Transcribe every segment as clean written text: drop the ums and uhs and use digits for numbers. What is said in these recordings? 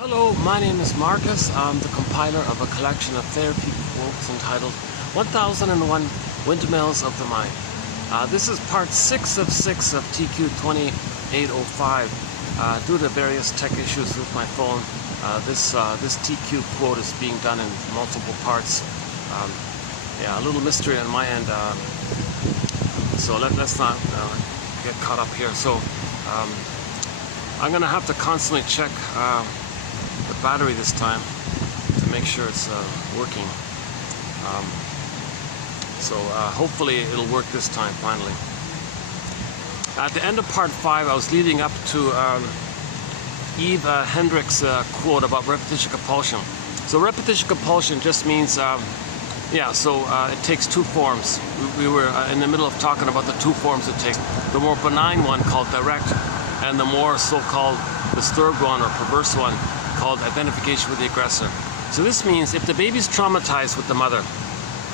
Hello, my name is Marcus. I'm the compiler of a collection of therapy quotes entitled 1001 Windmills of the Mind. This is part 6 of 6 of TQ 2805. Due to various tech issues with my phone, this TQ quote is being done in multiple parts. Yeah, a little mystery on my end, so let's not get caught up here. So I'm going to have to constantly check the battery this time to make sure it's working. Hopefully it'll work this time finally. At the end of part 5, I was leading up to Eve Hendricks' quote about repetition compulsion. So repetition compulsion just means, it takes two forms. We were in the middle of talking about the two forms it takes. The more benign one called direct, and the more so-called disturbed one or perverse one called identification with the aggressor. So this means if the baby's traumatized with the mother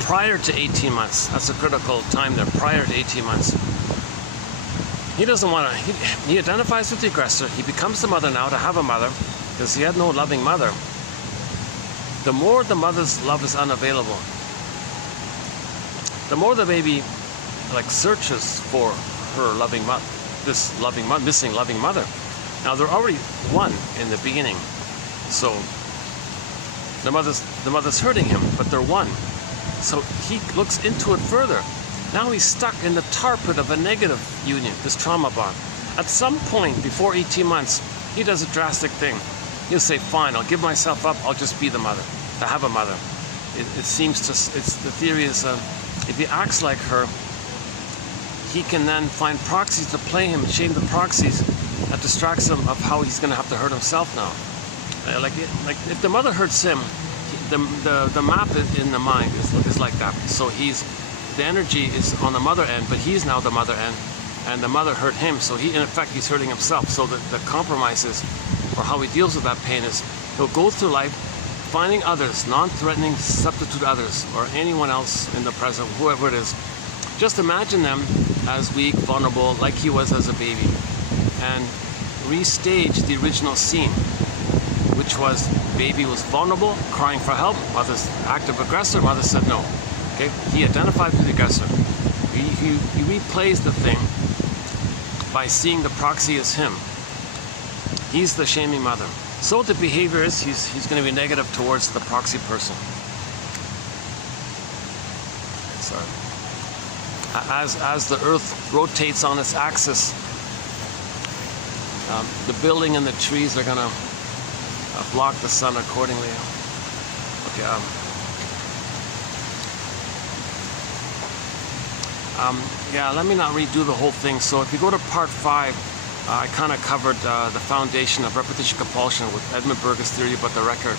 prior to 18 months, that's a critical time there, prior to 18 months, he doesn't want to, he identifies with the aggressor, he becomes the mother now to have a mother, because he had no loving mother. The more the mother's love is unavailable, the more the baby searches for her loving mother, missing loving mother. Now they're already one in the beginning, so the mother's hurting him, but they're one. So he looks into it further. Now he's stuck in the tar pit of a negative union, this trauma bond. At some point before 18 months, he does a drastic thing. He'll say, fine, I'll give myself up, I'll just be the mother, to have a mother. The theory is, if he acts like her, he can then find proxies to play him, shame the proxies that distracts him of how he's going to have to hurt himself now. If the mother hurts him, the map in the mind is like that. So the energy is on the mother end, but he's now the mother end, and the mother hurt him, so in effect he's hurting himself. So the compromises, or how he deals with that pain, is he'll go through life finding others, non-threatening substitute others, or anyone else in the present, whoever it is. Just imagine them as weak, vulnerable, like he was as a baby, and restage the original scene, which was baby was vulnerable, crying for help, mother's active aggressor, mother said no. Okay, he identified with the aggressor. He replays the thing by seeing the proxy as him. He's the shaming mother. So the behavior is he's going to be negative towards the proxy person. So as the earth rotates on its axis, the building and the trees are going to block the sun accordingly. Okay. Let me not redo the whole thing. So if you go to part 5, I kind of covered the foundation of repetition compulsion with Edmund Burgess' theory about the record.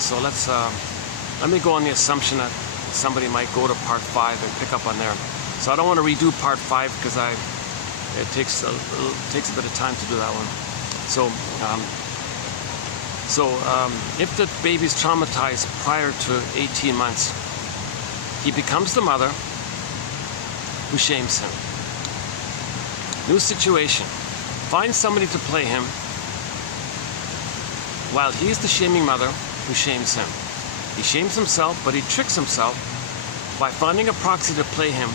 So let me go on the assumption that somebody might go to part 5 and pick up on there. So I don't want to redo part 5 because it takes a bit of time to do that one. So if the baby's traumatized prior to 18 months, he becomes the mother who shames him. New situation. Find somebody to play him while he's the shaming mother who shames him. He shames himself, but he tricks himself by finding a proxy to play him,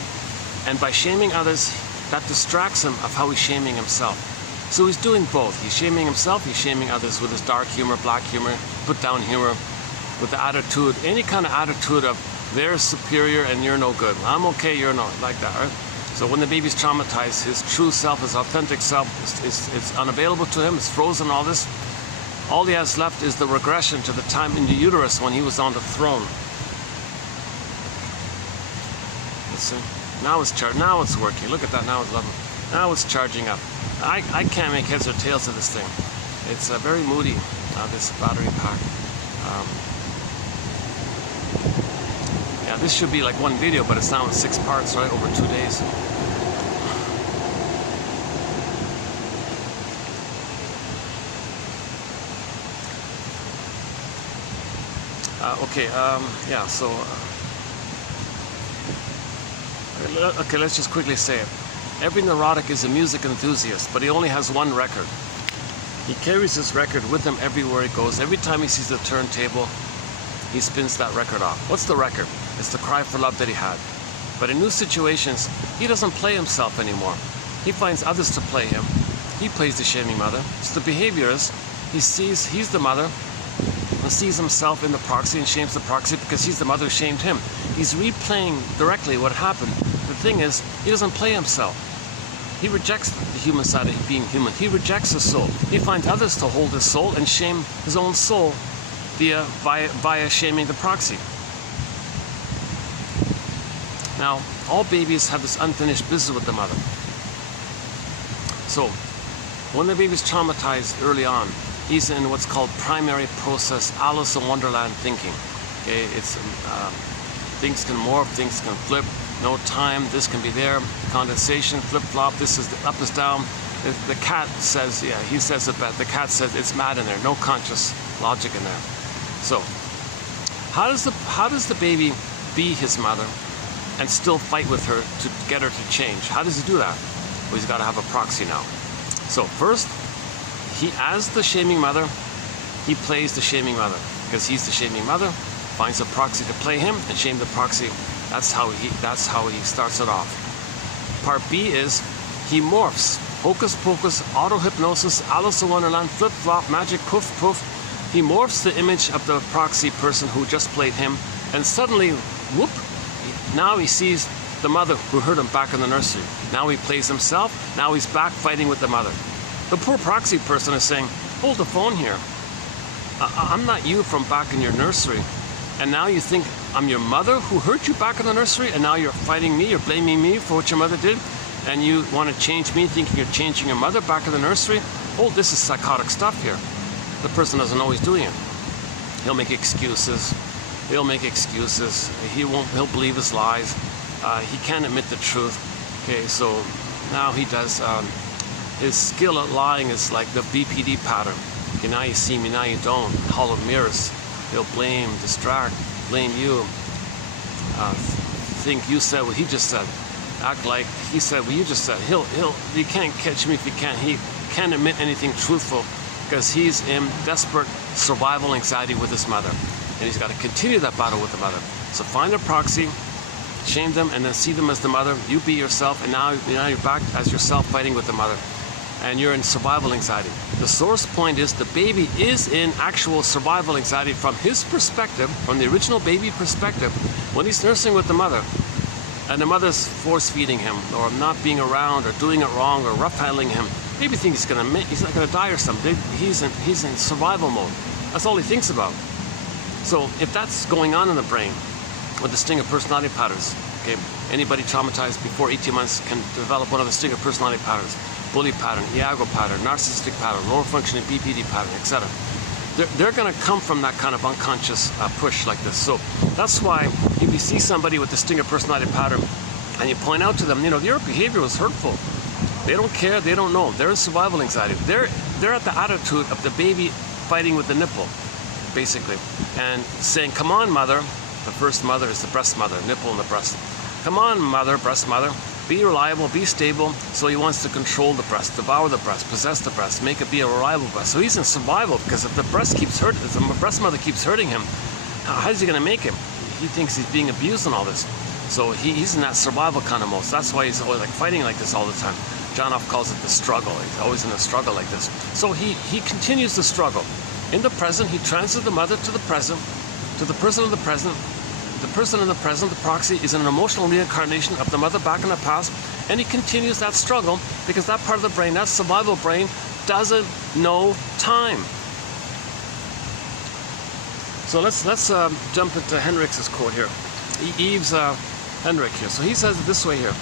and by shaming others, that distracts him of how he's shaming himself. So he's doing both. He's shaming himself, he's shaming others with his dark humor, black humor, put down humor, with the attitude, any kind of attitude of they're superior and you're no good. I'm okay, you're not, like that, right? So when the baby's traumatized, his true self, his authentic self is unavailable to him, it's frozen, all this. All he has left is the regression to the time in the uterus when he was on the throne. Let's see. Now it's working. Look at that, now it's loving. Now it's charging up. I can't make heads or tails of this thing. It's very moody, this battery pack. This should be like one video, but it's now in 6 parts, right, over 2 days. Okay, let's just quickly say it. Every neurotic is a music enthusiast, but he only has one record. He carries this record with him everywhere he goes. Every time he sees the turntable, he spins that record off. What's the record? It's the cry for love that he had. But in new situations, he doesn't play himself anymore. He finds others to play him. He plays the shaming mother. So the behavior is, he's the mother, and sees himself in the proxy and shames the proxy because he's the mother who shamed him. He's replaying directly what happened. The thing is, he doesn't play himself. He rejects the human side of being human. He rejects his soul. He finds others to hold his soul and shame his own soul via shaming the proxy. Now, all babies have this unfinished business with the mother. So, when the baby's traumatized early on, he's in what's called primary process Alice in Wonderland thinking. Okay, it's things can morph, things can flip, no time, this can be there, condensation, flip-flop, this is the up is down. The cat says, yeah, he says it best. The cat says it's mad in there, no conscious logic in there. So, how does the baby be his mother and still fight with her to get her to change? How does he do that? Well, he's got to have a proxy now. So first, he, as the shaming mother, he plays the shaming mother because he's the shaming mother. Finds a proxy to play him and shame the proxy. That's how he starts it off. Part B is he morphs. Hocus pocus, auto hypnosis, Alice in Wonderland, flip flop, magic, poof poof. He morphs the image of the proxy person who just played him, and suddenly, whoop! Now he sees the mother who hurt him back in the nursery. Now he plays himself. Now he's back fighting with the mother. The poor proxy person is saying, "Hold the phone here. I'm not you from back in your nursery. And now you think I'm your mother who hurt you back in the nursery, and now you're fighting me, you're blaming me for what your mother did, and you want to change me thinking you're changing your mother back in the nursery? Oh, this is psychotic stuff here." The person doesn't know he's doing it. He'll make excuses. He'll believe his lies. He can't admit the truth. Okay, so now he does, his skill at lying is like the BPD pattern. Okay, now you see me, now you don't. Hollow mirrors. He'll blame, distract, blame you. Think you said what he just said. Act like he said what you just said. You can't catch me if you can't. He can't admit anything truthful because he's in desperate survival anxiety with his mother. And he's got to continue that battle with the mother. So find a proxy, shame them, and then see them as the mother. You be yourself, and now you're back as yourself fighting with the mother. And you're in survival anxiety. The source point is the baby is in actual survival anxiety from his perspective, from the original baby perspective, when he's nursing with the mother. And the mother's force feeding him, or not being around, or doing it wrong, or rough handling him. Baby thinks he's not gonna die or something. He's in survival mode. That's all he thinks about. So if that's going on in the brain with the sting of personality patterns, okay, anybody traumatized before 18 months can develop one of the sting of personality patterns. Bully pattern, Iago pattern, narcissistic pattern, lower functioning BPD pattern, etc. They're going to come from that kind of unconscious push like this. So that's why if you see somebody with the sting of personality pattern and you point out to them, your behavior was hurtful. They don't care, they don't know. They're in survival anxiety. They're at the attitude of the baby fighting with the nipple, basically, and saying, "Come on, mother." The first mother is the breast mother, nipple in the breast. "Come on, mother, breast mother. Be reliable, be stable." So he wants to control the breast, devour the breast, possess the breast, make it be a reliable breast. So he's in survival because if the breast mother keeps hurting him, how's he going to make it? He thinks he's being abused and all this. So he's in that survival kind of mode. So that's why he's always like fighting like this all the time. Jonoff calls it the struggle. He's always in a struggle like this. So he continues the struggle. In the present, he transfers the mother to the present, to the person of the present. The person in the present, the proxy, is an emotional reincarnation of the mother back in the past, and he continues that struggle because that part of the brain, that survival brain, doesn't know time. So let's jump into Henrik's quote here. Yves Henrik here. So he says it this way here.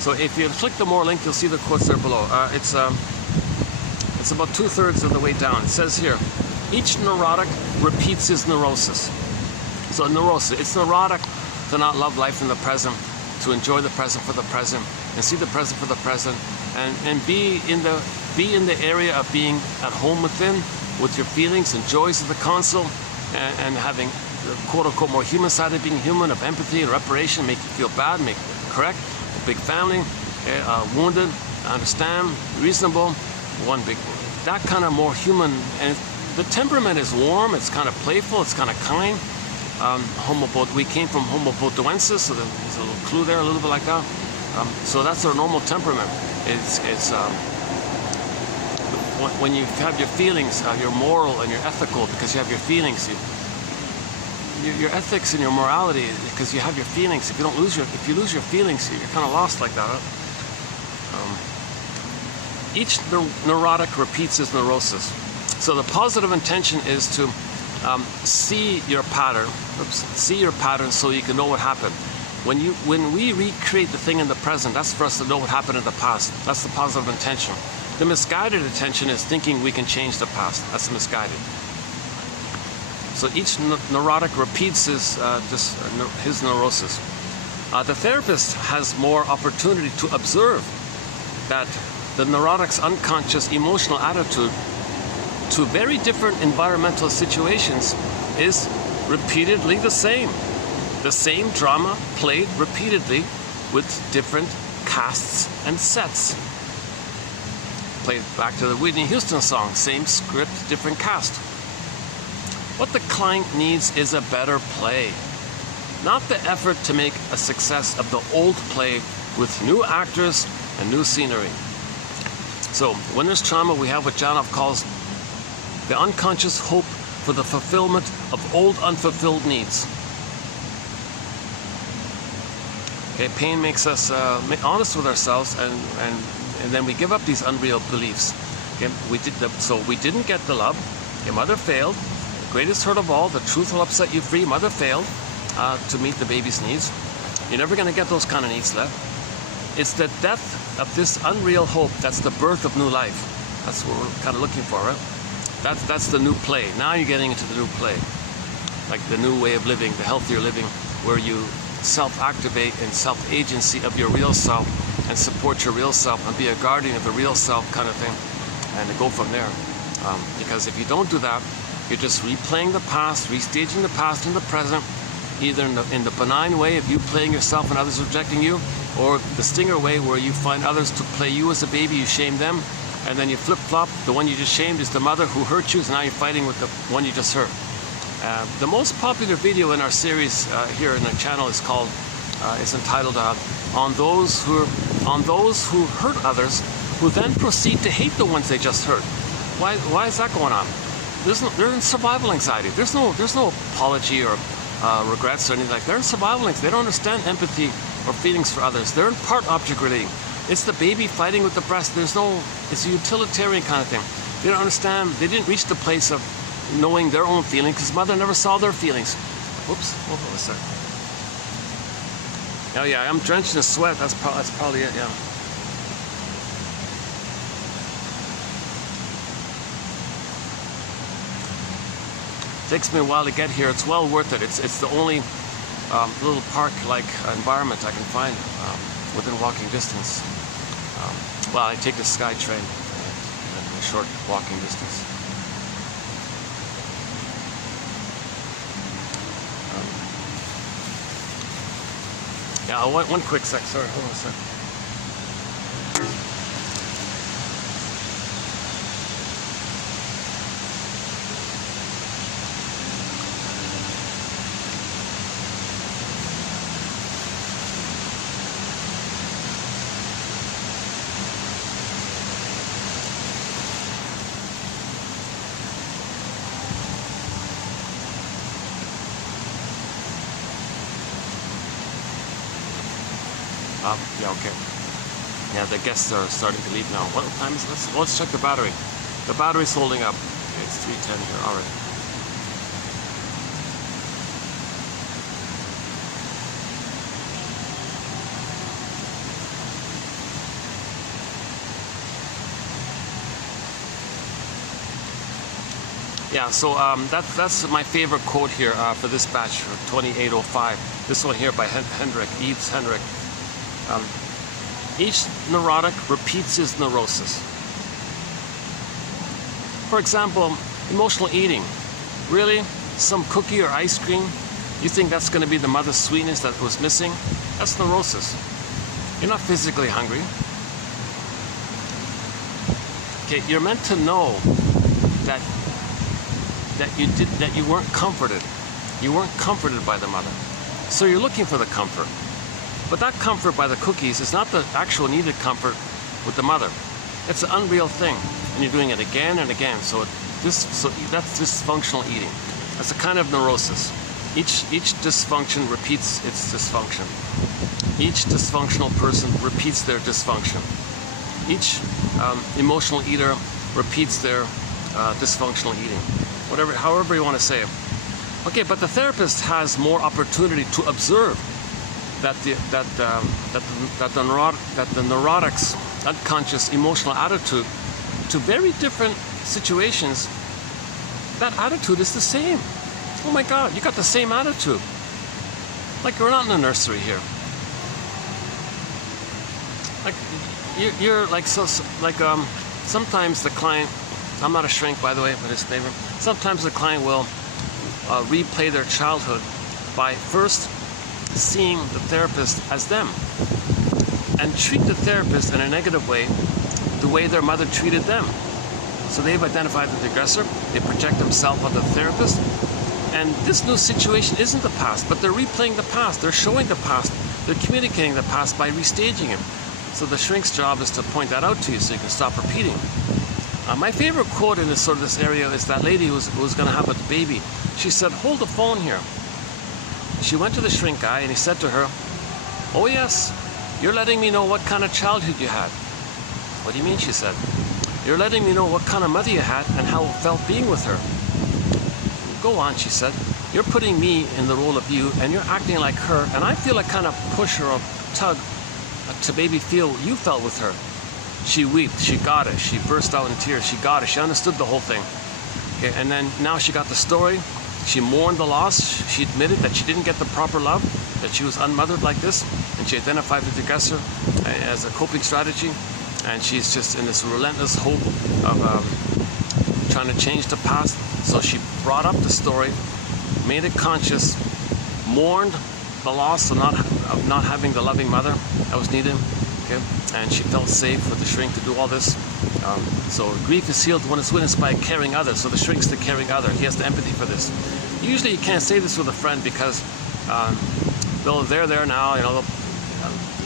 So if you click the more link, you'll see the quotes there below. It's about 2/3 of the way down. It says here, each neurotic repeats his neurosis. So neurosis, it's neurotic to not love life in the present, to enjoy the present for the present, and see the present for the present, and be in the area of being at home within, with your feelings and joys of the console, and having the quote-unquote more human side of being human, of empathy and reparation, make you feel bad, make you correct, a big family, wounded, understand, reasonable, one big that kind of more human, and the temperament is warm, it's kind of playful, it's kind of kind. We came from Homo botuensis, so there's a little clue there, a little bit like that. So that's our normal temperament. It's when you have your feelings, you're moral and you're ethical because you have your feelings. Your ethics and your morality because you have your feelings. If you lose your feelings, you're kind of lost like that. Each neurotic repeats his neurosis. So the positive intention is to see your pattern. See your pattern so you can know what happened. When we recreate the thing in the present, that's for us to know what happened in the past. That's the positive intention. The misguided attention is thinking we can change the past. That's misguided. So each neurotic repeats his neurosis. The therapist has more opportunity to observe that the neurotic's unconscious emotional attitude to very different environmental situations is repeatedly the same. The same drama played repeatedly with different casts and sets. Played back to the Whitney Houston song, same script, different cast. What the client needs is a better play, not the effort to make a success of the old play with new actors and new scenery. So when there's trauma, we have what Janov calls the unconscious hope for the fulfillment of old unfulfilled needs. Okay, pain makes us honest with ourselves, and then we give up these unreal beliefs. Okay, we didn't get the love. Your mother failed. The greatest hurt of all, the truth will upset you free. Mother failed to meet the baby's needs. You're never going to get those kind of needs left. It's the death of this unreal hope that's the birth of new life. That's what we're kind of looking for, right? That's the new play. Now you're getting into the new play, like the new way of living, the healthier living, where you self-activate and self-agency of your real self and support your real self and be a guardian of the real self kind of thing, and to go from there. Because if you don't do that, you're just replaying the past, restaging the past in the present, either in the benign way of you playing yourself and others rejecting you, or the stinger way where you find others to play you as a baby, you shame them, and then you flip-flop. The one you just shamed is the mother who hurt you, so now you're fighting with the one you just hurt. The most popular video in our series here in the channel is entitled "On Those Who Hurt Others, Who Then Proceed to Hate the Ones They Just Hurt." Why is that going on? They're in survival anxiety. There's no apology or regrets or anything like that. They're in survival anxiety. They don't understand empathy or feelings for others. They're in part object relating. It's the baby fighting with the breast. It's a utilitarian kind of thing. They don't understand. They didn't reach the place of knowing their own feelings because mother never saw their feelings. Whoops, hold on a sec. Oh yeah, I'm drenched in sweat. That's probably it, yeah. Takes me a while to get here. It's well worth it. It's the only little park-like environment I can find within walking distance. Well, I take the SkyTrain a short walking distance. Yeah, one quick sec. Sorry, hold on a sec. Yeah, okay. Yeah, the guests are starting to leave now. What time is it? Let's check the battery. The battery's holding up. Okay, it's 3:10 here. All right. Yeah, so that's my favorite quote here for this batch, 2805. This one here by Yves Hendrick. Each neurotic repeats his neurosis. For example, emotional eating. Really? Some cookie or ice cream? You think that's going to be the mother's sweetness that was missing? That's neurosis. You're not physically hungry. Okay, you're meant to know that you weren't comforted. You weren't comforted by the mother. So you're looking for the comfort. But that comfort by the cookies is not the actual needed comfort with the mother. It's an unreal thing, and you're doing it again and again. So that's dysfunctional eating. That's a kind of neurosis. Each dysfunction repeats its dysfunction. Each dysfunctional person repeats their dysfunction. Each emotional eater repeats their dysfunctional eating. However you want to say it. Okay, but the therapist has more opportunity to observe that the neurotic's unconscious emotional attitude to very different situations. That attitude is the same. Oh my God, you got the same attitude. Like we're not in a nursery here. Like you're like sometimes the client. I'm not a shrink, by the way, but disclaimer. Sometimes the client will replay their childhood by first seeing the therapist as them and treat the therapist in a negative way, the way their mother treated them. So they've identified the aggressor, they project themselves on the therapist, and this new situation isn't the past, but they're replaying the past, they're showing the past, they're communicating the past by restaging it. So the shrink's job is to point that out to you so you can stop repeating. My favorite quote in this area is that lady who was going to have a baby. She said, "Hold the phone here." She went to the shrink guy and he said to her, "Oh yes, you're letting me know what kind of childhood you had." "What do you mean?" she said. "You're letting me know what kind of mother you had and how it felt being with her." "Go on," she said. "You're putting me in the role of you and you're acting like her, and I feel like kind of push or tug to maybe feel what you felt with her." She wept, she got it, she burst out in tears, she got it, she understood the whole thing. Okay, and then now she got the story, she mourned the loss, she admitted that she didn't get the proper love, that she was unmothered like this, and she identified with the aggressor as a coping strategy, and she's just in this relentless hope of trying to change the past. So she brought up the story, made it conscious, mourned the loss of not having the loving mother that was needed. Okay, and she felt safe with the shrink to do all this. So grief is healed when it's witnessed by a caring other. So the shrink's the caring other. He has the empathy for this. Usually you can't say this with a friend because they're there now.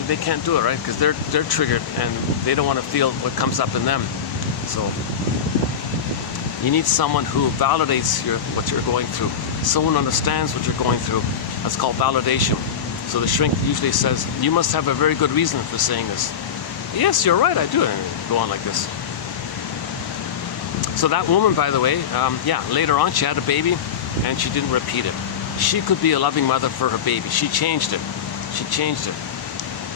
They can't do it, right? Because they're triggered and they don't want to feel what comes up in them. So you need someone who validates what you're going through. Someone understands what you're going through. That's called validation. So the shrink usually says, "You must have a very good reason for saying this." "Yes, you're right, I do." And go on like this. So that woman, by the way, later on she had a baby and she didn't repeat it. She could be a loving mother for her baby. She changed it. She changed it.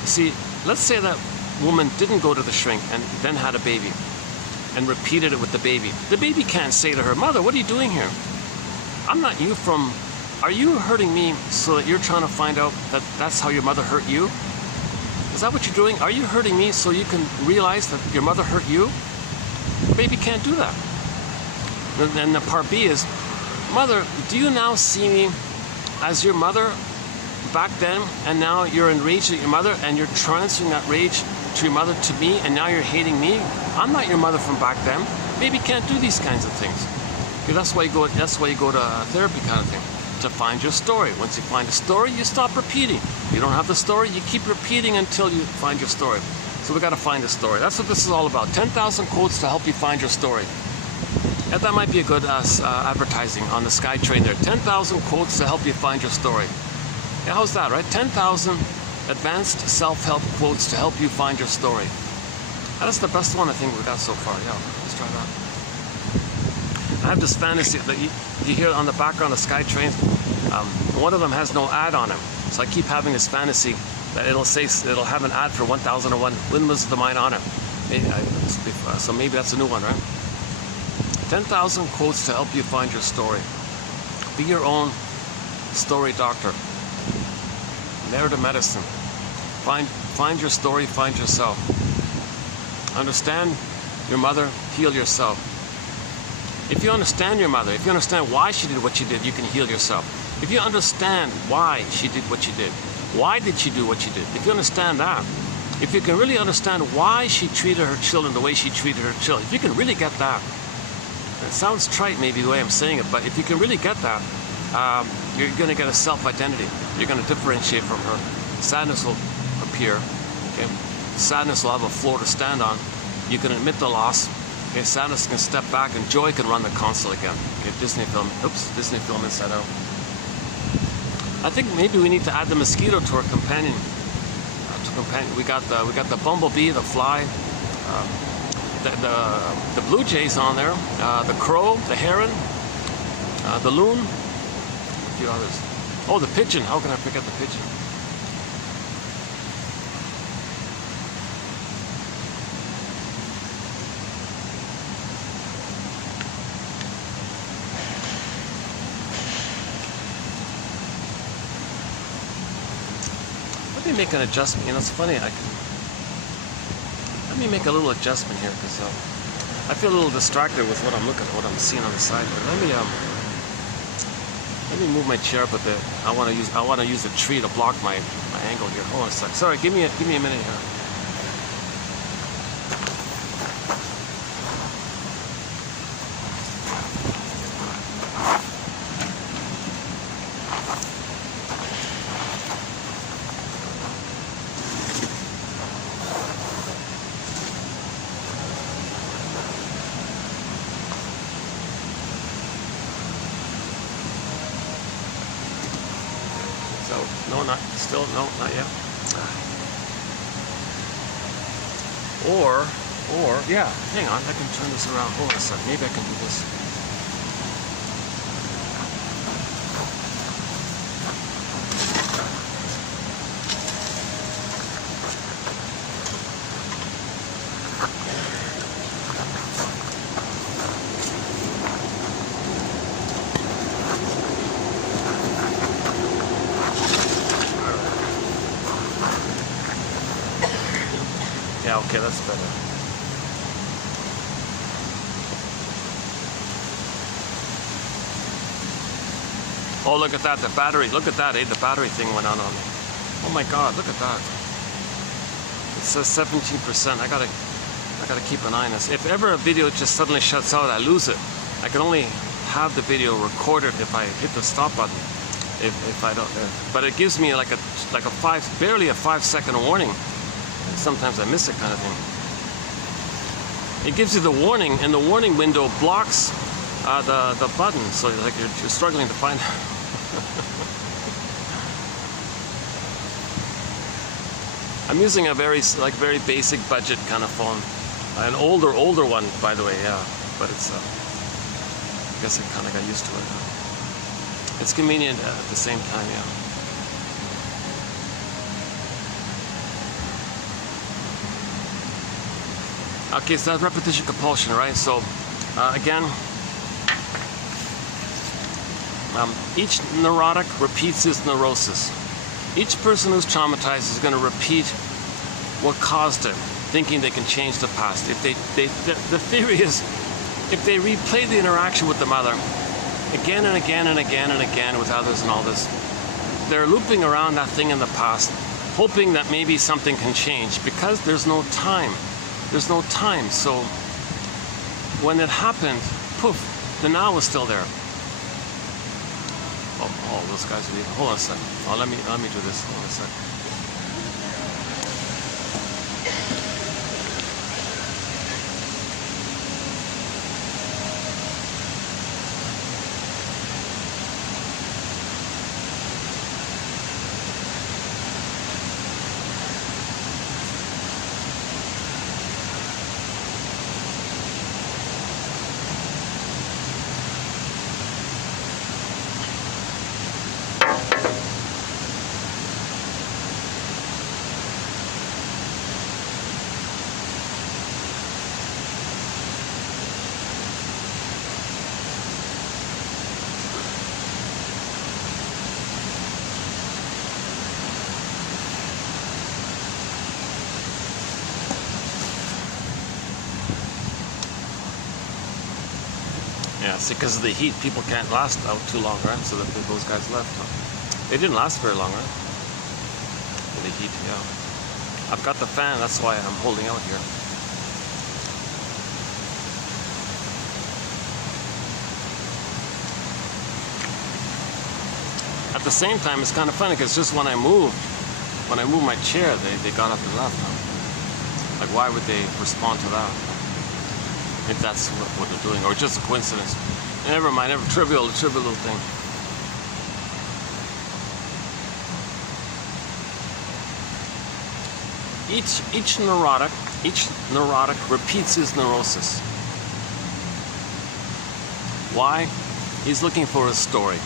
See, let's say that woman didn't go to the shrink and then had a baby and repeated it with the baby. The baby can't say to her, "Mother, what are you doing here? I'm not you from... Are you hurting me so that you're trying to find out that that's how your mother hurt you? Is that what you're doing? Are you hurting me so you can realize that your mother hurt you?" The baby can't do that. And the part B is, "Mother, do you now see me as your mother back then, and now you're enraged at your mother and you're transferring that rage to your mother to me, and now you're hating me? I'm not your mother from back then." Baby can't do these kinds of things. Okay, that's why you go to therapy kind of thing. To find your story. Once you find a story, you stop repeating. You don't have the story, you keep repeating until you find your story. So we got to find a story. That's what this is all about. 10,000 quotes to help you find your story. And that might be a good advertising on the SkyTrain there. 10,000 quotes to help you find your story. Yeah, how's that, right? 10,000 advanced self-help quotes to help you find your story. That's the best one I think we got so far. Yeah, let's try that. I have this fantasy that you hear on the background of SkyTrain. One of them has no ad on it, so I keep having this fantasy that it'll have an ad for 1001 Windmills of the Mind on it. So maybe that's a new one, right? 10,000 quotes to help you find your story. Be your own story doctor. Narrative medicine. Find your story. Find yourself. Understand your mother. Heal yourself. If you understand your mother, if you understand why she did what she did, you can heal yourself. If you understand why she did what she did, why did she do what she did, if you understand that, if you can really understand why she treated her children the way she treated her children, if you can really get that, it sounds trite maybe the way I'm saying it, but if you can really get that, you're going to get a self-identity. You're going to differentiate from her. Sadness will appear. Okay? Sadness will have a floor to stand on. You can admit the loss. Okay? Sadness can step back, and joy can run the console again. Okay? Disney film Inside Out. I think maybe we need to add the mosquito to our companion. We got the bumblebee, the fly, the blue jays on there, the crow, the heron, the loon, a few others. Oh, the pigeon. How can I forget the pigeon? Let me make an adjustment. You know, it's funny. Let me make a little adjustment here because I feel a little distracted with what I'm looking at, what I'm seeing on the side. But let me move my chair up a bit. I want to use the tree to block my angle here. Hold on a sec. Sorry, give me a minute here. No, not yet. Or, yeah, hang on, I can turn this around. Hold on a second, maybe I can do this. Yeah, okay, that's better. Oh, look at that, the battery. Look at that, the battery thing went out on me. Oh my God, look at that. It says 17%. I gotta keep an eye on this. If ever a video just suddenly shuts out, I lose it. I can only have the video recorded if I hit the stop button. If I don't, but it gives me barely a 5-second warning. Sometimes I miss it, kind of thing. It gives you the warning, and the warning window blocks the button, so like you're struggling to find it. I'm using a very basic budget kind of phone, an older one, by the way, yeah. But it's I guess I kind of got used to it. It's convenient at the same time, yeah. Okay, so that's repetition compulsion, right? So, again, each neurotic repeats his neurosis. Each person who's traumatized is going to repeat what caused it, thinking they can change the past. If the theory is, if they replay the interaction with the mother again and again and again and again with others and all this, they're looping around that thing in the past, hoping that maybe something can change because there's no time. There's no time, so when it happened, poof, the now is still there. Oh, those guys are leaving. Hold on a second. Oh, let me do this. Hold on a second. Yeah, see, because of the heat, people can't last out too long, right? So those guys left. Huh? They didn't last very long, right? The heat, yeah. I've got the fan, that's why I'm holding out here. At the same time, it's kind of funny because just when I moved my chair, they got up and left. Like, why would they respond to that? If that's what they're doing, or just a coincidence. Never mind, trivial little thing. Each neurotic repeats his neurosis. Why? He's looking for a story.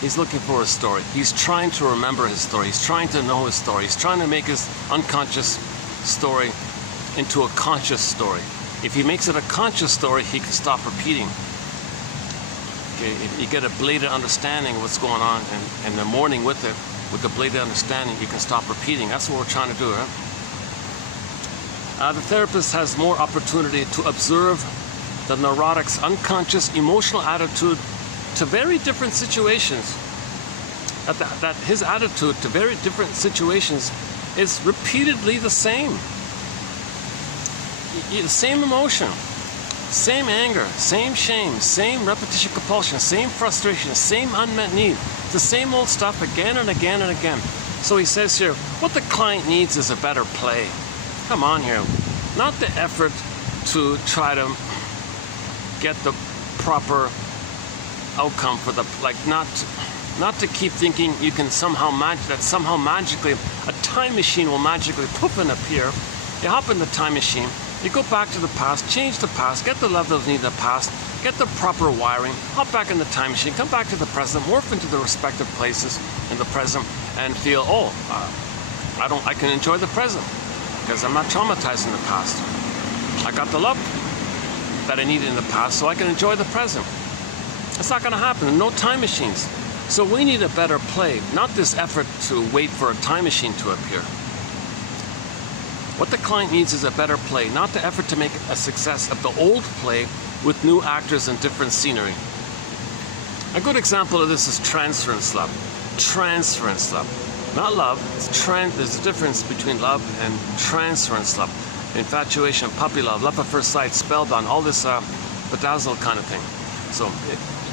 He's looking for a story. He's trying to remember his story. He's trying to know his story. He's trying to make his unconscious story into a conscious story. If he makes it a conscious story, he can stop repeating. Okay, if you get a bladed understanding of what's going on and the morning with it, with the bladed understanding, you can stop repeating. That's what we're trying to do, right? The therapist has more opportunity to observe the neurotic's unconscious emotional attitude to very different situations. That his attitude to very different situations is repeatedly the same. The same emotion, same anger, same shame, same repetition compulsion, same frustration, same unmet need. The same old stuff again and again and again. So he says here, what the client needs is a better play. Come on here. Not the effort to try to get the proper outcome for the, like, not to keep thinking you can somehow magically a time machine will magically poof and appear. You hop in the time machine, you go back to the past, change the past, get the level of need of the past, get the proper wiring, hop back in the time machine, come back to the present, morph into the respective places in the present, and feel, I can enjoy the present because I'm not traumatized in the past. I got the love that I needed in the past, so I can enjoy the present. It's not going to happen. No time machines. So we need a better play, not this effort to wait for a time machine to appear. What the client needs is a better play, not the effort to make a success of the old play with new actors and different scenery. A good example of this is transference love. Transference love. Not love. There's a difference between love and transference love. Infatuation, puppy love, love at first sight, spellbound, all this bedazzled kind of thing. So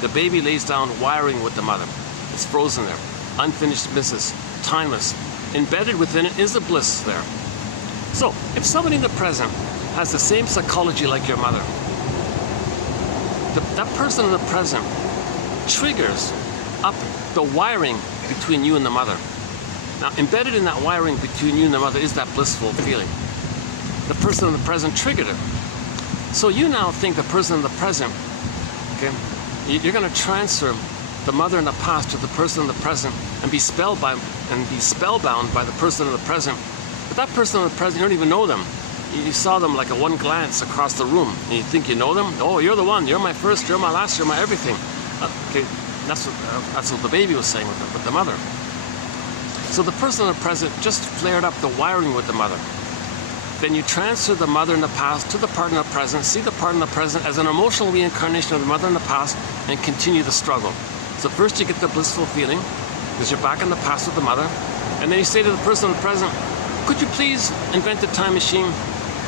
the baby lays down wiring with the mother. It's frozen there. Unfinished business, timeless. Embedded within it is the bliss there. So if somebody in the present has the same psychology like your mother, that person in the present triggers up the wiring between you and the mother. Now, embedded in that wiring between you and the mother is that blissful feeling. The person in the present triggered it. So you now think the person in the present, okay, you're going to transfer the mother in the past to the person in the present and be spellbound by the person in the present. But that person in the present, you don't even know them. You saw them like a one glance across the room, and you think you know them. Oh, you're the one. You're my first. You're my last. You're my everything. Okay, that's what the baby was saying with the mother. So the person in the present just flared up the wiring with the mother. Then you transfer the mother in the past to the part in the present, see the part in the present as an emotional reincarnation of the mother in the past, and continue the struggle. So first you get the blissful feeling, because you're back in the past with the mother, and then you say to the person in the present, could you please invent a time machine?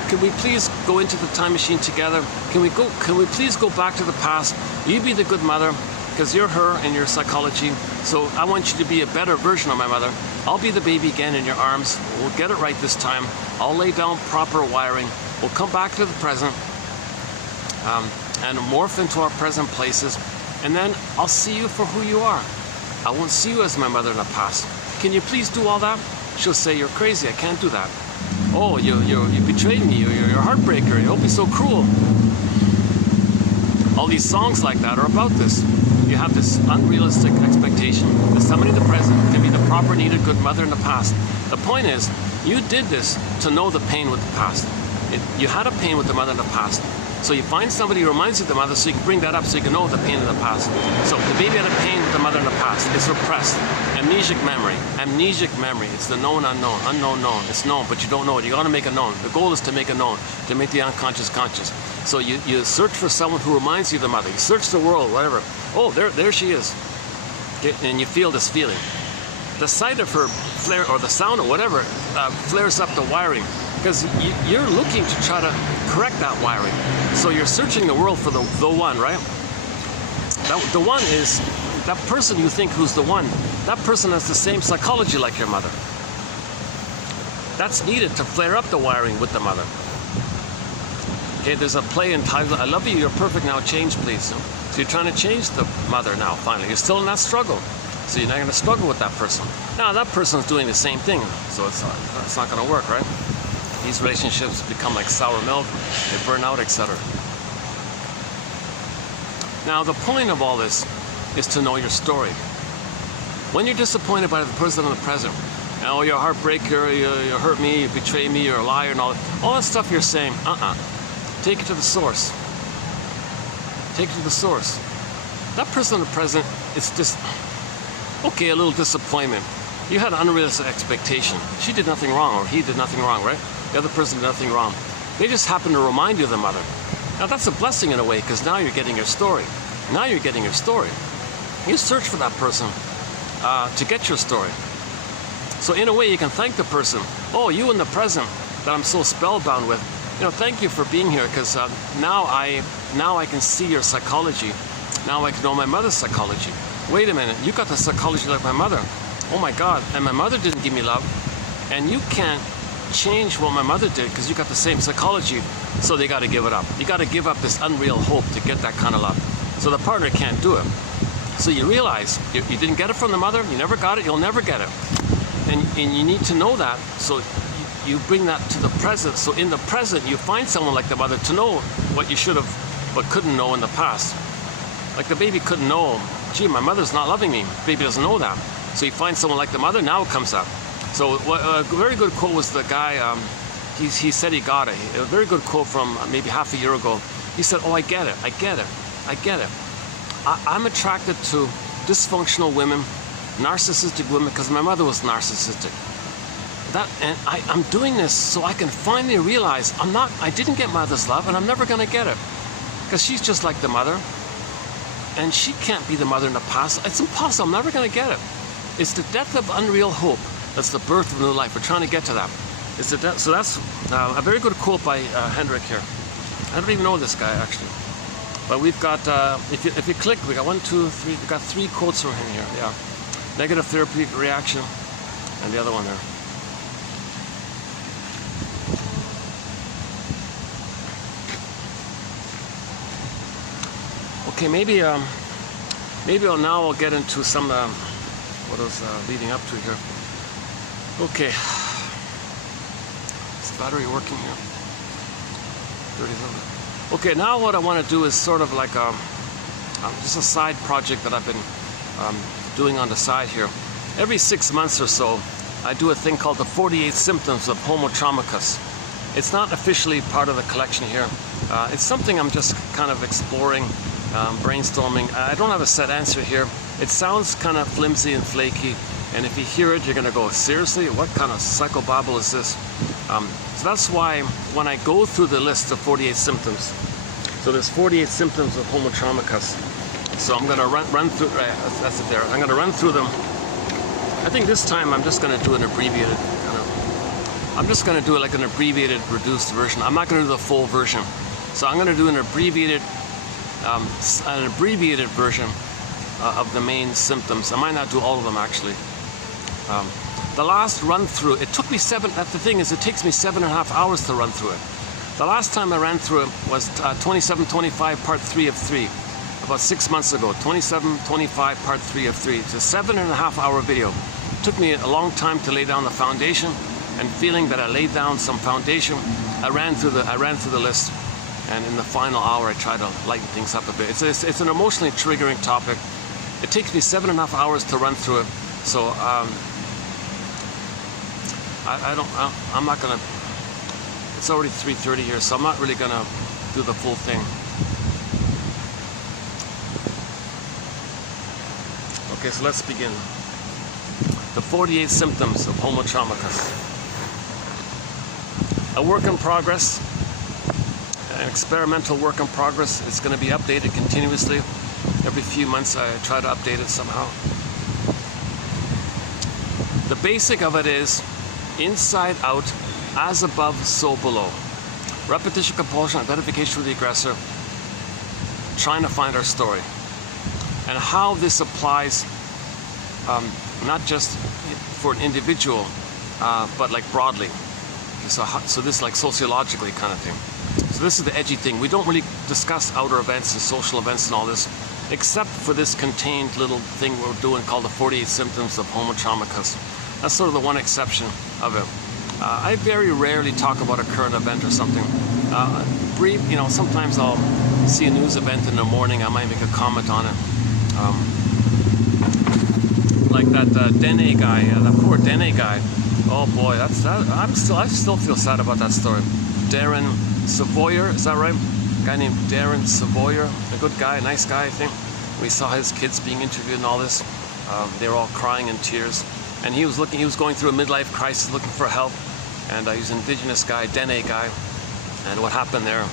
Can we please go into the time machine together? Can we please go back to the past? You be the good mother, because you're her in your psychology. So I want you to be a better version of my mother. I'll be the baby again in your arms. We'll get it right this time. I'll lay down proper wiring. We'll come back to the present and morph into our present places. And then I'll see you for who you are. I won't see you as my mother in the past. Can you please do all that? She'll say, you're crazy. I can't do that. Oh, you betrayed me. You're a heartbreaker. You hope you're so cruel. All these songs like that are about this. You have this unrealistic expectation that somebody in the present can be the proper, needed, good mother in the past. The point is, you did this to know the pain with the past. You had a pain with the mother in the past. So you find somebody who reminds you of the mother so you can bring that up so you can know the pain in the past. So the baby had a pain with the mother in the past. It's repressed. Amnesic memory. Amnesic memory. It's the known unknown. Unknown known. It's known, but you don't know it. You got to make it known. The goal is to make it known, to make the unconscious conscious. So you search for someone who reminds you of the mother. You search the world, whatever. Oh, there she is. And you feel this feeling. the sight of her flare, or the sound or whatever, flares up the wiring, because you're looking to try to correct that wiring. So you're searching the world for the one, right? The one is that person you think who's the one. That person has the same psychology like your mother. That's needed to flare up the wiring with the mother. Okay, there's a play entitled, I love you, you're perfect, now change please. So you're trying to change the mother now, finally. You're still in that struggle. So you're not going to struggle with that person. Now that person's doing the same thing, so it's not going to work, right? These relationships become like sour milk, they burn out, etc. Now the point of all this is to know your story. When you're disappointed by the person in the present, oh, you're a heartbreaker, you hurt me, you betray me, you're a liar, and all that stuff you're saying, take it to the source. Take it to the source. That person in the present, it's just, okay, a little disappointment. You had an unrealistic expectation. She did nothing wrong, or he did nothing wrong, right? The other person did nothing wrong. They just happen to remind you of the mother. Now that's a blessing in a way, because now you're getting your story. Now you're getting your story. You search for that person to get your story. So in a way, you can thank the person. Oh, you in the present that I'm so spellbound with. You know, thank you for being here, because now I can see your psychology. Now I can know my mother's psychology. Wait a minute, you got the psychology like my mother. Oh my God, and my mother didn't give me love. And you can't change what my mother did because you got the same psychology. So they got to give it up. You got to give up this unreal hope to get that kind of love. So the partner can't do it. So you realize you didn't get it from the mother, you never got it, you'll never get it. And you need to know that, so you bring that to the present. So in the present, you find someone like the mother to know what you should have, but couldn't know in the past. Like the baby couldn't know, gee, my mother's not loving me. The baby doesn't know that. So you find someone like the mother, now it comes up. So a very good quote was the guy, he said he got it. A very good quote from maybe half a year ago. He said, oh, I get it, I get it, I get it. I'm attracted to dysfunctional women, narcissistic women, because my mother was narcissistic. I'm doing this so I can finally realize I didn't get mother's love, and I'm never going to get it. Because she's just like the mother, and she can't be the mother in the past. It's impossible, I'm never going to get it. It's the death of unreal hope. That's the birth of new life. We're trying to get to that. So that's a very good quote by Hendrik here. I don't even know this guy, actually. But we've got, if you click, we got 1, 2, 3, we got 3 quotes from him here, yeah. Negative therapeutic reaction, and the other one there. Okay, maybe now I'll get into some, what I was leading up to here. Okay. Is the battery working here? 37. Okay, now what I want to do is sort of like just a side project that I've been doing on the side here. Every 6 months or so, I do a thing called the 48 Symptoms of Homo Traumacus. It's not officially part of the collection here. It's something I'm just kind of exploring, brainstorming. I don't have a set answer here. It sounds kind of flimsy and flaky, and if you hear it, you're going to go, seriously? What kind of psychobabble is this? So that's why when I go through the list of 48 symptoms, so there's 48 symptoms of Homo Traumacus. So I'm going to run through, that's it there. I'm going to run through them. I think this time I'm just going to do an abbreviated I'm just going to do it like an abbreviated, reduced version. I'm not going to do the full version. So I'm going to do an abbreviated version of the main symptoms. I might not do all of them, actually. The last run through, it took me that's the thing, is it takes me 7.5 hours to run through it. The last time I ran through it was 2725 part 3 of 3, about 6 months ago. 2725 part 3 of 3. It's a 7.5 hour video. It took me a long time to lay down the foundation, and feeling that I laid down some foundation, I ran through the list, and in the final hour I tried to lighten things up a bit. It's an emotionally triggering topic. It takes me 7.5 hours to run through it, so I'm not gonna. It's already 3:30 here, so I'm not really gonna do the full thing. Okay, so let's begin. The 48 symptoms of Homo Traumacus. A work in progress, an experimental work in progress. It's going to be updated continuously. Every few months I try to update it somehow. The basic of it is inside out, as above, so below. Repetition, compulsion, identification with the aggressor, trying to find our story. And how this applies, not just for an individual, but like broadly. So this is like sociologically kind of thing. So this is the edgy thing. We don't really discuss outer events and social events and all this, except for this contained little thing we're doing called the 48 symptoms of homo traumacus. That's sort of the one exception of it. I very rarely talk about a current event or something. Brief, sometimes I'll see a news event in the morning, I might make a comment on it. Like that Dene guy, that poor Dene guy. Oh boy, I still feel sad about that story. Darren Savoyer, is that right? A guy named Darren Savoyer, a good guy, a nice guy, I think. We saw his kids being interviewed and all this. They were all crying in tears. And he was going through a midlife crisis looking for help. And he's an indigenous guy, Dene guy. And what happened there,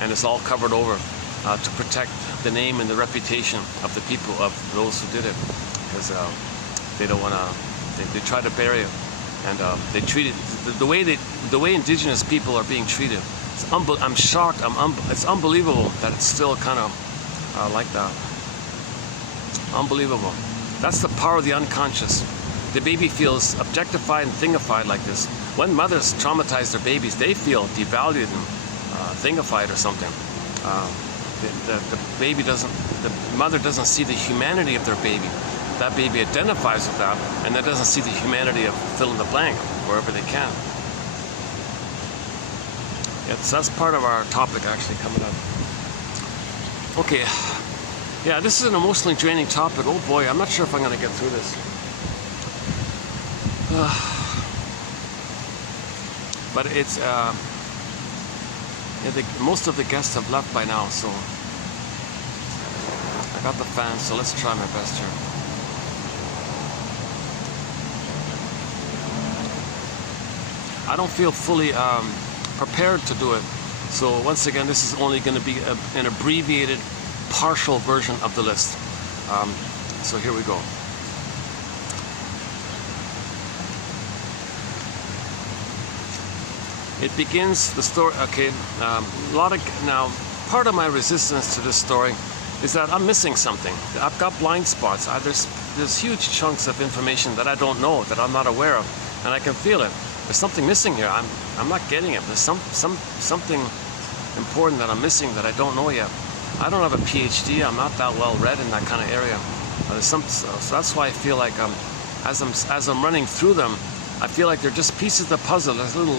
and it's all covered over to protect the name and the reputation of the people, of those who did it. Because they don't want to, they try to bury it. And they treat it, the way indigenous people are being treated. I'm shocked, it's unbelievable that it's still kind of like that. Unbelievable. That's the power of the unconscious. The baby feels objectified and thingified like this. When mothers traumatize their babies, they feel devalued and thingified or something. The mother doesn't see the humanity of their baby. That baby identifies with that, and that doesn't see the humanity of fill in the blank wherever they can. Yeah, so that's part of our topic actually coming up. Okay, yeah, this is an emotionally draining topic. Oh boy, I'm not sure if I'm going to get through this. But it's most of the guests have left by now, so I got the fans, so let's try my best here. I don't feel fully prepared to do it, so once again, this is only going to be an abbreviated, partial version of the list. So here we go. It begins the story. Okay, now part of my resistance to this story is that I'm missing something. I've got blind spots. There's huge chunks of information that I don't know, that I'm not aware of, and I can feel it. There's something missing here. I'm not getting it. There's something important that I'm missing that I don't know yet. I don't have a PhD. I'm not that well read in that kind of area. So that's why I feel like as I'm running through them, I feel like they're just pieces of the puzzle, like little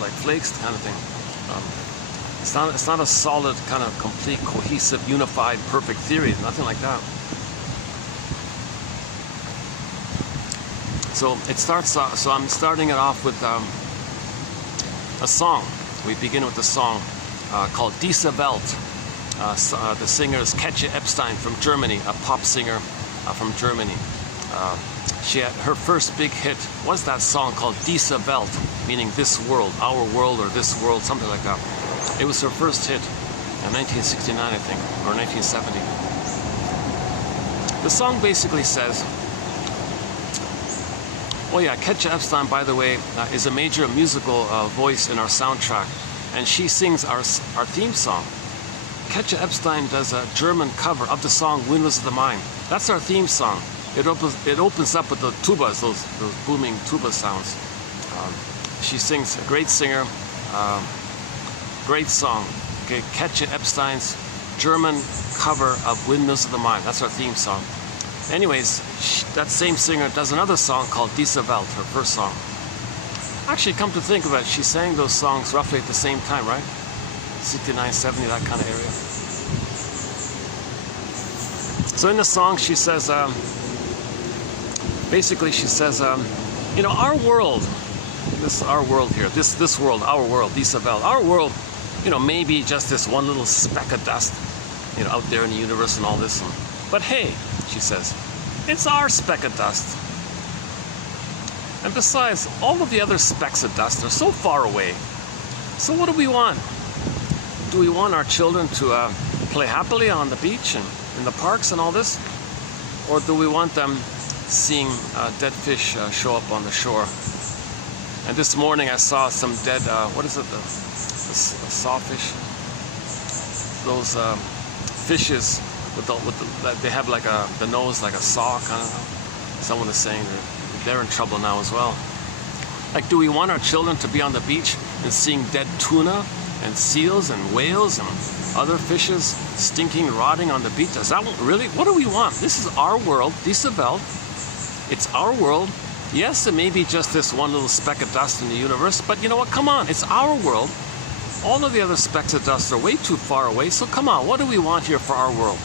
like flakes kind of thing. It's not a solid, kind of complete, cohesive, unified, perfect theory. Nothing like that. So it starts. So I'm starting it off with a song. We begin with a song called Diese Welt. The singer is Katja Epstein from Germany, a pop singer from Germany. She had her first big hit was that song called Diese Welt, meaning this world, our world, or this world, something like that. It was her first hit in 1969, I think, or 1970. The song basically says, oh yeah, Katja Epstein, by the way, is a major musical voice in our soundtrack, and she sings our theme song. Katja Epstein does a German cover of the song Windmills of the Mind. That's our theme song. It opens up with the tubas, those booming tuba sounds. She sings, a great singer, great song. Okay, Katja Epstein's German cover of Windmills of the Mind. That's our theme song. Anyways, that same singer does another song called Diese Welt, her first song. Actually, come to think of it, she sang those songs roughly at the same time, right? 69, 70, that kind of area. So in the song, she says, basically she says, our world, this is our world here, this world, our world, Diese Welt, our world, maybe just this one little speck of dust, out there in the universe and all this. But hey, she says, it's our speck of dust. And besides, all of the other specks of dust are so far away. So what do we want? Do we want our children to play happily on the beach and in the parks and all this? Or do we want them seeing dead fish show up on the shore. And this morning I saw some dead, what is it, the sawfish? Those fishes they have like the nose like a saw kind of. Someone is saying that they're in trouble now as well. Like, do we want our children to be on the beach and seeing dead tuna and seals and whales and other fishes stinking, rotting on the beach? Is that really, what do we want? This is our world, Isabel. It's our world. Yes, it may be just this one little speck of dust in the universe, but you know what? Come on, it's our world. All of the other specks of dust are way too far away, so come on, what do we want here for our world?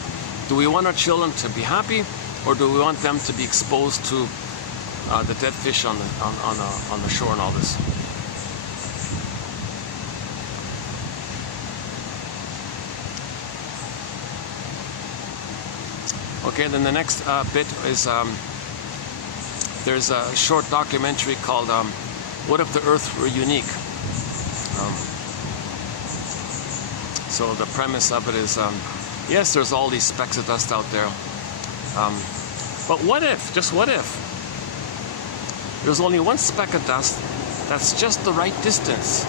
Do we want our children to be happy, or do we want them to be exposed to the dead fish on the shore and all this? Okay, then the next bit is there's a short documentary called What If the Earth Were Unique? So the premise of it is, yes, there's all these specks of dust out there. But what if, just what if, there's only one speck of dust that's just the right distance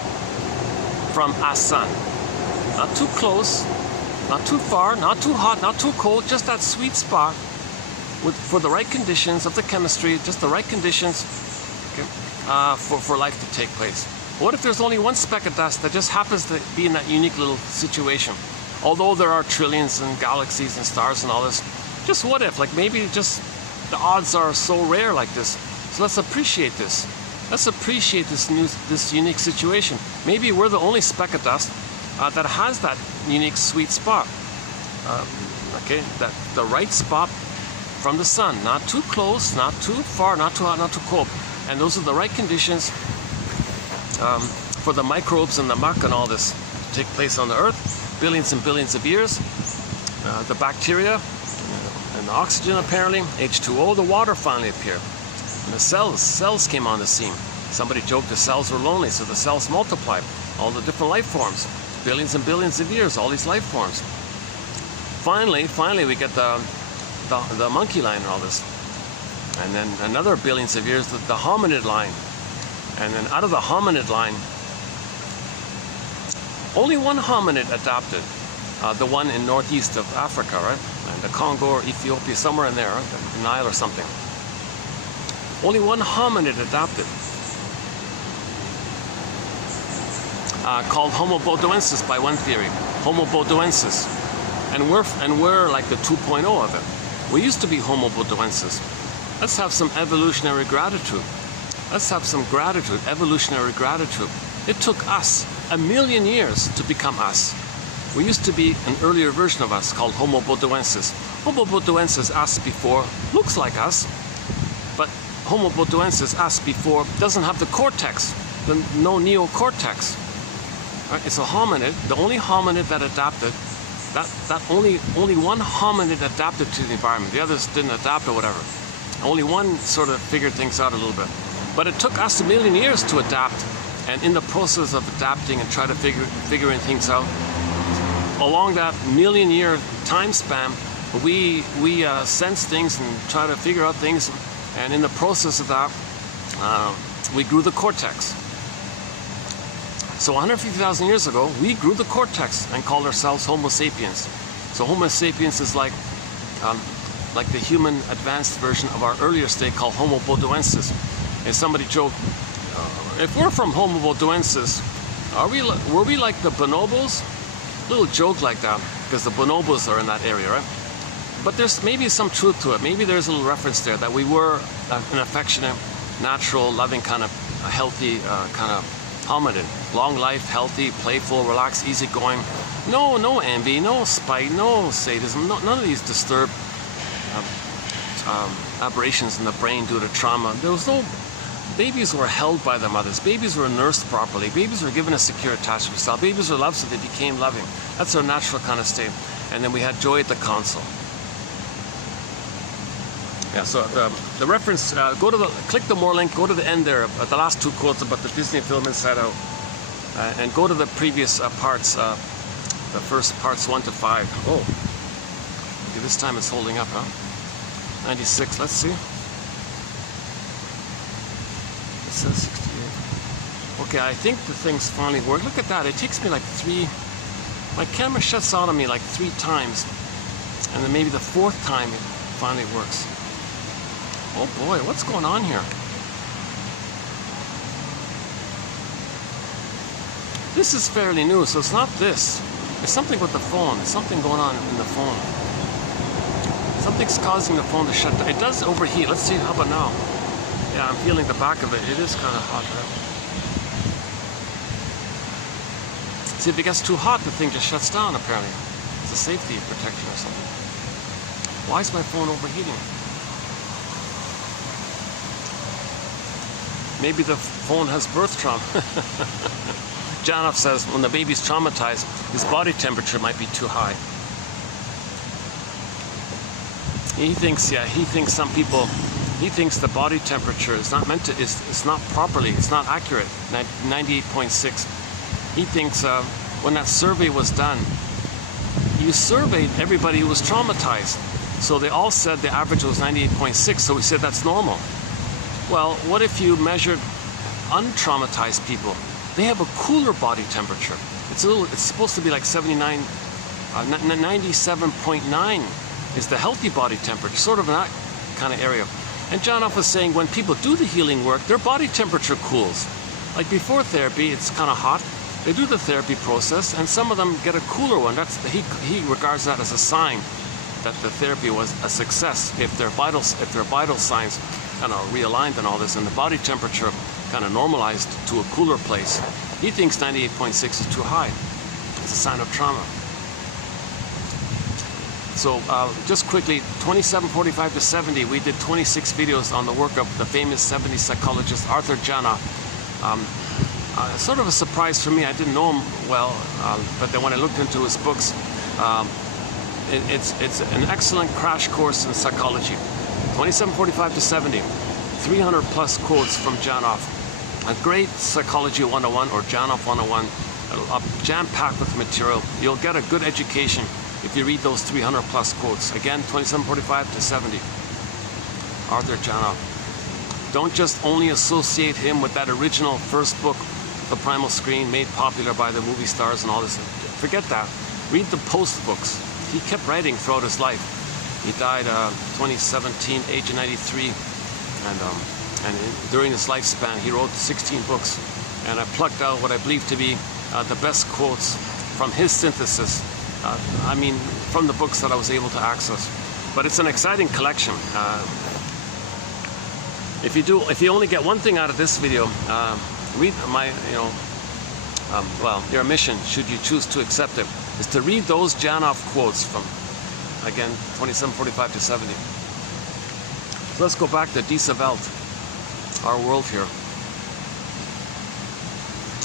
from our sun? Not too close, not too far, not too hot, not too cold, just that sweet spot for the right conditions of the chemistry, just the right conditions, okay, for life to take place. What if there's only one speck of dust that just happens to be in that unique little situation? Although there are trillions and galaxies and stars and all this, just what if? Like, maybe just the odds are so rare like this. So let's appreciate this. Let's appreciate this unique situation. Maybe we're the only speck of dust that has that unique sweet spot. Okay, that the right spot from the sun, not too close, not too far, not too hot, not too cold, and those are the right conditions for the microbes and the muck and all this to take place on the Earth. Billions and billions of years. The bacteria and the oxygen, apparently, H2O, the water finally appeared. And the cells came on the scene. Somebody joked the cells were lonely, so the cells multiplied. All the different life forms, billions and billions of years, all these life forms. Finally, we get the monkey line and all this. And then another billions of years, the hominid line. And then out of the hominid line, only one hominid adapted, the one in northeast of Africa, right? And the Congo or Ethiopia, somewhere in there, right? The Nile or something. Only one hominid adapted, called Homo bodoensis by one theory. Homo bodoensis, and we're like the 2.0 of it. We used to be Homo bodoensis. Let's have some evolutionary gratitude. Let's have some gratitude, evolutionary gratitude. It took us 1 million years to become us. We used to be an earlier version of us called Homo bodoensis. Homo bodoensis, us before, looks like us, but Homo bodoensis, us before, doesn't have the cortex, no neocortex. Right? It's a hominid, the only hominid that adapted. That only one hominid adapted to the environment. The others didn't adapt or whatever. Only one sort of figured things out a little bit. But it took us 1 million years to adapt, and in the process of adapting and try to figuring things out, along that 1 million year time span, we sense things and try to figure out things, and in the process of that, we grew the cortex. So 150,000 years ago, we grew the cortex and called ourselves Homo sapiens. So Homo sapiens is like the human advanced version of our earlier state called Homo bodoensis. And somebody joked, if we're from Homo bodoensis, were we like the bonobos? Little joke like that, because the bonobos are in that area, right? But there's maybe some truth to it. Maybe there's a little reference there that we were an affectionate, natural, loving kind of healthy kind of hominid. Long life, healthy, playful, relaxed, easygoing. No envy, no spite, no sadism, none of these disturbed aberrations in the brain due to trauma. There was no. Babies were held by their mothers. Babies were nursed properly. Babies were given a secure attachment style. Babies were loved, so they became loving. That's their natural kind of state. And then we had joy at the console. Yeah, so the reference, click the more link, go to the end there, the last 2 quotes about the Disney film Inside Out, and go to the previous parts, the first parts 1 to 5. Oh, okay, this time it's holding up, huh? 96, let's see. says 68. Okay, I think the thing's finally worked. Look at that. It takes me like 3. My camera shuts out on me like 3 times. And then maybe the 4th time it finally works. Oh boy, what's going on here? This is fairly new, so it's not this. There's something with the phone. There's something going on in the phone. Something's causing the phone to shut down. It does overheat. Let's see, how about now? Yeah, I'm feeling the back of it. It is kind of hot, right? See, if it gets too hot, the thing just shuts down, apparently. It's a safety protection or something. Why is my phone overheating? Maybe the phone has birth trauma. Janov says when the baby's traumatized, his body temperature might be too high. He thinks the body temperature is not meant to, it's not properly, it's not accurate, 98.6. He thinks when that survey was done, you surveyed everybody who was traumatized. So they all said the average was 98.6, so we said that's normal. Well, what if you measured untraumatized people? They have a cooler body temperature. It's supposed to be like 97.9 is the healthy body temperature, sort of in that kind of area. And Janov was saying when people do the healing work, their body temperature cools. Like before therapy, it's kind of hot. They do the therapy process, and some of them get a cooler one. He regards that as a sign that the therapy was a success. If their vital signs kind of realigned and all this, and the body temperature kind of normalized to a cooler place, he thinks 98.6 is too high. It's a sign of trauma. So just quickly, 2745 to 70, we did 26 videos on the work of the famous 70s psychologist Arthur Janov. Sort of a surprise for me. I didn't know him well, but then when I looked into his books, it's an excellent crash course in psychology. 2745 to 70, 300 plus quotes from Janov. A great psychology 101 or Janov 101, jam-packed with material. You'll get a good education if you read those 300 plus quotes. Again, 2745 to 70. Arthur Janov. Don't just only associate him with that original first book, The Primal Screen, made popular by the movie stars and all this. Forget that. Read the post books. He kept writing throughout his life. He died 2017, age of 93, and during his lifespan, he wrote 16 books. And I plucked out what I believe to be the best quotes from his synthesis. I mean, from the books that I was able to access. But it's an exciting collection. If you only get one thing out of this video, read my, well, your mission, should you choose to accept it, is to read those Janov quotes from, again, 2745 to 70. So let's go back to Diese Welt, our world here.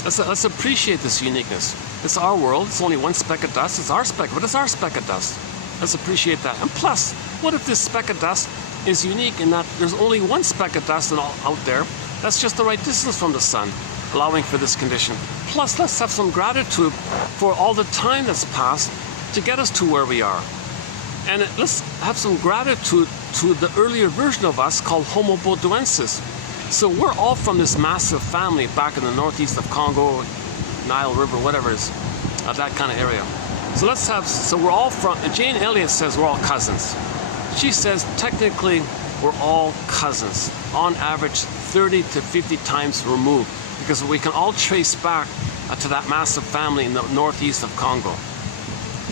Let's appreciate this uniqueness. It's our world. It's only one speck of dust. It's our speck, but it's our speck of dust. Let's appreciate that. And plus, what if this speck of dust is unique in that there's only one speck of dust out there that's just the right distance from the sun, allowing for this condition. Plus, let's have some gratitude for all the time that's passed to get us to where we are. And let's have some gratitude to the earlier version of us called Homo bodoensis. So we're all from this massive family back in the northeast of Congo, Nile River, whatever it is, that kind of area. So we're all from, Jane Elliott says we're all cousins. She says technically we're all cousins, on average 30 to 50 times removed, because we can all trace back to that massive family in the northeast of Congo,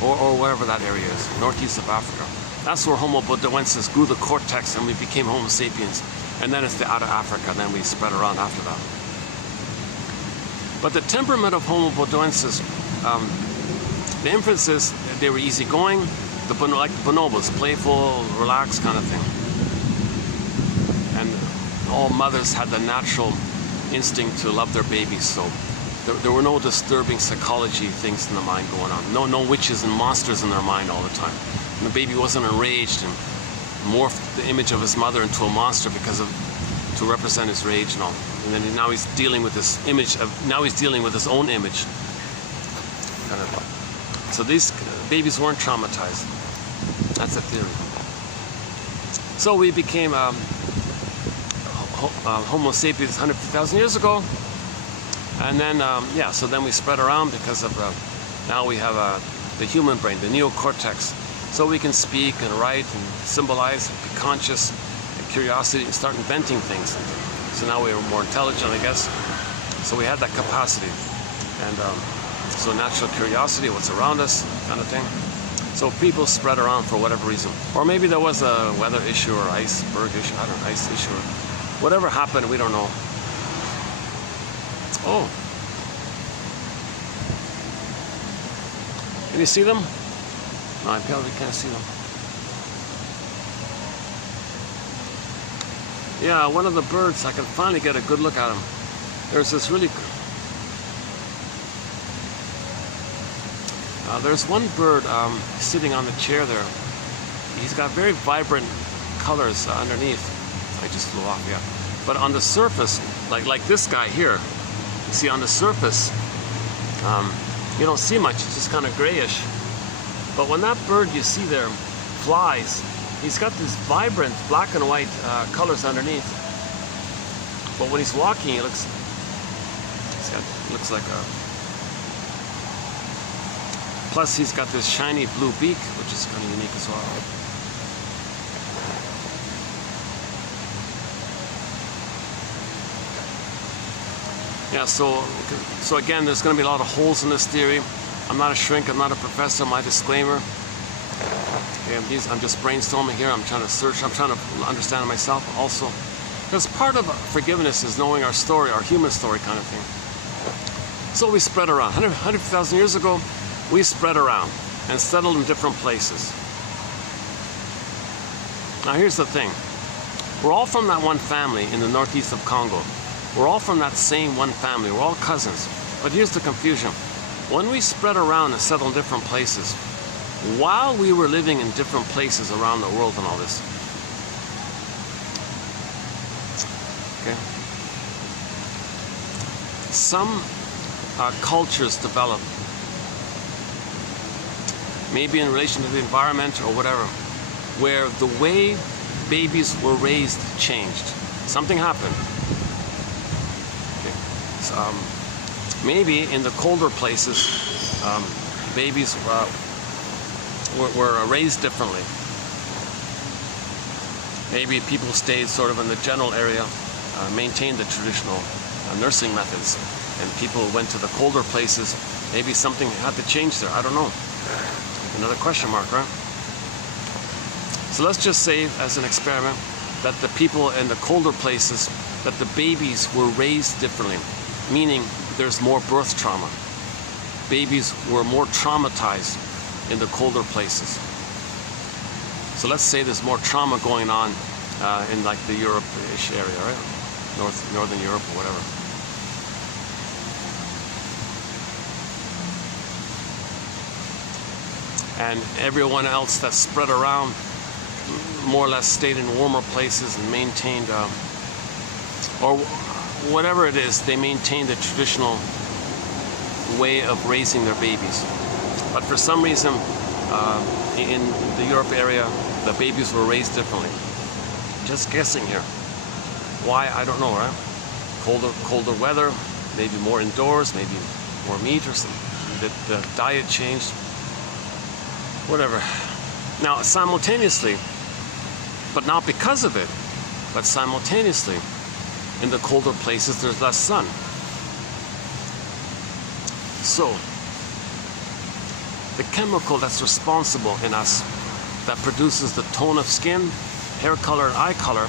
or wherever that area is, northeast of Africa. That's where Homo bodoensis grew the cortex and we became Homo sapiens. And then it's out of Africa, and then we spread around after that. But the temperament of Homo bodoensis, the inference is they were easygoing, like the bonobos, playful, relaxed kind of thing. And all mothers had the natural instinct to love their babies, so there were no disturbing psychology things in the mind going on. No witches and monsters in their mind all the time. And the baby wasn't enraged and morphed the image of his mother into a monster to represent his rage and all. And then now he's dealing with this image now he's dealing with his own image. So these babies weren't traumatized. That's a theory. So we became Homo sapiens 150,000 years ago. And then, yeah, so then we spread around because of, now we have the human brain, the neocortex. So we can speak and write and symbolize, and be conscious, and curiosity, and start inventing things. So now we're more intelligent, I guess. So we had that capacity. And so natural curiosity, what's around us, kind of thing. So people spread around for whatever reason. Or maybe there was a weather issue or iceberg issue, I don't know, ice issue. Or whatever happened, we don't know. Oh. Can you see them? No, I probably can't see them. Yeah, one of the birds, I can finally get a good look at him. There's this really... there's one bird sitting on the chair there. He's got very vibrant colors underneath. I just flew off, yeah. But on the surface, like this guy here, you see on the surface, you don't see much, it's just kind of grayish. But when that bird you see there flies, he's got this vibrant black and white colors underneath. But when he's walking, he looks like a... Plus he's got this shiny blue beak, which is kind of unique as well. Yeah, so again, there's going to be a lot of holes in this theory. I'm not a shrink, I'm not a professor, my disclaimer. Okay, I'm just brainstorming here, I'm trying to search, I'm trying to understand it myself also. Because part of forgiveness is knowing our story, our human story kind of thing. So we spread around. 100,000 years ago, we spread around and settled in different places. Now here's the thing. We're all from that one family in the northeast of Congo. We're all from that same one family. We're all cousins. But here's the confusion. When we spread around and settled in different places, while we were living in different places around the world and all this, okay, some cultures develop, maybe in relation to the environment or whatever, where the way babies were raised changed. Something happened. Okay. So, maybe in the colder places, babies were raised differently. Maybe people stayed sort of in the general area, maintained the traditional nursing methods, and people went to the colder places. Maybe something had to change there. I don't know. Another question mark, right? So let's just say, as an experiment, that the people in the colder places, that the babies were raised differently, meaning there's more birth trauma. Babies were more traumatized in the colder places. So let's say there's more trauma going on in like the Europe-ish area, right? Northern Europe or whatever. And everyone else that's spread around more or less stayed in warmer places and maintained, or whatever it is, they maintained the traditional way of raising their babies. But for some reason, in the Europe area, the babies were raised differently. Just guessing here. Why? I don't know, right? Colder weather, maybe more indoors, maybe more meat or something. The diet changed. Whatever. Now, simultaneously, but not because of it, but simultaneously, in the colder places, there's less sun. So, the chemical that's responsible in us, that produces the tone of skin, hair color, and eye color,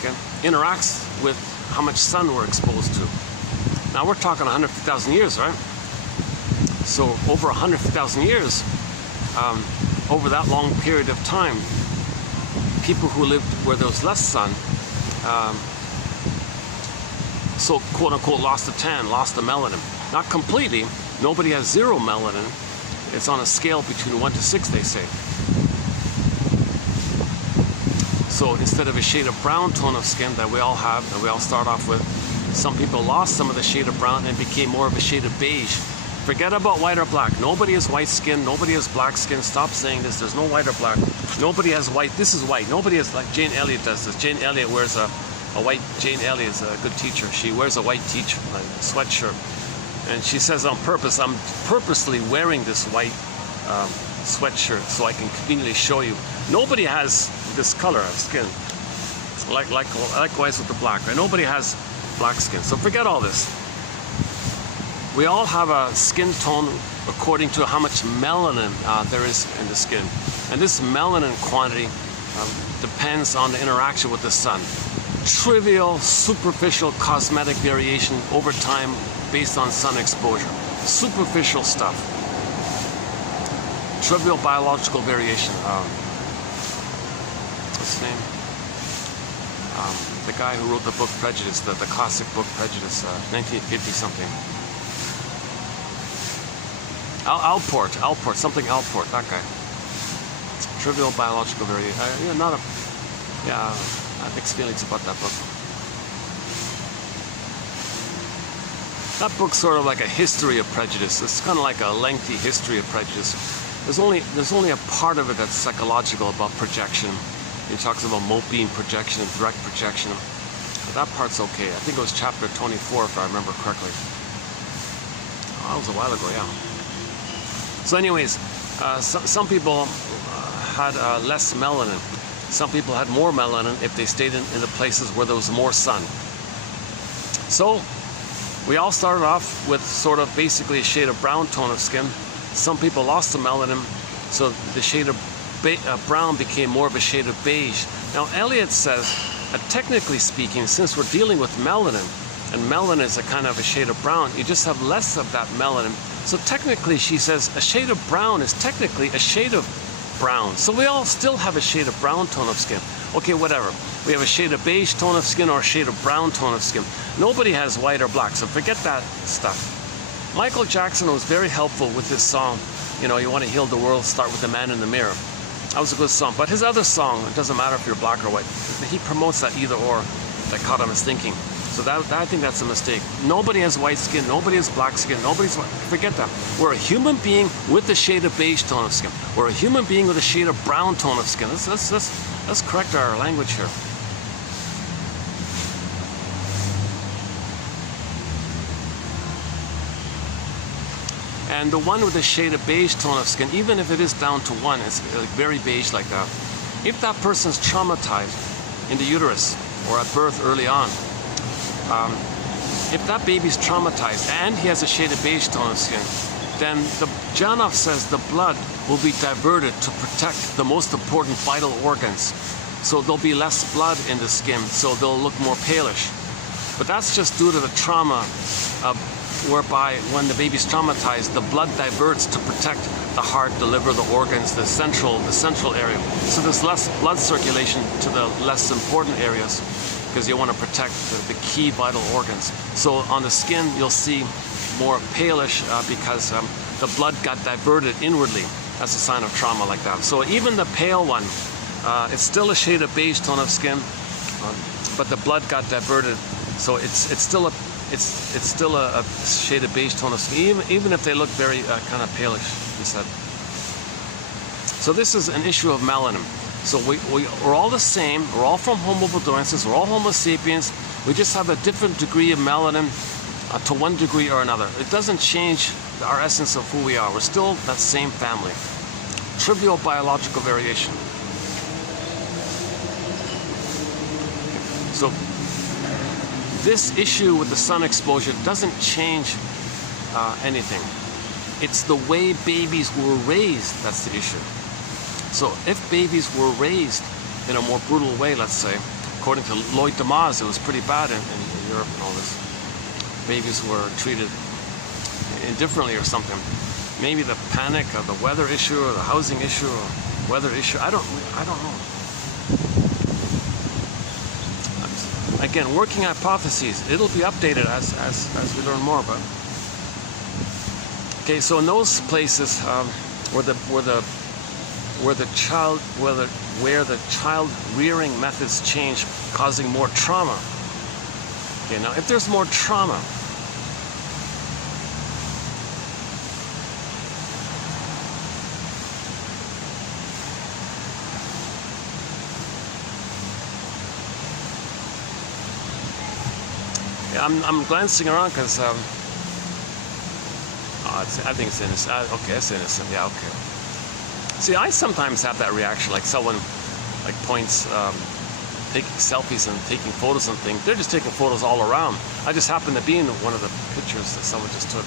okay, interacts with how much sun we're exposed to. Now, we're talking 150,000 years, right? So, over 150,000 years, over that long period of time, people who lived where there was less sun, so quote-unquote lost the tan, lost the melanin. Not completely. Nobody has zero melanin. It's on a scale between 1 to 6, they say. So instead of a shade of brown tone of skin that we all have, that we all start off with, some people lost some of the shade of brown and became more of a shade of beige. Forget about white or black. Nobody has white skin. Nobody has black skin. Stop saying this. There's no white or black. Nobody has white. This is white. Nobody has, like Jane Elliott does this. Jane Elliott wears a Jane Elliott is a good teacher. She wears a white sweatshirt. And she says on purpose, I'm purposely wearing this white sweatshirt so I can conveniently show you. Nobody has this color of skin. Likewise with the black, right? Nobody has black skin. So forget all this. We all have a skin tone according to how much melanin there is in the skin. And this melanin quantity depends on the interaction with the sun. Trivial, superficial cosmetic variation over time based on sun exposure. Superficial stuff. Trivial biological variation. What's his name? The guy who wrote the book Prejudice, the classic book Prejudice, 1950 something. Alport, that guy. Trivial biological variation. I have mixed feelings about that book. That book's sort of like a history of prejudice. It's kind of like a lengthy history of prejudice. There's only a part of it that's psychological about projection. He talks about mote beam projection and direct projection. But that part's okay. I think it was chapter 24 if I remember correctly. Oh, that was a while ago, yeah. So anyways, some people had less melanin. Some people had more melanin if they stayed in the places where there was more sun. So we all started off with sort of basically a shade of brown tone of skin. Some people lost the melanin, so the shade of brown became more of a shade of beige. Now Elliot says, technically speaking, since we're dealing with melanin, and melanin is a kind of a shade of brown, you just have less of that melanin. So technically, she says, a shade of brown is technically a shade of brown. So we all still have a shade of brown tone of skin. Okay, whatever. We have a shade of beige tone of skin or a shade of brown tone of skin. Nobody has white or black, so forget that stuff. Michael Jackson was very helpful with his song, you want to heal the world, start with the man in the mirror. That was a good song. But his other song, it doesn't matter if you're black or white, he promotes that either or dichotomous thinking. So I think that's a mistake. Nobody has white skin, nobody has black skin, forget that. We're a human being with a shade of beige tone of skin. We're a human being with a shade of brown tone of skin. Let's correct our language here. And the one with a shade of beige tone of skin, even if it is down to 1, it's very beige like that. If that person's traumatized in the uterus or at birth early on, if that baby's traumatized and he has a shade of beige tone of skin, then Janov says the blood will be diverted to protect the most important vital organs. So there'll be less blood in the skin, so they'll look more palish. But that's just due to the trauma whereby when the baby's traumatized, the blood diverts to protect the heart, the liver, the organs, the central area. So there's less blood circulation to the less important areas because you want to protect the key vital organs. So on the skin, you'll see more palish because the blood got diverted inwardly. That's a sign of trauma like that. So even the pale one, it's still a shade of beige tone of skin, but the blood got diverted. So it's still a shade of beige tone of skin, even if they look very kind of palish, he said. So this is an issue of melanin. So we're all the same. We're all from Homo bodoensis. We're all Homo sapiens. We just have a different degree of melanin to one degree or another. It doesn't change our essence of who we are. We're still that same family. Trivial biological variation. So this issue with the sun exposure doesn't change anything. It's the way babies were raised that's the issue. So if babies were raised in a more brutal way, let's say, according to Lloyd Demas, it was pretty bad in Europe and all this. Babies were treated indifferently or something. Maybe the panic of the weather issue or the housing issue or weather issue. I don't know. Again, working hypotheses. It'll be updated as we learn more about it. Okay, so in those places where the child rearing methods change, causing more trauma. Okay, now if there's more trauma, Yeah, I'm glancing around because oh, I think it's innocent. Okay, it's innocent. Yeah, okay. See, I sometimes have that reaction, like someone like points, taking selfies and taking photos and things. They're just taking photos all around. I just happened to be in one of the pictures that someone just took.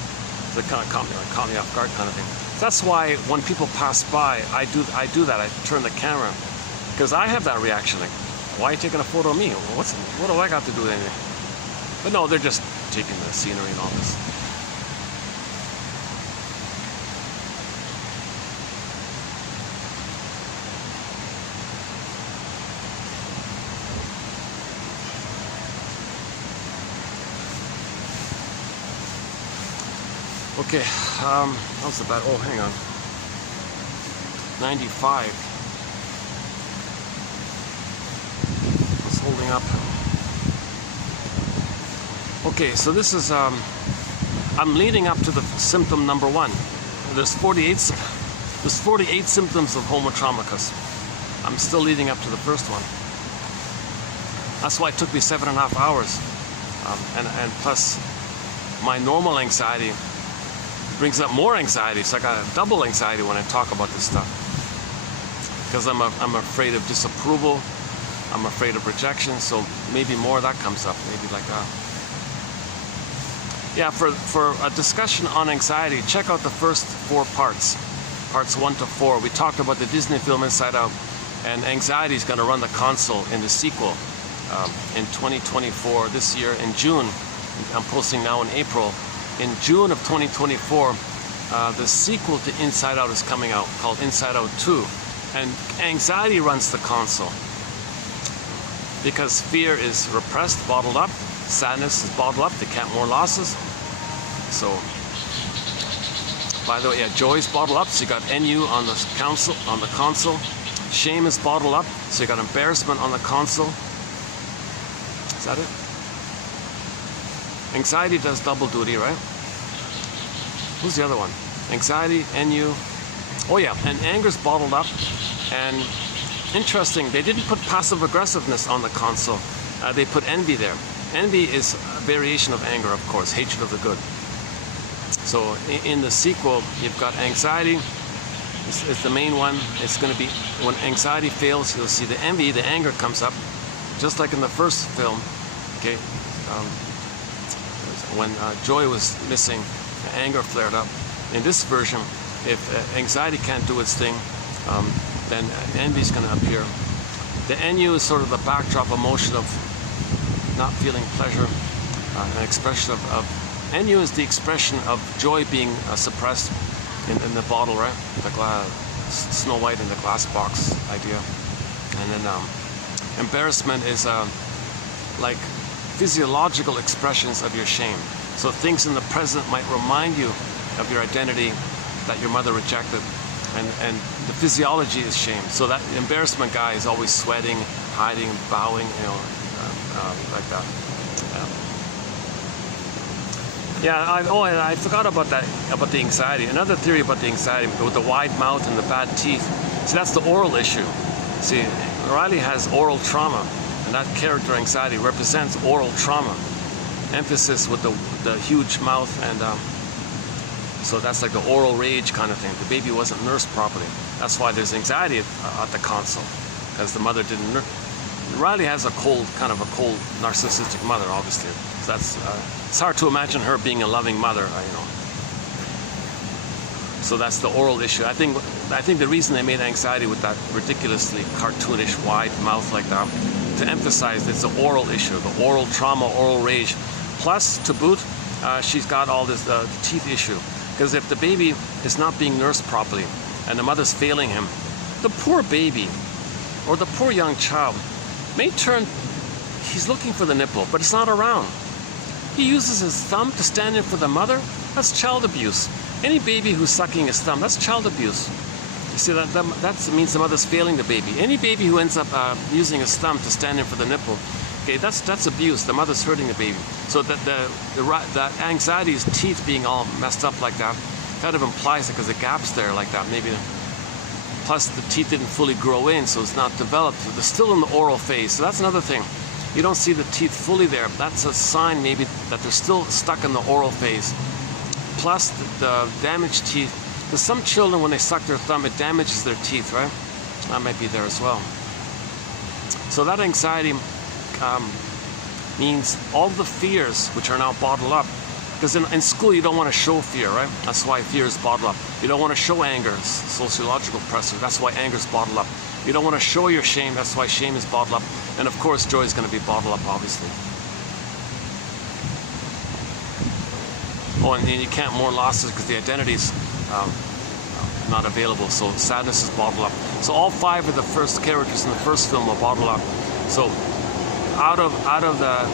That kind of caught me off guard, kind of thing. That's why when people pass by, I do that. I turn the camera because I have that reaction, like, why are you taking a photo of me? What do I got to do with anything? But no, they're just taking the scenery and all this. Okay, how's the bat? Oh, hang on. 95. It's holding up. Okay, so this is, I'm leading up to the symptom number 1. There's 48 symptoms of homotraumacus. I'm still leading up to the first one. That's why it took me 7.5 hours. And plus, my normal anxiety brings up more anxiety, so I got a double anxiety when I talk about this stuff. Because I'm afraid of disapproval, I'm afraid of rejection, so maybe more of that comes up, maybe like that. Yeah, for a discussion on anxiety, check out the first 4 parts. Parts 1 to 4. We talked about the Disney film Inside Out, and anxiety is going to run the console in the sequel in 2024, this year in June. I'm posting now in April. In June of 2024, the sequel to Inside Out is coming out, called Inside Out 2. And anxiety runs the console. Because fear is repressed, bottled up. Sadness is bottled up, they count more losses. So, by the way, yeah, joy is bottled up, so you got NU on the console. Shame is bottled up, so you got embarrassment on the console. Is that it? Anxiety does double duty, right? Who's the other one? Anxiety, NU. Oh yeah, and anger's bottled up. And interesting, they didn't put passive aggressiveness on the console. They put envy there. Envy is a variation of anger, of course, hatred of the good. So in the sequel, you've got anxiety. It's the main one. It's going to be, when anxiety fails, you'll see the envy, the anger comes up, just like in the first film. Okay. When joy was missing, anger flared up. In this version, if anxiety can't do its thing, then envy is going to appear. The NU is sort of the backdrop emotion of not feeling pleasure, an expression of NU is the expression of joy being suppressed in the bottle, right? The Snow White in the glass box idea. And then embarrassment is like physiological expressions of your shame. So things in the present might remind you of your identity that your mother rejected, and the physiology is shame. So that embarrassment guy is always sweating, hiding, bowing, you know, like that. I forgot about that, about the anxiety. Another theory about the anxiety with the wide mouth and the bad teeth. See, that's the oral issue. See, Riley has oral trauma, and that character anxiety represents oral trauma. Emphasis with the huge mouth, and so that's like the oral rage kind of thing. The baby wasn't nursed properly. That's why there's anxiety at the console, because the mother didn't nurse. Riley has a cold, narcissistic mother, obviously. So that's it's hard to imagine her being a loving mother, you know. So that's the oral issue. I think the reason they made anxiety with that ridiculously cartoonish wide mouth like that, to emphasize it's an oral issue, the oral trauma, oral rage. Plus, to boot, she's got all this the teeth issue. Because if the baby is not being nursed properly and the mother's failing him, the poor baby or the poor young child may turn, he's looking for the nipple, but it's not around. He uses his thumb to stand in for the mother. That's child abuse. Any baby who's sucking his thumb, that's child abuse. You see, that means the mother's failing the baby. Any baby who ends up using his thumb to stand in for the nipple, okay, that's abuse. The mother's hurting the baby. So that anxiety is teeth being all messed up like that, kind of implies it because the gap's there like that. Maybe. Plus, the teeth didn't fully grow in, so it's not developed. They're still in the oral phase. So that's another thing. you don't see the teeth fully there. That's a sign maybe that they're still stuck in the oral phase. Plus the damaged teeth. Because some children, when they suck their thumb, it damages their teeth, right? That might be there as well. So that anxiety means all the fears which are now bottled up. Because in school, you don't want to show fear, right? That's why fear is bottled up. You don't want to show anger, sociological pressure. That's why anger is bottled up. You don't want to show your shame. That's why shame is bottled up. And of course, joy is going to be bottled up, obviously. Oh, and you can't mourn losses because the identity's not available. So sadness is bottled up. So all 5 of the first characters in the first film are bottled up. So out of the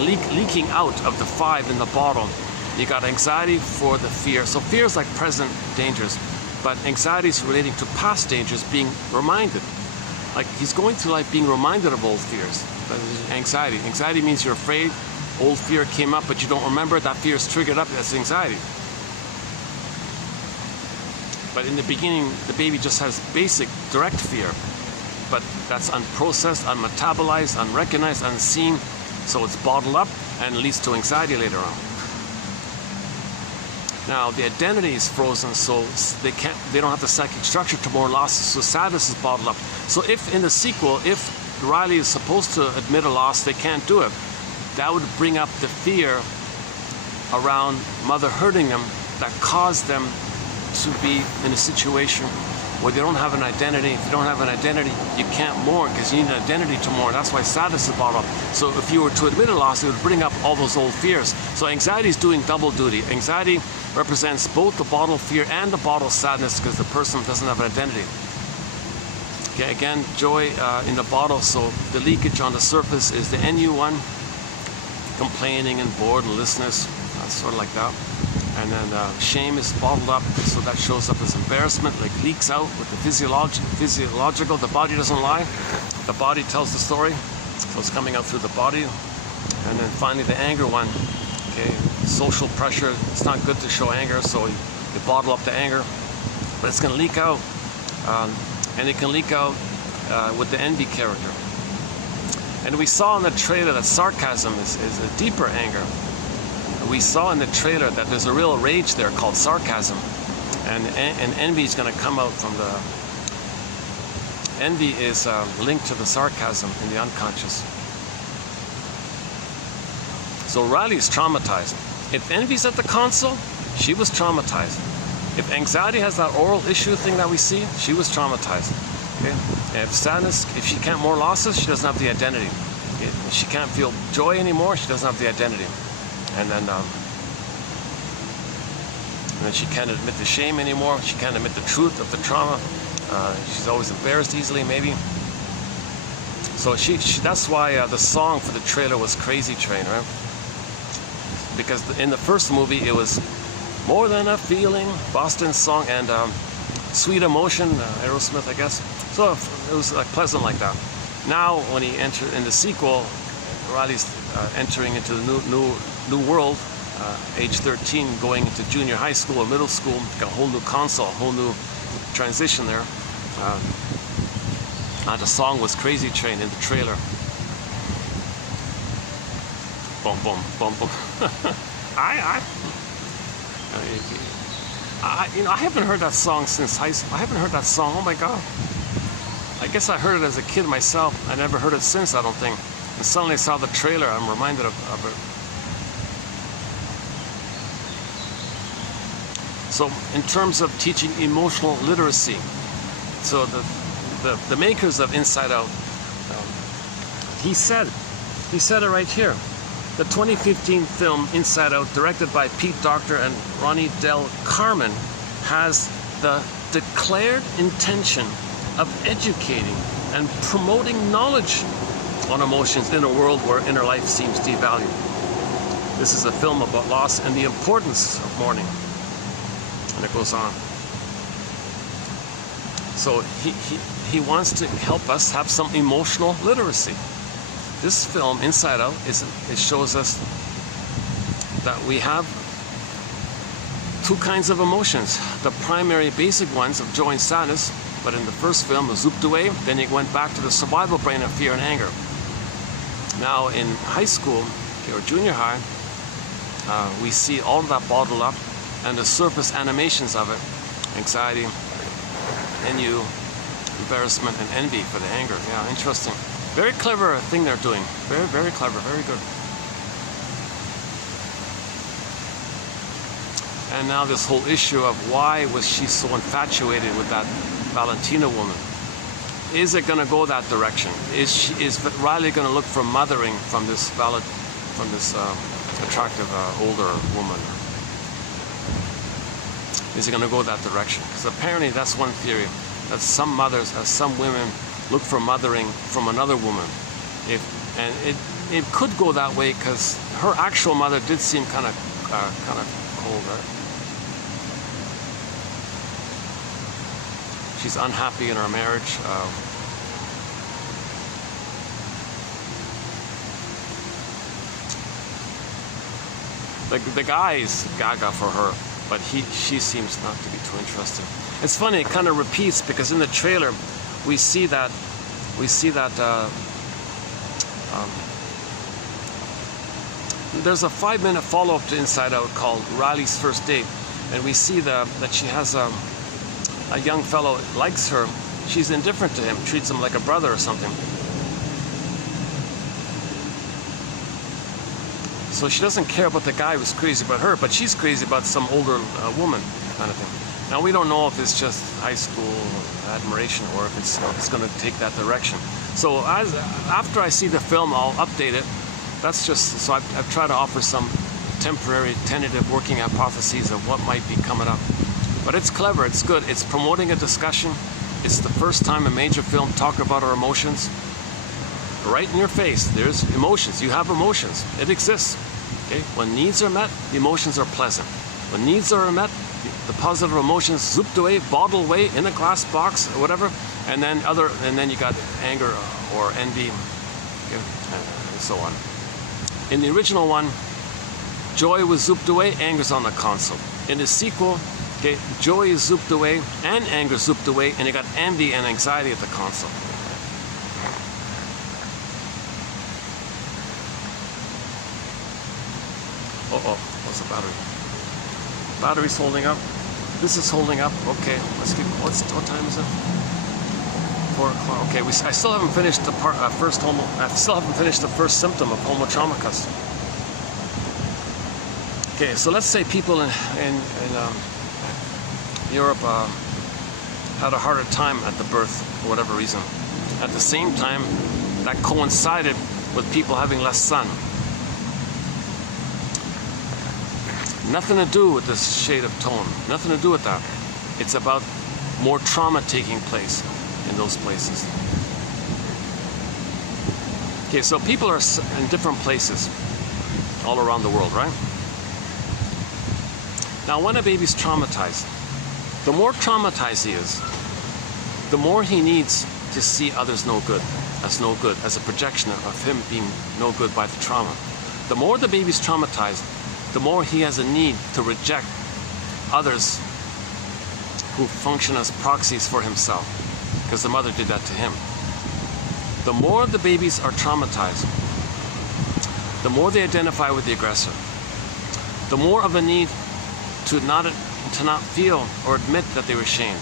leaking out of the 5 in the bottle, you got anxiety for the fear. So fear is like present dangers, but anxiety is relating to past dangers, being reminded. Like he's going through life being reminded of old fears. Anxiety. Anxiety means you're afraid. Old fear came up, but you don't remember. That fear is triggered up. That's anxiety. But in the beginning, the baby just has basic, direct fear. But that's unprocessed, unmetabolized, unrecognized, unseen. So it's bottled up and leads to anxiety later on. Now the identity is frozen, so they don't have the psychic structure to mourn losses. So sadness is bottled up. So if in the sequel, if Riley is supposed to admit a loss, they can't do it. That would bring up the fear around mother hurting them that caused them to be in a situation where they don't have an identity. If you don't have an identity, you can't mourn because you need an identity to mourn. That's why sadness is bottled up. So if you were to admit a loss, it would bring up all those old fears. So anxiety is doing double duty. Anxiety represents both the bottled fear and the bottled sadness because the person doesn't have an identity. Okay, again, joy in the bottle. So the leakage on the surface is the NU one, complaining and bored and listlessness, sort of like that. And then shame is bottled up, so that shows up as embarrassment, like leaks out with the physiological. The body doesn't lie. The body tells the story, so it's coming out through the body. And then finally the anger one. Okay, social pressure. It's not good to show anger, so you bottle up the anger, but it's going to leak out, and it can leak out with the envy character. And we saw in the trailer that sarcasm is a deeper anger. We saw in the trailer that there's a real rage there called sarcasm, and envy is going to come out from the. Envy is linked to the sarcasm in the unconscious. So Riley's traumatized. If envy's at the console, she was traumatized. If anxiety has that oral issue thing that we see, she was traumatized. Okay? And if sadness, if she can't mourn losses, she doesn't have the identity. If she can't feel joy anymore, she doesn't have the identity. And then she can't admit the shame anymore. She can't admit the truth of the trauma. She's always embarrassed easily, maybe. So that's why the song for the trailer was Crazy Train, right? Because in the first movie, it was More Than a Feeling, Boston song, and Sweet Emotion, Aerosmith, I guess. So it was like pleasant like that. Now, when he entered in the sequel, Riley's entering into the new world, age 13, going into junior high school or middle school, got a whole new console, a whole new transition there. The song was Crazy Train in the trailer. Boom, boom, boom, boom. I haven't heard that song since high school. I haven't heard that song. Oh my God. I guess I heard it as a kid myself. I never heard it since, I don't think. And suddenly I saw the trailer. I'm reminded of it. So in terms of teaching emotional literacy, so the makers of Inside Out, he said it right here. The 2015 film Inside Out, directed by Pete Docter and Ronnie Del Carmen, has the declared intention of educating and promoting knowledge on emotions in a world where inner life seems devalued. This is a film about loss and the importance of mourning. And it goes on. So he wants to help us have some emotional literacy. This film, Inside Out, it shows us that we have two kinds of emotions. The primary basic ones of joy and sadness, but in the first film it was zooped away, then it went back to the survival brain of fear and anger. Now in high school, or junior high, we see all of that bottled up, and the surface animations of it: anxiety, ennui, embarrassment, and envy for the anger. Yeah, interesting. Very clever thing they're doing. Very, very clever. Very good. And now this whole issue of why was she so infatuated with that Valentina woman? Is it going to go that direction? Is Riley going to look for mothering from this attractive older woman? Is it going to go that direction? Because apparently that's one theory, that some mothers, some women, look for mothering from another woman. And it could go that way because her actual mother did seem kind of cold, right? She's unhappy in her marriage. The guy is gaga for her, but she seems not to be too interested. It's funny, it kind of repeats, because in the trailer we see that there's a 5-minute follow-up to Inside Out called Riley's First Date, and we see that she has a young fellow likes her. She's indifferent to him, treats him like a brother or something. So she doesn't care about the guy who's crazy about her, but she's crazy about some older woman kind of thing. Now we don't know if it's just high school admiration or if it's going to take that direction. So after I see the film, I'll update it. That's just, so I've tried to offer some temporary, tentative working hypotheses of what might be coming up. But it's clever, it's good, it's promoting a discussion. It's the first time a major film talked about our emotions. Right in your face, there's emotions. You have emotions, it exists. Okay? When needs are met, the emotions are pleasant. When needs are met, the positive emotions zooped away, bottled away in a glass box or whatever, and then you got anger or envy, okay, and so on. In the original one, joy was zooped away, anger's on the console. In the sequel, okay, joy is zooped away and anger zooped away, and you got envy and anxiety at the console. What's the battery? Battery's holding up. This is holding up. Okay, let's keep. What time is it? 4 o'clock. Okay, I still haven't finished the I still haven't finished the first symptom of homotraumacus. Okay, so let's say people in Europe had a harder time at the birth for whatever reason. At the same time, that coincided with people having less sun. Nothing to do with this shade of tone. Nothing to do with that. It's about more trauma taking place in those places. Okay, so people are in different places all around the world, right? Now, when a baby's traumatized, the more traumatized he is, the more he needs to see others no good, as a projection of him being no good by the trauma. The more the baby's traumatized, the more he has a need to reject others who function as proxies for himself, because the mother did that to him. The more the babies are traumatized, the more they identify with the aggressor, the more of a need to not feel or admit that they were shamed,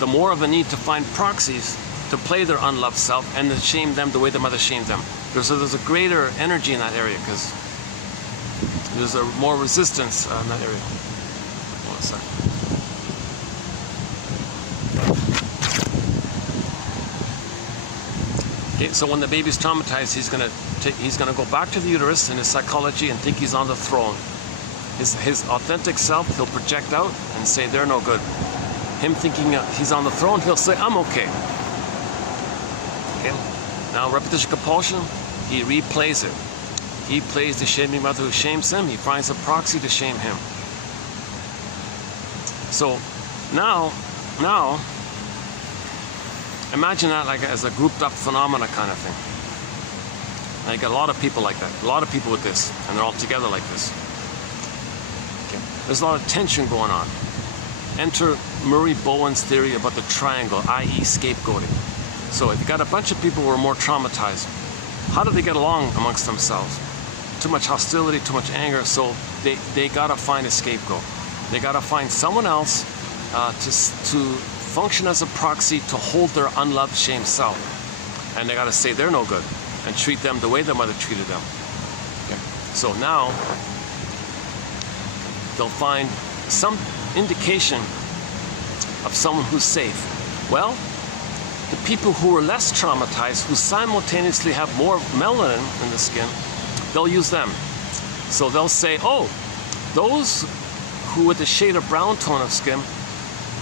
the more of a need to find proxies to play their unloved self and to shame them the way the mother shamed them. There's a greater energy in that area because there's more resistance in that area. One second. Okay, so when the baby's traumatized, he's gonna go back to the uterus in his psychology and think he's on the throne. His authentic self, he'll project out and say they're no good. Him thinking he's on the throne, he'll say I'm okay. Okay. Now repetition compulsion, he replays it. He plays the shaming mother who shames him. He finds a proxy to shame him. So now, imagine that like as a grouped up phenomena kind of thing. Like a lot of people like that. A lot of people with this, and they're all together like this. Okay. There's a lot of tension going on. Enter Murray Bowen's theory about the triangle, i.e. scapegoating. So if you got a bunch of people who are more traumatized, how do they get along amongst themselves? Too much hostility, too much anger, so they gotta find a scapegoat. They gotta find someone else to function as a proxy to hold their unloved, shamed self. And they gotta say they're no good and treat them the way their mother treated them. Okay. So now they'll find some indication of someone who's safe. Well, the people who are less traumatized, who simultaneously have more melanin in the skin, they'll use them. So they'll say, oh, those who with a shade of brown tone of skin,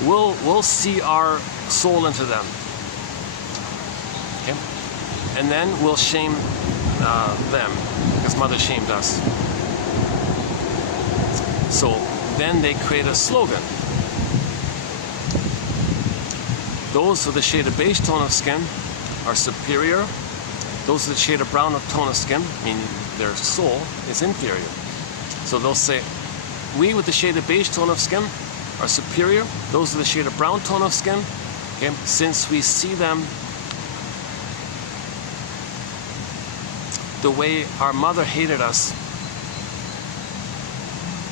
we'll see our soul into them. Okay? And then we'll shame them, because mother shamed us. So then they create a slogan. Those with a shade of beige tone of skin are superior. Those with a shade of brown tone of skin, meaning their soul, is inferior. So they'll say, we with the shade of beige tone of skin are superior. Those with the shade of brown tone of skin, okay, since we see them the way our mother hated us.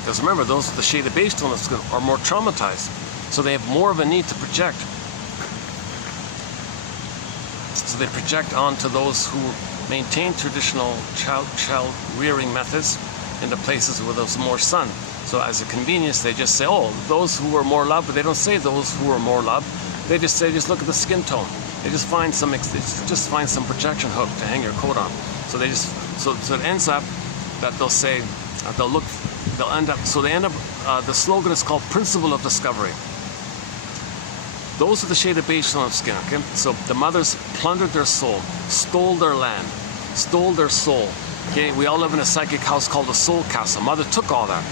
Because remember, those with the shade of beige tone of skin are more traumatized. So they have more of a need to project. So they project onto those who maintain traditional child rearing methods in the places where there's more sun. So as a convenience, they just say, oh, those who are more loved, but they don't say those who are more loved. They just say, just look at the skin tone. They just find some projection hook to hang your coat on. So they just, so it ends up that they'll say, the slogan is called Principle of Discovery. Those with the shade of beige tone of skin, okay? So the mothers plundered their soul, stole their land, stole their soul. Okay, we all live in a psychic house called the soul castle. Mother took all that.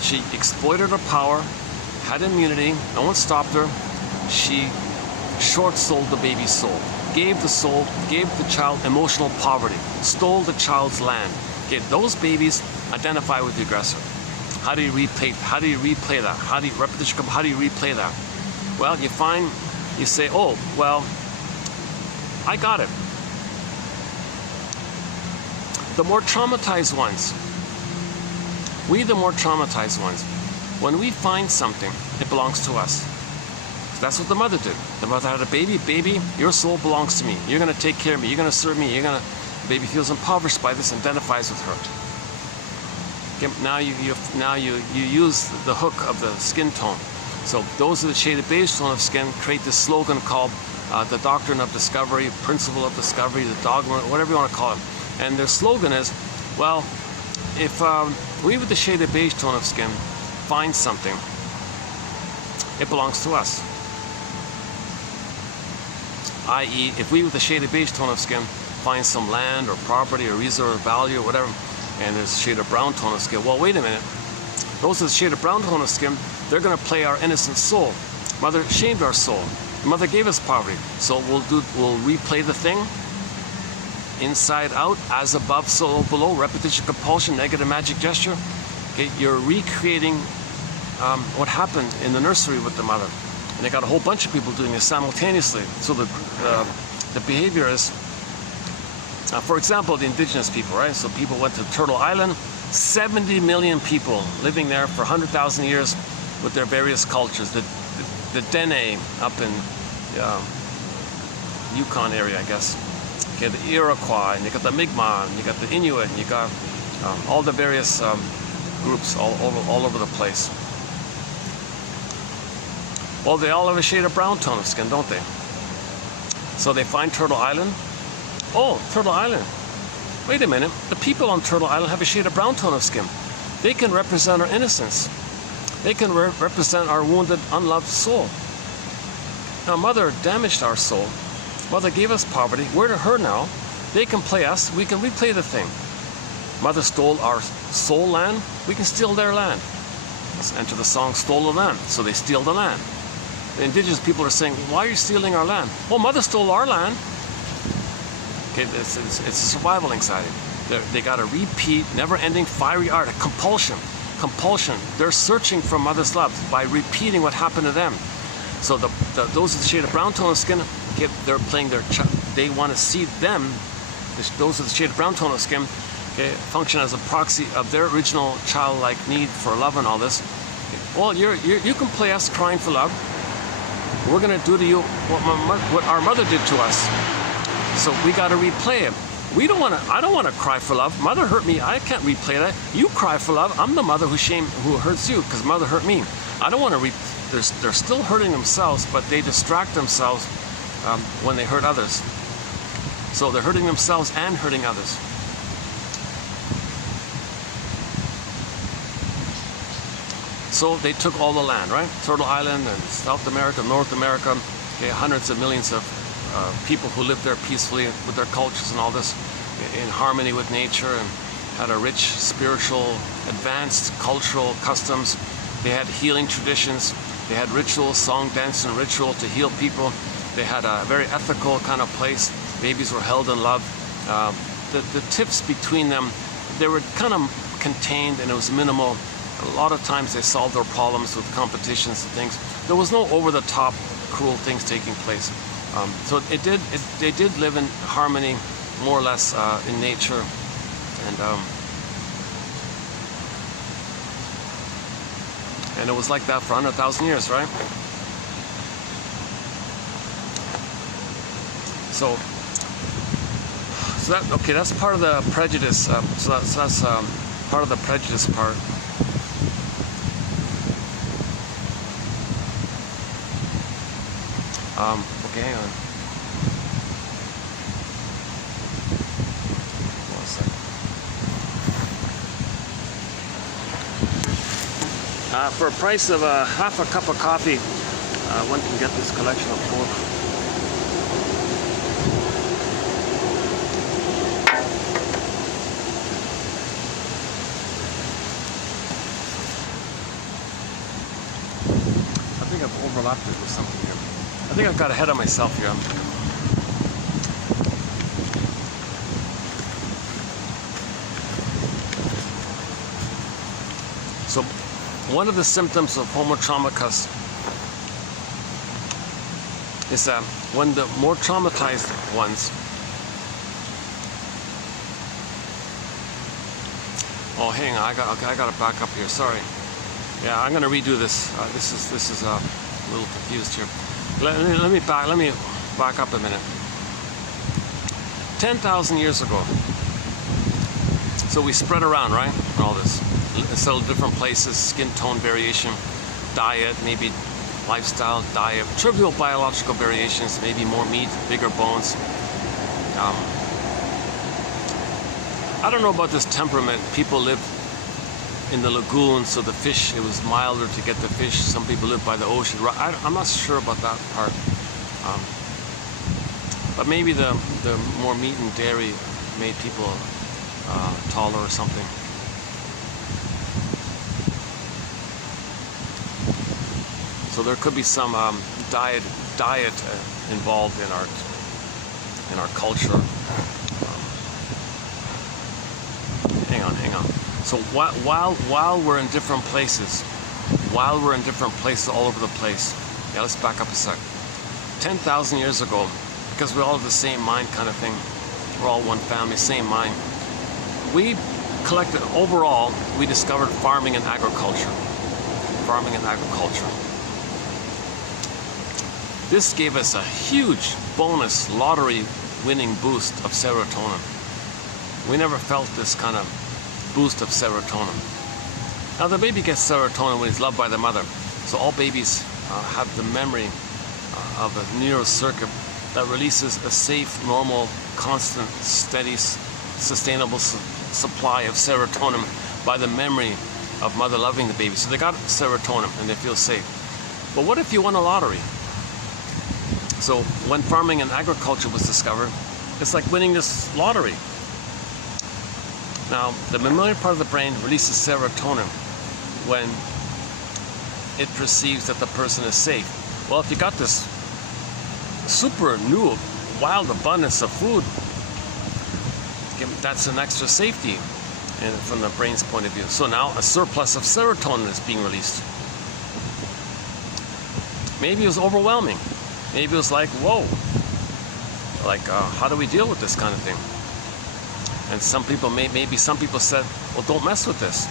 She exploited her power, had immunity, no one stopped her. She short-sold the baby's soul, gave the child emotional poverty, stole the child's land. Okay, those babies identify with the aggressor. How do you replay that? How do you replay that? Well, you say, oh, well, I got it. The more traumatized ones, when we find something, it belongs to us. That's what the mother did. The mother had a baby, your soul belongs to me. You're going to take care of me. You're going to serve me. The baby feels impoverished by this and identifies with her. Okay, now you use the hook of the skin tone. So those with the shade of beige tone of skin create this slogan called the Doctrine of Discovery, Principle of Discovery, the Dogma, whatever you want to call it. And their slogan is, well, if we with the shade of beige tone of skin find something, it belongs to us. I.e., if we with the shade of beige tone of skin find some land or property or resource value or whatever, and there's a shade of brown tone of skin, well, wait a minute. Those with the shade of brown tone of skin, they're going to play our innocent soul. Mother shamed our soul. Mother gave us poverty. So we'll replay the thing inside out, as above, so below, repetition, compulsion, negative magic gesture. Okay, you're recreating what happened in the nursery with the mother. And they got a whole bunch of people doing this simultaneously. So the behavior is, for example, the indigenous people, right? So people went to Turtle Island, 70 million people living there for 100,000 years with their various cultures. The Dene up in Yukon area, I guess. Okay, the Iroquois, and you got the Mi'kmaq, and you got the Inuit, and you got all the various groups all over the place. Well, they all have a shade of brown tone of skin, don't they? So they find Turtle Island. Oh, Turtle Island. Wait a minute. The people on Turtle Island have a shade of brown tone of skin. They can represent our innocence. They can represent our wounded, unloved soul. Now, Mother damaged our soul. Mother gave us poverty. We're to her now. They can play us. We can replay the thing. Mother stole our soul land. We can steal their land. Let's enter the song, Stole the Land. So they steal the land. The indigenous people are saying, why are you stealing our land? Well, Mother stole our land. Okay, it's a survival anxiety. They got to repeat never-ending fiery art, a compulsion. They're searching for Mother's love by repeating what happened to them. So those with the shade of brown tone of skin, okay, they're playing they want to see them those with the shaded brown tone of skin, okay, function as a proxy of their original childlike need for love and all this. Okay. Well, you can play us crying for love. We're gonna do to you what our mother did to us. So we got to replay it. I don't want to cry for love. Mother hurt me. I can't replay that. You cry for love. I'm the mother who hurts you because mother hurt me. I don't want to they're still hurting themselves, but they distract themselves when they hurt others. So they're hurting themselves and hurting others. So they took all the land, right? Turtle Island and South America, North America, okay, hundreds of millions of people who lived there peacefully with their cultures and all this in harmony with nature, and had a rich spiritual, advanced cultural customs. They had healing traditions. They had rituals, song, dance, and ritual to heal people. They had a very ethical kind of place. Babies were held in love. The tips between them, they were kind of contained, and it was minimal. A lot of times they solved their problems with competitions and things. There was no over-the-top cruel things taking place. So they did live in harmony, more or less, in nature, and it was like that for 100,000 years, right? So that's part of the prejudice. So that's part of the prejudice part. Okay, hang on. One second. For a price of half a cup of coffee, one can get this collection of pork. I think I've overlapped it with something here. I think I've got ahead of myself here. So, one of the symptoms of homo traumacus is that when the more traumatized ones, oh, hang on, I got to back up here. Sorry. Yeah, I'm going to redo this. This is a little confused here. Let me back up a minute. 10,000 years ago, so we spread around, right? All this, settled different places, skin tone variation, diet, maybe lifestyle, diet, trivial biological variations, maybe more meat, bigger bones. I don't know about this temperament. People live in the lagoon, so the fish, it was milder to get the fish. Some people live by the ocean. I'm not sure about that part. But maybe the more meat and dairy made people taller or something. So there could be some diet involved in our culture. Hang on. So while we're in different places, all over the place. Yeah, let's back up a sec. 10,000 years ago, because we all have the same mind kind of thing. We're all one family, same mind. We collected, overall, we discovered farming and agriculture. This gave us a huge bonus lottery winning boost of serotonin. We never felt this kind of boost of serotonin. Now the baby gets serotonin when he's loved by the mother. So all babies have the memory of a neural circuit that releases a safe, normal, constant, steady, sustainable supply of serotonin by the memory of mother loving the baby. So they got serotonin and they feel safe. But what if you won a lottery? So when farming and agriculture was discovered, it's like winning this lottery. Now, the mammalian part of the brain releases serotonin when it perceives that the person is safe. Well, if you got this super new, wild abundance of food, that's an extra safety from the brain's point of view. So now a surplus of serotonin is being released. Maybe it was overwhelming. Maybe it was like, whoa, like how do we deal with this kind of thing? And some people, maybe some people said, well, don't mess with this.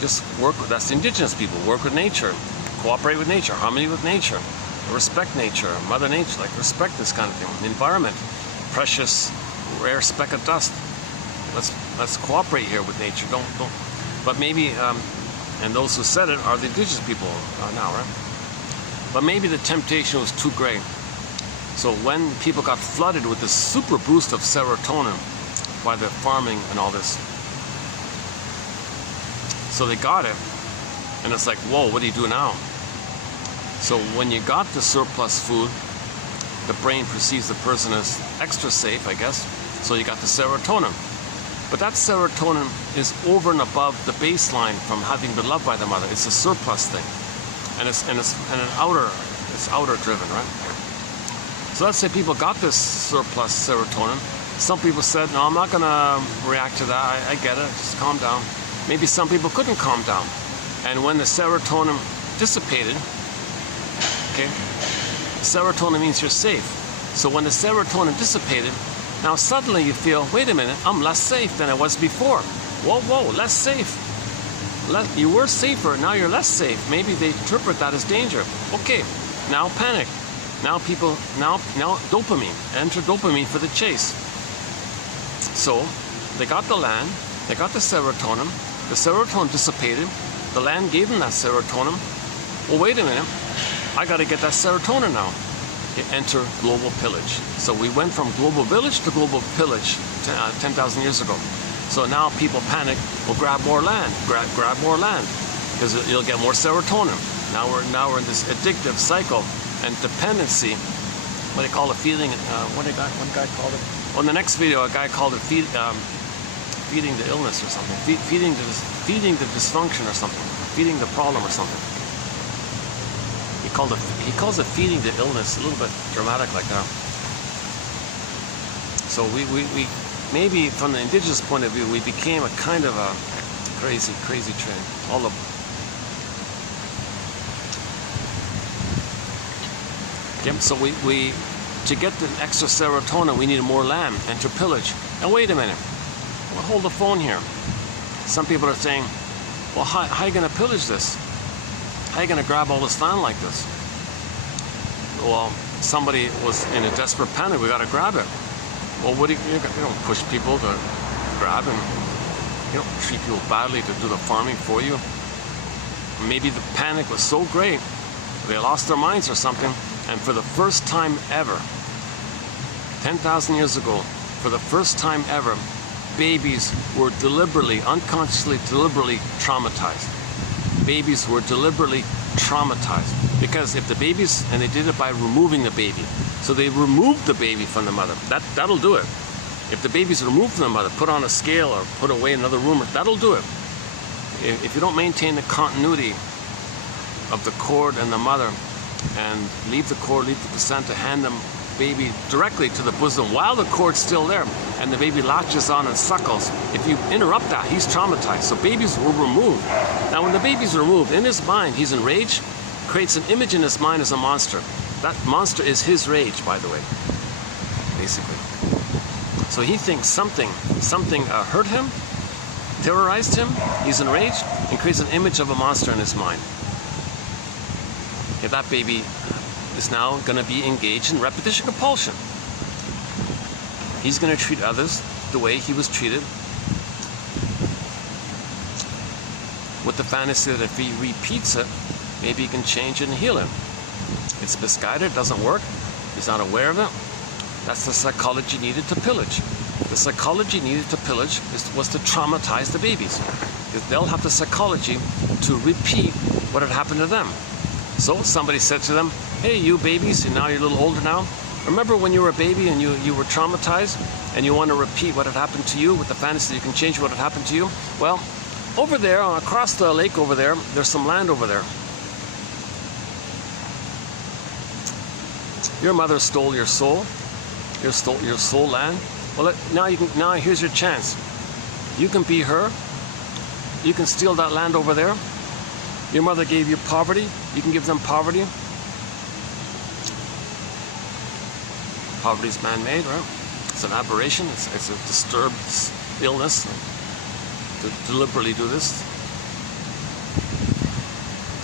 Just work with, that's the indigenous people, work with nature, cooperate with nature, harmony with nature, respect nature, Mother Nature, like respect this kind of thing. The environment, precious, rare speck of dust. Let's cooperate here with nature. Don't. But maybe, and those who said it are the indigenous people now, right? But maybe the temptation was too great. So when people got flooded with this super boost of serotonin by the farming and all this, so they got it, and it's like, whoa, what do you do now? So when you got the surplus food, the brain perceives the person as extra safe, I guess. So you got the serotonin. But that serotonin is over and above the baseline from having been loved by the mother. It's a surplus thing, and it's outer driven, right? So let's say people got this surplus serotonin. Some people said, no, I'm not gonna react to that. I get it. Just calm down. Maybe some people couldn't calm down, and when the serotonin dissipated, okay, serotonin means you're safe. So when the serotonin dissipated, now suddenly you feel, wait a minute, I'm less safe than I was before. Whoa, less safe. You were safer, now you're less safe. Maybe they interpret that as danger. Okay, now panic. Now dopamine. Enter dopamine for the chase. So they got the land, they got the serotonin dissipated, the land gave them that serotonin. Well, wait a minute, I got to get that serotonin now. They enter global pillage. So we went from global village to global pillage 10,000 years ago. So now people panic, well, grab more land, grab more land, because you'll get more serotonin. Now we're in this addictive cycle and dependency. What do they call it? Feeding. One guy called it. On the next video, a guy called it feeding the illness or something. Feeding the dysfunction or something. Feeding the problem or something. He calls it feeding the illness. A little bit dramatic like that. So we maybe from the indigenous point of view, we became a kind of a crazy train. So we to get the extra serotonin, we needed more land, enter pillage. And wait a minute, well, hold the phone here. Some people are saying, well, how are you going to pillage this? How are you going to grab all this land like this? Well, somebody was in a desperate panic, we got to grab it. Well, what do you don't push people to grab, and you don't treat people badly to do the farming for you. Maybe the panic was so great, they lost their minds or something. And for the first time ever, 10,000 years ago, for the first time ever, babies were unconsciously deliberately traumatized. Babies were deliberately traumatized. Because if the babies, and they did it by removing the baby. So they removed the baby from the mother. That'll do it. If the baby's removed from the mother, put on a scale or put away in another room, that'll do it. If you don't maintain the continuity of the cord and the mother, and leave the cord, leave the placenta, hand the baby directly to the bosom while the cord's still there, and the baby latches on and suckles. If you interrupt that, he's traumatized. So babies were removed. Now when the baby's removed, in his mind, he's enraged, creates an image in his mind as a monster. That monster is his rage, by the way, basically. So he thinks something hurt him, terrorized him, he's enraged, and creates an image of a monster in his mind. That baby is now going to be engaged in repetition compulsion. He's going to treat others the way he was treated, with the fantasy that if he repeats it, maybe he can change it and heal him. It's misguided, doesn't work, he's not aware of it. That's the psychology needed to pillage. The psychology needed to pillage was to traumatize the babies. They'll have the psychology to repeat what had happened to them. So somebody said to them, hey, you babies, and now you're a little older now. Remember when you were a baby and you were traumatized and you want to repeat what had happened to you with the fantasy that you can change what had happened to you? Well, over there, across the lake over there, there's some land over there. Your mother stole your soul. Your soul land. Well, now here's your chance. You can be her. You can steal that land over there. Your mother gave you poverty. You can give them poverty. Poverty is man-made, right? It's an aberration. It's a disturbed illness to deliberately do this.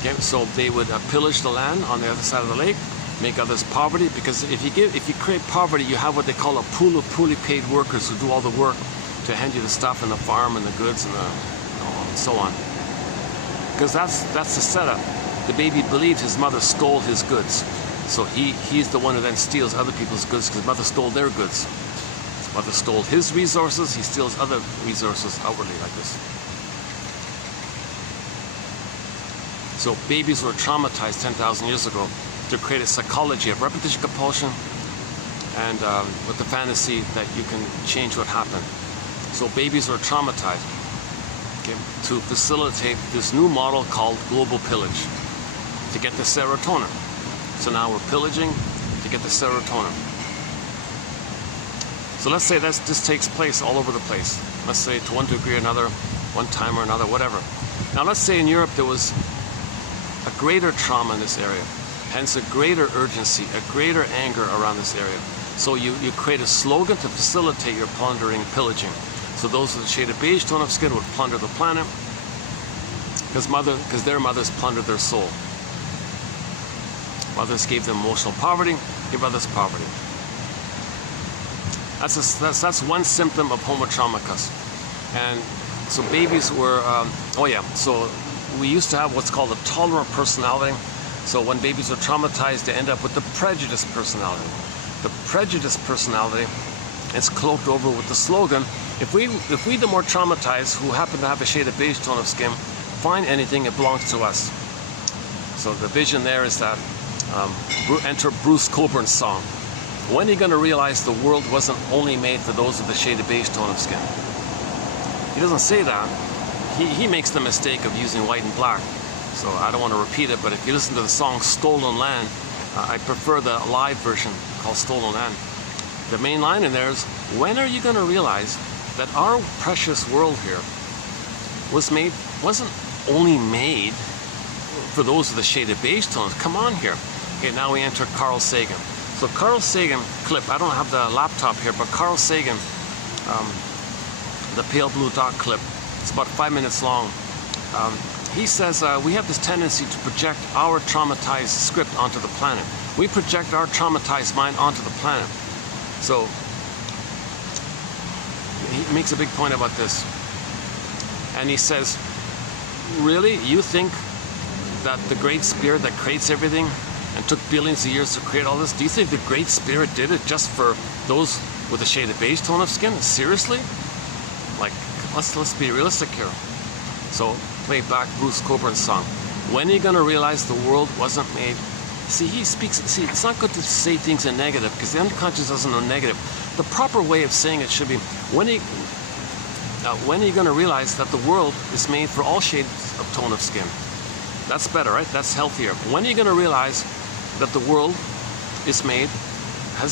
Okay, so they would pillage the land on the other side of the lake, make others poverty, because if you create poverty, you have what they call a pool of poorly paid workers who do all the work to hand you the stuff and the farm and the goods and and so on. Because that's the setup. The baby believed his mother stole his goods. So he's the one who then steals other people's goods because mother stole their goods. Mother stole his resources, he steals other resources outwardly like this. So babies were traumatized 10,000 years ago to create a psychology of repetition compulsion and with the fantasy that you can change what happened. So babies were traumatized, okay, to facilitate this new model called global pillage, to get the serotonin. So now we're pillaging to get the serotonin. So let's say this takes place all over the place. Let's say to one degree or another, one time or another, whatever. Now let's say in Europe there was a greater trauma in this area, hence a greater urgency, a greater anger around this area. So you create a slogan to facilitate your plundering and pillaging. So those with the shade of beige tone of skin would plunder the planet because their mothers plundered their soul. Mothers gave them emotional poverty, give others poverty. That's one symptom of homo traumacus. And so babies were, so we used to have what's called a tolerant personality. So when babies are traumatized, they end up with the prejudiced personality. The prejudiced personality is cloaked over with the slogan, if we the more traumatized, who happen to have a shade of beige tone of skin, find anything, it belongs to us. So the vision there is that, enter Bruce Coburn's song. When are you going to realize the world wasn't only made for those with the shade of beige tone of skin? He doesn't say that. He makes the mistake of using white and black. So I don't want to repeat it, but if you listen to the song Stolen Land, I prefer the live version called Stolen Land. The main line in there is, when are you going to realize that our precious world here wasn't only made for those with the shade of beige tones? Come on here. Okay, now we enter Carl Sagan. So Carl Sagan clip, I don't have the laptop here, but Carl Sagan, the pale blue dot clip, it's about 5 minutes long. He says we have this tendency to project our traumatized script onto the planet. We project our traumatized mind onto the planet. So he makes a big point about this. And he says, really, you think that the Great Spirit that creates everything and took billions of years to create all this, do you think the Great Spirit did it just for those with a shade of beige tone of skin? Seriously? Like, let's be realistic here. So play back Bruce Coburn's song. When are you going to realize the world wasn't made? See, it's not good to say things in negative because the unconscious doesn't know negative. The proper way of saying it should be, when are you going to realize that the world is made for all shades of tone of skin? That's better, right? That's healthier. When are you going to realize that the world has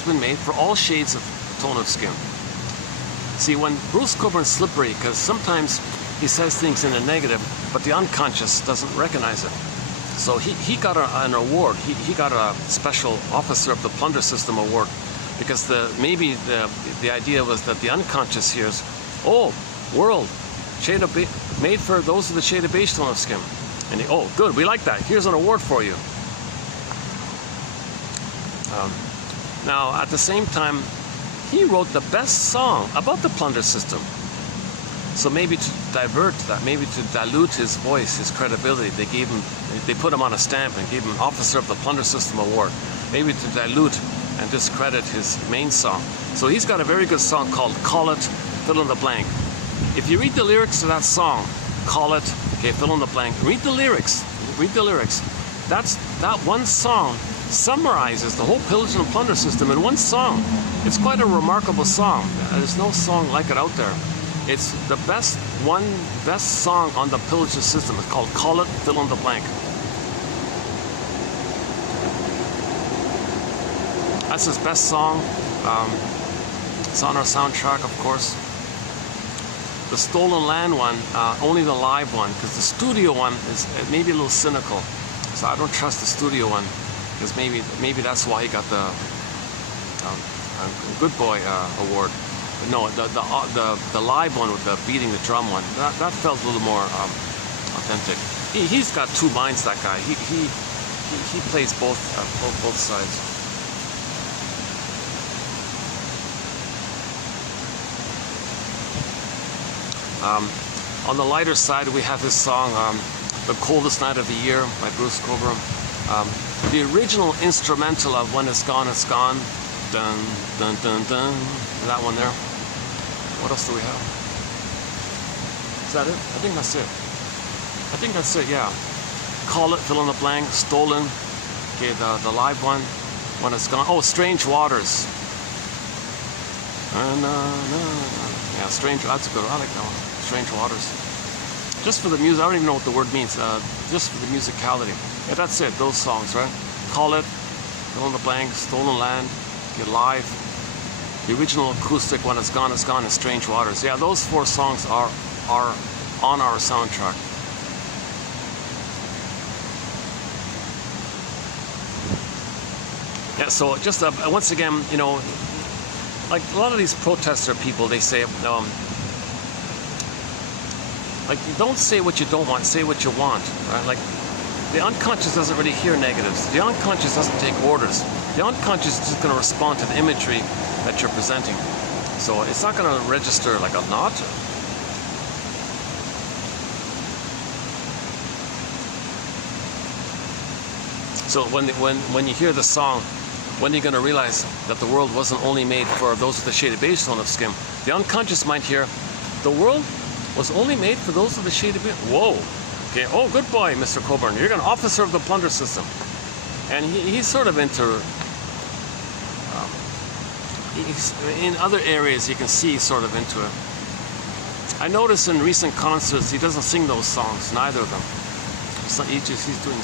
been made for all shades of tone of skin? See, when Bruce Coburn's slippery, because sometimes he says things in a negative, but the unconscious doesn't recognize it. So he got an award. He got a special officer of the plunder system award, because maybe the idea was that the unconscious hears, oh, world, made for those with the shade of beige tone of skin. And oh, good, we like that. Here's an award for you. Now, at the same time, he wrote the best song about the plunder system. So maybe to divert that, maybe to dilute his voice, his credibility, they put him on a stamp and gave him Officer of the Plunder System Award. Maybe to dilute and discredit his main song. So he's got a very good song called Call It, Fill in the Blank. If you read the lyrics to that song, Call It, okay, fill in the blank, read the lyrics. That one song summarizes the whole pillage and plunder system in one song. It's quite a remarkable song. There's no song like it out there. It's the best song on the pillage system. It's called Call It, Fill in the Blank. That's his best song. It's on our soundtrack, of course. The Stolen Land one, only the live one, because the studio one is maybe a little cynical. So I don't trust the studio one, because maybe that's why he got the Good Boy award. No, the live one with the beating the drum one, that felt a little more authentic. He's got two minds, that guy. He plays both sides. On the lighter side, we have this song, "The Coldest Night of the Year" by Bruce Cockburn. The original instrumental of "When It's Gone, It's Gone." Dun dun dun dun. That one there. What else do we have? Is that it? I think that's it. I think that's it, yeah. "Call It," fill in the blank, "Stolen." Okay, the live one, "When It's Gone." Oh, "Strange Waters." Yeah, strange. That's a good one. I like that one. "Strange Waters." Just for the music, I don't even know what the word means. Just for the musicality. Yeah, that's it. Those songs, right? "Call It," fill in the blank, "Stolen Land." Okay, live. The original acoustic, "When It's Gone, It's Gone," and "Strange Waters." Yeah, those four songs are on our soundtrack. Yeah, so just once again, you know, like a lot of these protester people, they say, like, don't say what you don't want, say what you want, right? Like, the unconscious doesn't really hear negatives. The unconscious doesn't take orders. The unconscious is just going to respond to the imagery that you're presenting. So it's not going to register like a knot. So when you hear the song, when you're going to realize that the world wasn't only made for those with the shaded beige tone of skin, the unconscious might hear, the world was only made for those with the shaded beige. Whoa. Okay. Oh, good boy, Mr. Cockburn. You're an officer of the plunder system. And he's sort of into... in other areas, you can see he's sort of into it. I notice in recent concerts, he doesn't sing those songs, neither of them. He's doing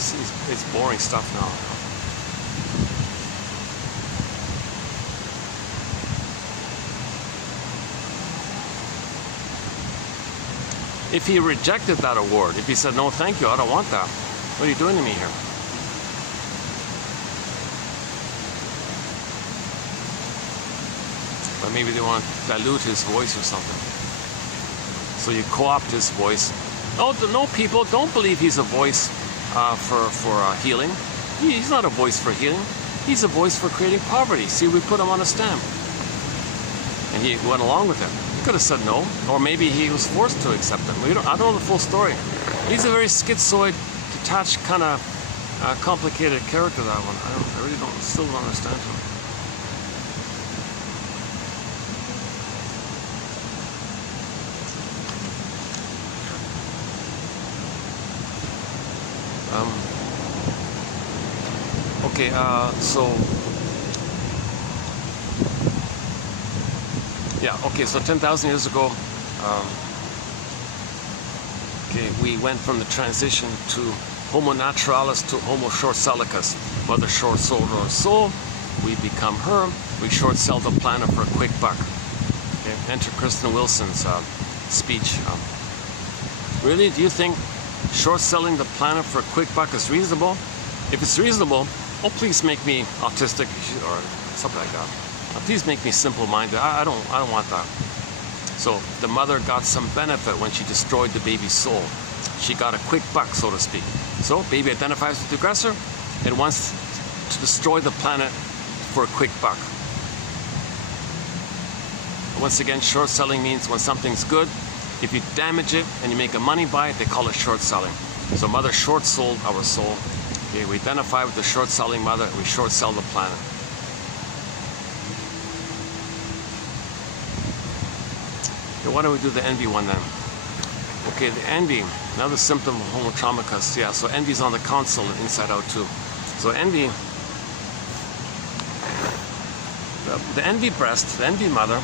it's boring stuff now. If he rejected that award, if he said, "No, thank you, I don't want that. What are you doing to me here?" But maybe they want to dilute his voice or something. So you co-opt his voice. No, people, don't believe he's a voice for healing. He's not a voice for healing. He's a voice for creating poverty. See, we put him on a stamp. And he went along with it. He could have said no, or maybe he was forced to accept it. I don't know the full story. He's a very schizoid, detached, kind of complicated character, that one. I really still don't understand him. Okay, so yeah, okay, so 10,000 years ago, okay, we went from the transition to Homo naturalis to Homo short-sellicus. Mother short-sold our soul, we become her, we short-sell the planet for a quick buck. Okay, enter Kristen Wilson's speech. Really, do you think short-selling the planet for a quick buck is reasonable? If it's reasonable, oh, please make me autistic or something like that. Please make me simple-minded. I don't want that. So the mother got some benefit when she destroyed the baby's soul. She got a quick buck, so to speak. So baby identifies with the aggressor and wants to destroy the planet for a quick buck. Once again, short selling means when something's good, if you damage it and you make a money by it, they call it short selling. So mother short sold our soul. Okay, we identify with the short selling mother, we short sell the planet. Okay, why don't we do the envy one then? Okay, the envy, another symptom of homotraumicus. Yeah, so envy's on the console and inside out too. So envy, the envy breast, the envy mother,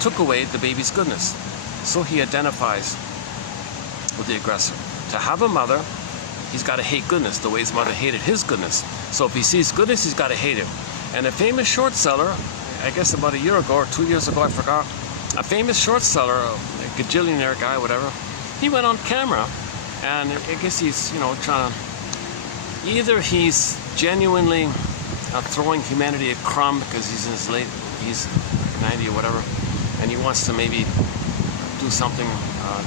took away the baby's goodness. So he identifies with the aggressor. To have a mother, he's got to hate goodness the way his mother hated his goodness. So if he sees goodness, he's got to hate it. And a famous short seller, I guess about a year ago or 2 years ago, I forgot, a famous short seller, a gajillionaire guy, whatever, he went on camera, and I guess he's, you know, trying to, either he's genuinely throwing humanity a crumb because he's in his he's 90 or whatever, and he wants to maybe do something.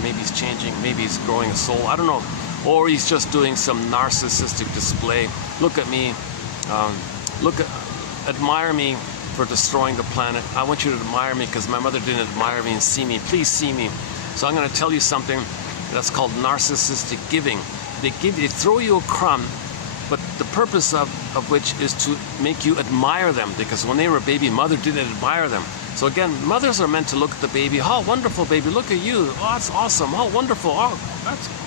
Maybe he's changing, maybe he's growing a soul, I don't know. Or he's just doing some narcissistic display. Look at me, admire me for destroying the planet. I want you to admire me because my mother didn't admire me and see me. Please see me. So I'm going to tell you something that's called narcissistic giving. They throw you a crumb, but the purpose of which is to make you admire them, because when they were a baby, mother didn't admire them. So again, mothers are meant to look at the baby. Oh, wonderful baby, look at you. Oh, that's awesome. Oh, wonderful. Oh,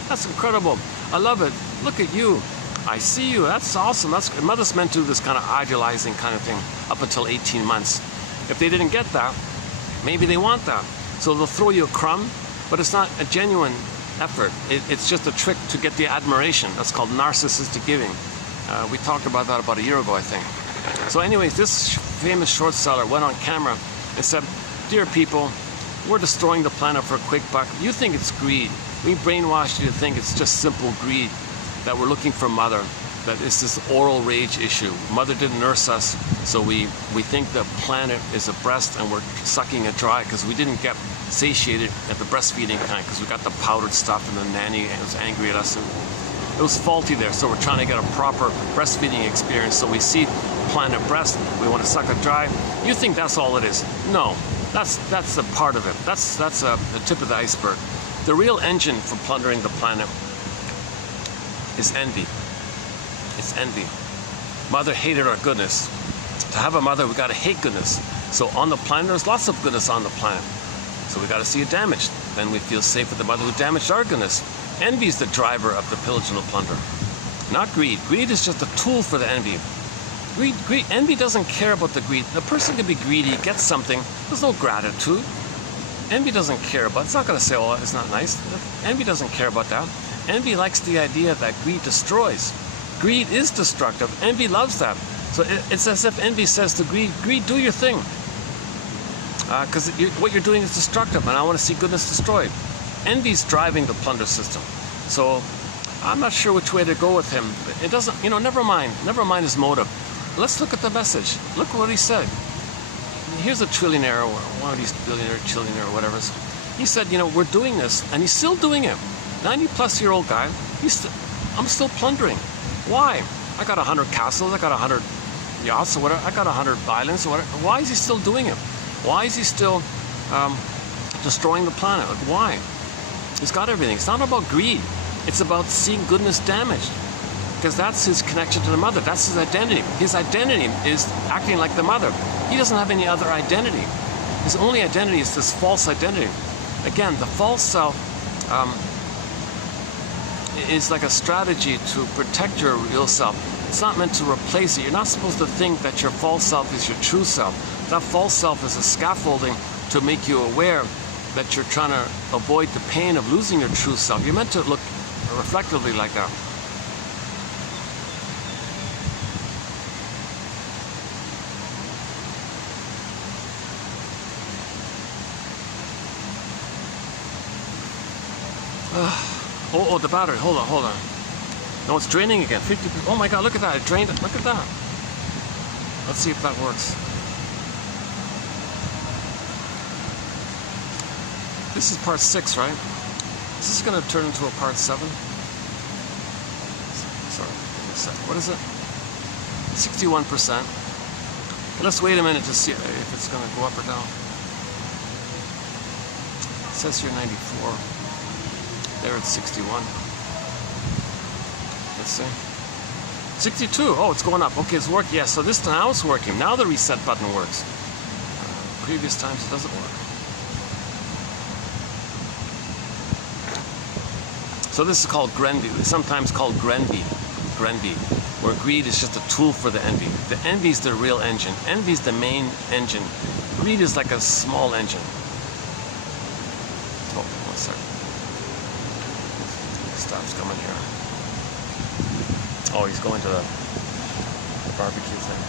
that's incredible. I love it. Look at you. I see you. That's awesome. Mother's meant to do this kind of idealizing kind of thing up until 18 months. If they didn't get that, maybe they want that. So they'll throw you a crumb, but it's not a genuine effort. It's just a trick to get the admiration. That's called narcissistic giving. We talked about that about a year ago, I think. So anyways, this famous short seller went on camera and said, dear people, we're destroying the planet for a quick buck. You think it's greed. We brainwashed you to think it's just simple greed, that we're looking for mother, that it's this oral rage issue. Mother didn't nurse us, so we think the planet is a breast and we're sucking it dry because we didn't get satiated at the breastfeeding time because we got the powdered stuff and the nanny was angry at us. It was faulty there, so we're trying to get a proper breastfeeding experience. So we see planet breast, we want to suck it dry. You think that's all it is? No, that's a part of it. That's the tip of the iceberg. The real engine for plundering the planet is envy. It's envy. Mother hated our goodness. To have a mother, we got to hate goodness. So on the planet, there's lots of goodness on the planet. So we got to see it damaged. Then we feel safe with the mother who damaged our goodness. Envy is the driver of the pillage and the plunder, not greed. Greed is just a tool for the envy. Envy doesn't care about the greed. The person can be greedy, get something. There's no gratitude. Envy doesn't care about. It's not going to say, "Oh, it's not nice." Envy doesn't care about that. Envy likes the idea that greed destroys. Greed is destructive. Envy loves that. So it's as if envy says to greed, "Greed, do your thing, because what you're doing is destructive, and I want to see goodness destroyed." Envy's driving the plunder system. So I'm not sure which way to go with him. It doesn't, never mind his motive. Let's look at the message. Look what he said. Here's a trillionaire, or one of these billionaire, trillionaire, or whatever. He said, we're doing this, and he's still doing it. 90-plus-year-old guy, I'm still plundering. Why? I got 100 castles, I got 100 yachts, or whatever. I got 100 islands, or whatever. Why is he still doing it? Why is he still destroying the planet? Like, why? He's got everything. It's not about greed. It's about seeing goodness damaged. Because that's his connection to the mother. That's his identity. His identity is acting like the mother. He doesn't have any other identity. His only identity is this false identity. Again, the false self is like a strategy to protect your real self. It's not meant to replace it. You're not supposed to think that your false self is your true self. That false self is a scaffolding to make you aware that you're trying to avoid the pain of losing your true self. You're meant to look reflectively like that. Oh, the battery. Hold on. No, it's draining again. 50%. Oh my God, look at that. It drained it. Look at that. Let's see if that works. This is part 6, right? Is this going to turn into a part 7? Sorry, give me a sec. What is it? 61%. Let's wait a minute to see if it's going to go up or down. It says here 94. There it's 61. Let's see. 62. Oh, it's going up. Okay, it's working. Yeah, so this now it's working. Now the reset button works. Previous times it doesn't work. So this is called Grenvy. It's sometimes called Grenvy, where greed is just a tool for the envy. The envy is the real engine. Envy is the main engine. Greed is like a small engine. Oh, 1 second. Stuff's coming here. Oh, he's going to the barbecue thing.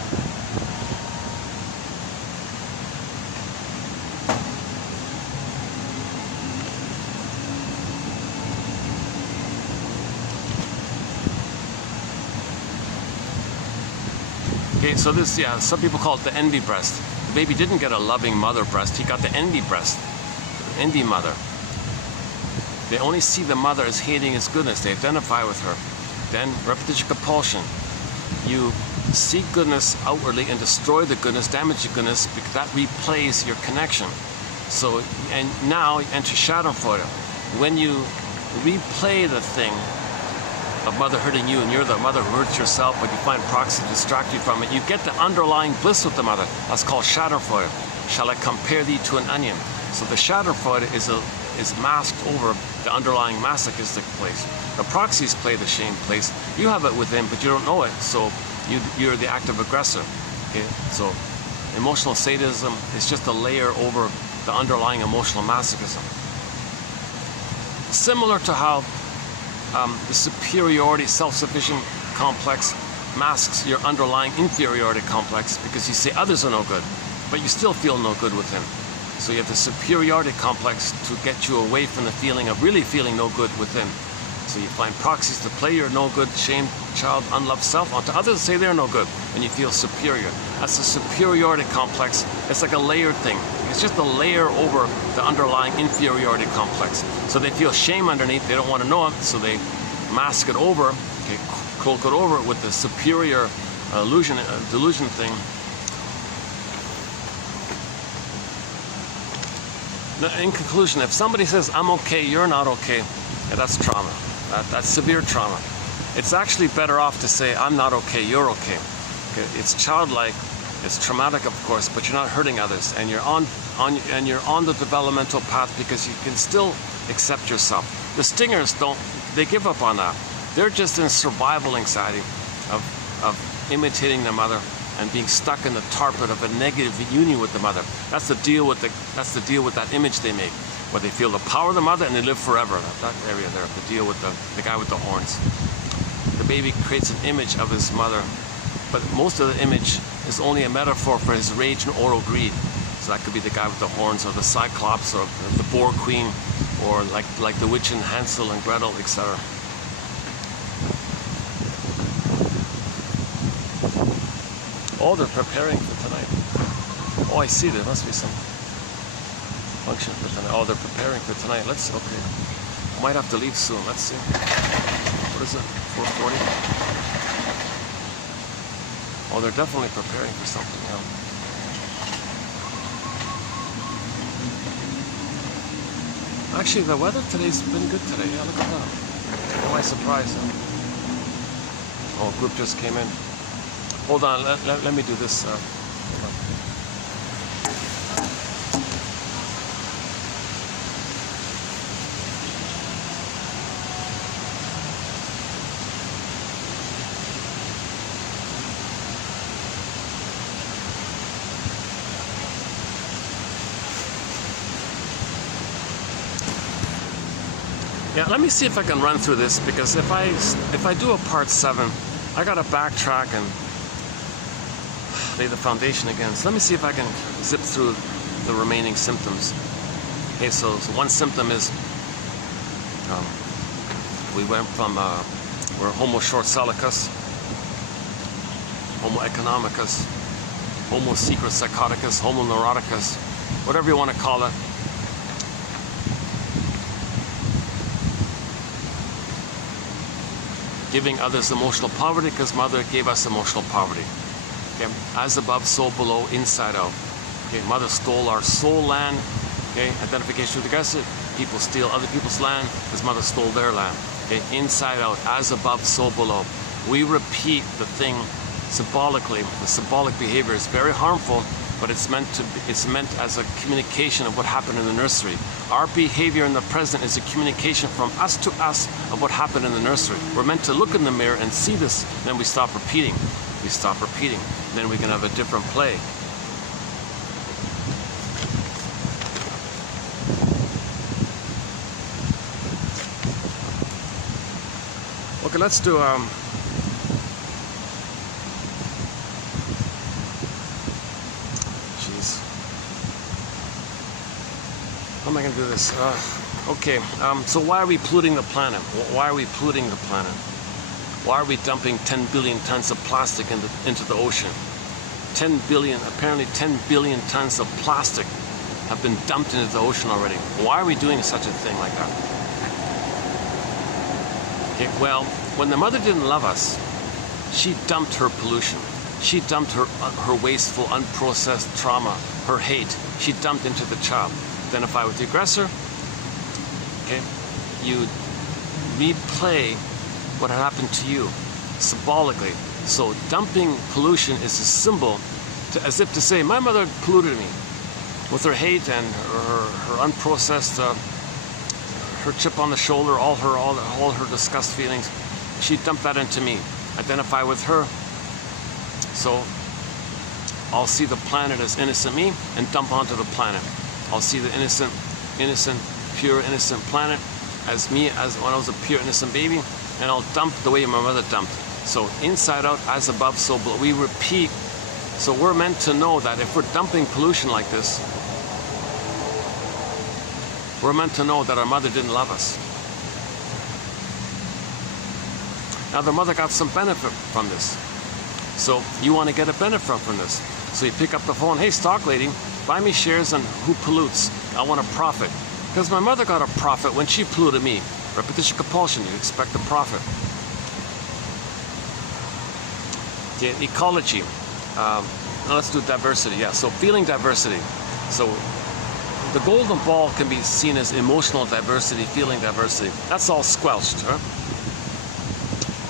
Okay, so this, some people call it the envy breast. The baby didn't get a loving mother breast, he got the envy breast, envy mother. They only see the mother as hating his goodness, they identify with her. Then repetition compulsion. You seek goodness outwardly and destroy the goodness, damage the goodness, because that replays your connection. So, and now you enter Schadenfreude. When you replay the thing of mother hurting you, and you're the mother who hurts yourself, but you find proxy to distract you from it, you get the underlying bliss with the mother. That's called Schadenfreude. Shall I compare thee to an onion? So the Schadenfreude is masked over the underlying masochistic place. The proxies play the shame place. You have it within, but you don't know it, so you're the active aggressor. Okay? So emotional sadism is just a layer over the underlying emotional masochism. Similar to how the superiority, self-sufficient complex masks your underlying inferiority complex, because you say others are no good, but you still feel no good within. So you have the superiority complex to get you away from the feeling of really feeling no good within. So you find proxies to play your no good, shame, child, unloved self onto others and say they're no good, and you feel superior. That's a superiority complex. It's like a layered thing. It's just a layer over the underlying inferiority complex. So they feel shame underneath, they don't want to know it, so they mask it over, okay, cloak it over with the superior delusion thing. Now, in conclusion, if somebody says, I'm okay, you're not okay, yeah, that's trauma. That's severe trauma. It's actually better off to say, I'm not okay, you're okay. Okay, it's childlike, it's traumatic, of course, but you're not hurting others, and you're on the developmental path because you can still accept yourself. The stingers they give up on that. They're just in survival anxiety of imitating the mother and being stuck in the tar pit of a negative union with the mother. That's the deal with that image they make, where they feel the power of the mother and they live forever. That area there, the deal with the guy with the horns. The baby creates an image of his mother, but most of the image is only a metaphor for his rage and oral greed. So that could be the guy with the horns, or the Cyclops, or the Boar Queen, or like the witch in Hansel and Gretel, etc. Oh, they're preparing for tonight. Oh, I see, there must be some function for tonight. Oh, they're preparing for tonight. Okay. I might have to leave soon. Let's see. What is it? 4:40? Oh, they're definitely preparing for something now. Actually, the weather today's been good today. Yeah, look at that. Am I surprised? Huh? Oh, a group just came in. Hold on, let me do this. Hold on. Yeah, let me see if I can run through this, because if I do a part 7, I gotta backtrack and lay the foundation again. So let me see if I can zip through the remaining symptoms. Okay, so one symptom is we went from we're Homo short salicus, Homo economicus, Homo secret psychoticus, Homo neuroticus, whatever you want to call it. Giving others emotional poverty because mother gave us emotional poverty. Okay, as above, so below, inside out. Okay, mother stole our soul land. Okay, identification with the aggressor. People steal other people's land because mother stole their land. Okay, inside out, as above, so below. We repeat the thing symbolically. The symbolic behavior is very harmful, but it's meant as a communication of what happened in the nursery. Our behavior in the present is a communication from us to us of what happened in the nursery. We're meant to look in the mirror and see this, then we stop repeating. We stop repeating, then we can have a different play. Okay, let's do jeez. How am I going to do this? Okay, so why are we polluting the planet? Why are we polluting the planet? Why are we dumping 10 billion tons of plastic into the ocean? apparently 10 billion tons of plastic have been dumped into the ocean already. Why are we doing such a thing like that? Okay, well, when the mother didn't love us, she dumped her pollution. She dumped her wasteful, unprocessed trauma, her hate. She dumped into the child. Identify with the aggressor. Okay, you replay what had happened to you symbolically. So dumping pollution is a symbol, as if to say, my mother polluted me with her hate and her unprocessed, her chip on the shoulder, all her disgust feelings. She dumped that into me. Identify with her. So I'll see the planet as innocent me and dump onto the planet. I'll see the innocent, pure, innocent planet as me, as when I was a pure, innocent baby, and I'll dump the way my mother dumped. So inside out, as above, so below. We repeat. So we're meant to know that if we're dumping pollution like this, we're meant to know that our mother didn't love us. Now the mother got some benefit from this. So you want to get a benefit from this. So you pick up the phone, hey stock lady, buy me shares on who pollutes. I want a profit. Because my mother got a profit when she polluted me. Repetition compulsion, you expect a profit. Okay, ecology. Now let's do diversity. Yeah, so feeling diversity. So the golden ball can be seen as emotional diversity, feeling diversity. That's all squelched, huh?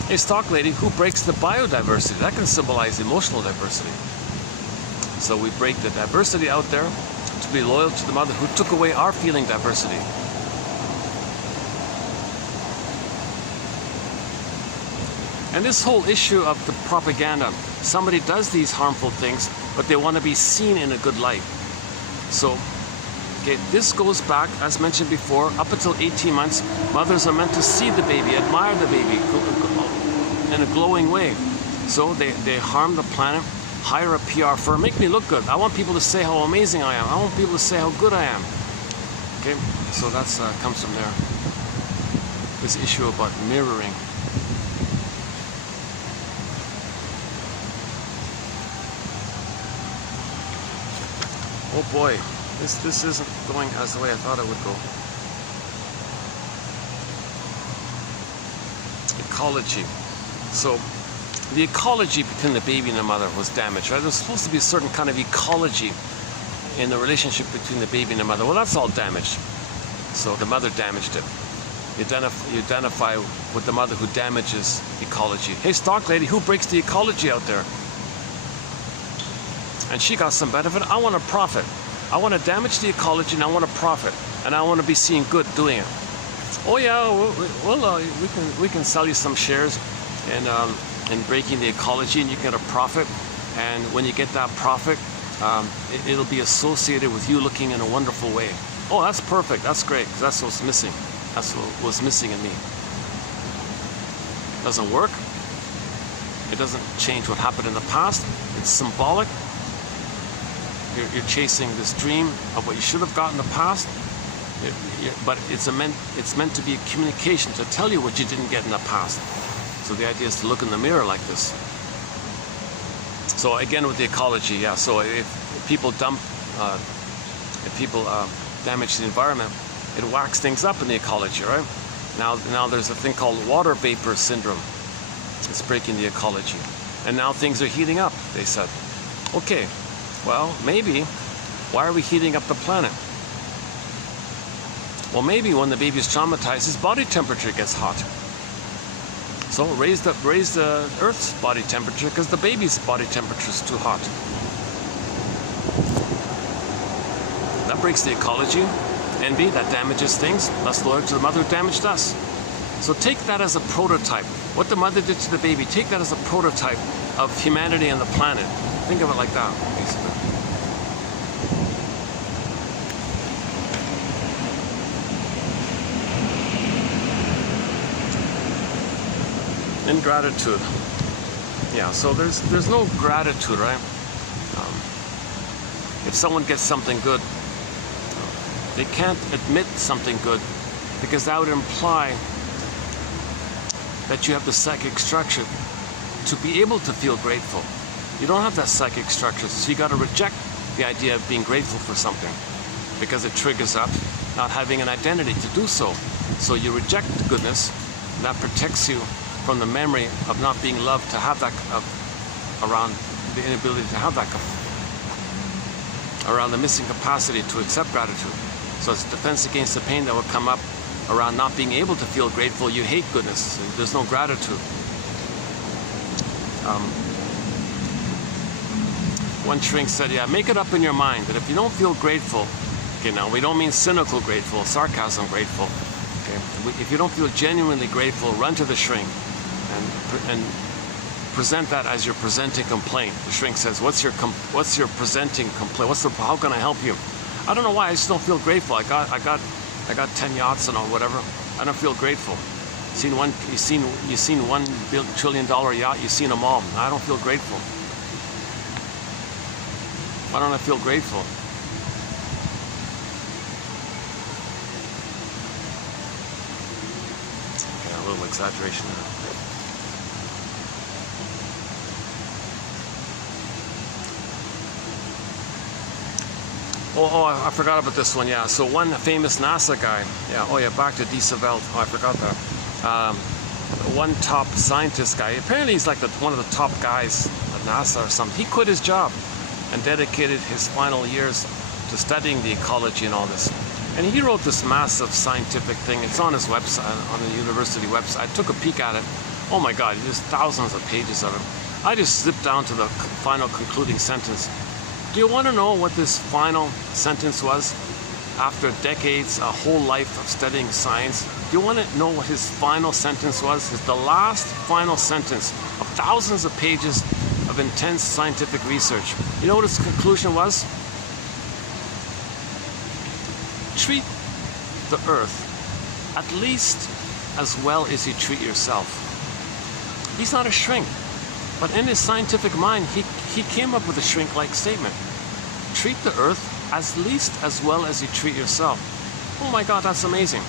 Hey stock lady, who breaks the biodiversity? That can symbolize emotional diversity. So we break the diversity out there to be loyal to the mother who took away our feeling diversity. And this whole issue of the propaganda, somebody does these harmful things, but they want to be seen in a good light. So, okay, this goes back, as mentioned before, up until 18 months, mothers are meant to see the baby, admire the baby in a glowing way. So they harm the planet, hire a PR firm, make me look good. I want people to say how amazing I am. I want people to say how good I am. Okay, so that's comes from there. This issue about mirroring. Oh boy, this isn't going as the way I thought it would go. Ecology. So the ecology between the baby and the mother was damaged, right? There's supposed to be a certain kind of ecology in the relationship between the baby and the mother. Well, that's all damaged. So the mother damaged it. You identify with the mother who damages ecology. Hey, stock lady, who breaks the ecology out there? And she got some benefit. I want a profit. I want to damage the ecology and I want a profit. And I want to be seen good doing it. Oh yeah, well, we can sell you some shares in breaking the ecology and you get a profit. And when you get that profit, it'll be associated with you looking in a wonderful way. Oh, that's perfect. That's great. 'Cause that's what's missing. That's what was missing in me. Doesn't work. It doesn't change what happened in the past. It's symbolic. You're chasing this dream of what you should have got in the past, but it's meant to be a communication to tell you what you didn't get in the past. So the idea is to look in the mirror like this. So again with the ecology, yeah. So if people damage the environment, it whacks things up in the ecology, right? Now there's a thing called water vapor syndrome. It's breaking the ecology, and now things are heating up. They said, okay. Well, maybe. Why are we heating up the planet? Well, maybe when the baby's traumatized, his body temperature gets hot. So raise the Earth's body temperature because the baby's body temperature is too hot. That breaks the ecology. Envy, that damages things. Less loyal to the mother who damaged us. So take that as a prototype. What the mother did to the baby, take that as a prototype of humanity and the planet. Think of it like that, basically. Ingratitude. Yeah, so there's no gratitude, right? If someone gets something good, they can't admit something good because that would imply that you have the psychic structure to be able to feel grateful. You don't have that psychic structure, so you got to reject the idea of being grateful for something because it triggers up not having an identity to do so. So you reject goodness, and that protects you from the memory of not being loved, to have that around the inability to have that, around the missing capacity to accept gratitude. So it's defense against the pain that will come up around not being able to feel grateful. You hate goodness, and there's no gratitude. One shrink said, yeah, make it up in your mind that if you don't feel grateful, okay, now we don't mean cynical grateful, sarcasm grateful. Okay? If you don't feel genuinely grateful, run to the shrink and present that as your presenting complaint. The shrink says, what's your presenting complaint? How can I help you? I don't know why, I just don't feel grateful. I got 10 yachts and whatever. I don't feel grateful. You've seen $1 trillion yacht, you've seen them all. I don't feel grateful. Why don't I feel grateful? Okay, a little exaggeration there. Oh, I forgot about this one, yeah. So one famous NASA guy, yeah, oh yeah, back to Dieseveld. Oh, I forgot that. One top scientist guy, apparently he's like one of the top guys at NASA or something. He quit his job and dedicated his final years to studying the ecology and all this. And he wrote this massive scientific thing. It's on his website, on the university website. I took a peek at it. Oh my God, there's thousands of pages of it. I just slipped down to the final concluding sentence. Do you want to know what this final sentence was? After decades, a whole life of studying science, do you want to know what his final sentence was? It's the last final sentence of thousands of pages of intense scientific research. You know what his conclusion was? Treat the earth at least as well as you treat yourself. He's not a shrink, but in his scientific mind, he came up with a shrink-like statement. Treat the earth at least as well as you treat yourself. Oh my God, that's amazing.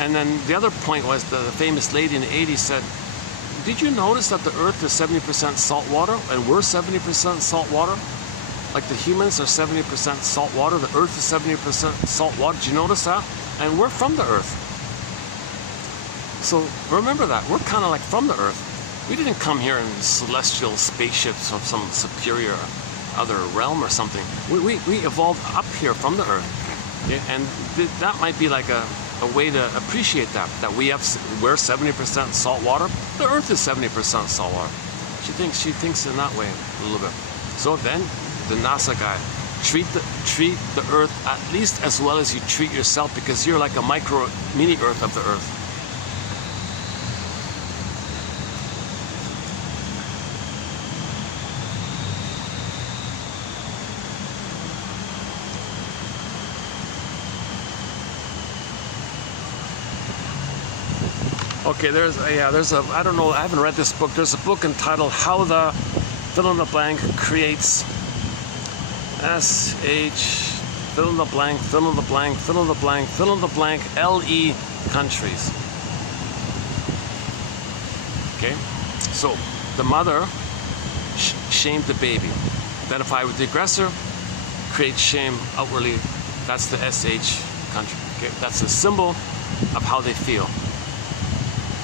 And then the other point was the famous lady in the 80s said, did you notice that the earth is 70% salt water and we're 70% salt water? Like the humans are 70% salt water, the earth is 70% salt water. Did you notice that? And we're from the earth. So remember that, we're kind of like from the earth. We didn't come here in celestial spaceships from some superior other realm or something. We evolved up here from the earth. Okay? And that might be like a way to appreciate that we're 70% salt water. The earth is 70% salt water. She thinks in that way a little bit. So then the NASA guy, treat the earth at least as well as you treat yourself, because you're like a mini earth of the earth. Okay, there's a, I don't know, I haven't read this book. There's a book entitled How the Fill in the Blank Creates SH fill in the blank, fill in the blank, fill in the blank, fill in the blank, LE countries. Okay, so the mother shamed the baby. Identify with the aggressor, create shame outwardly. That's the SH country. Okay, that's a symbol of how they feel.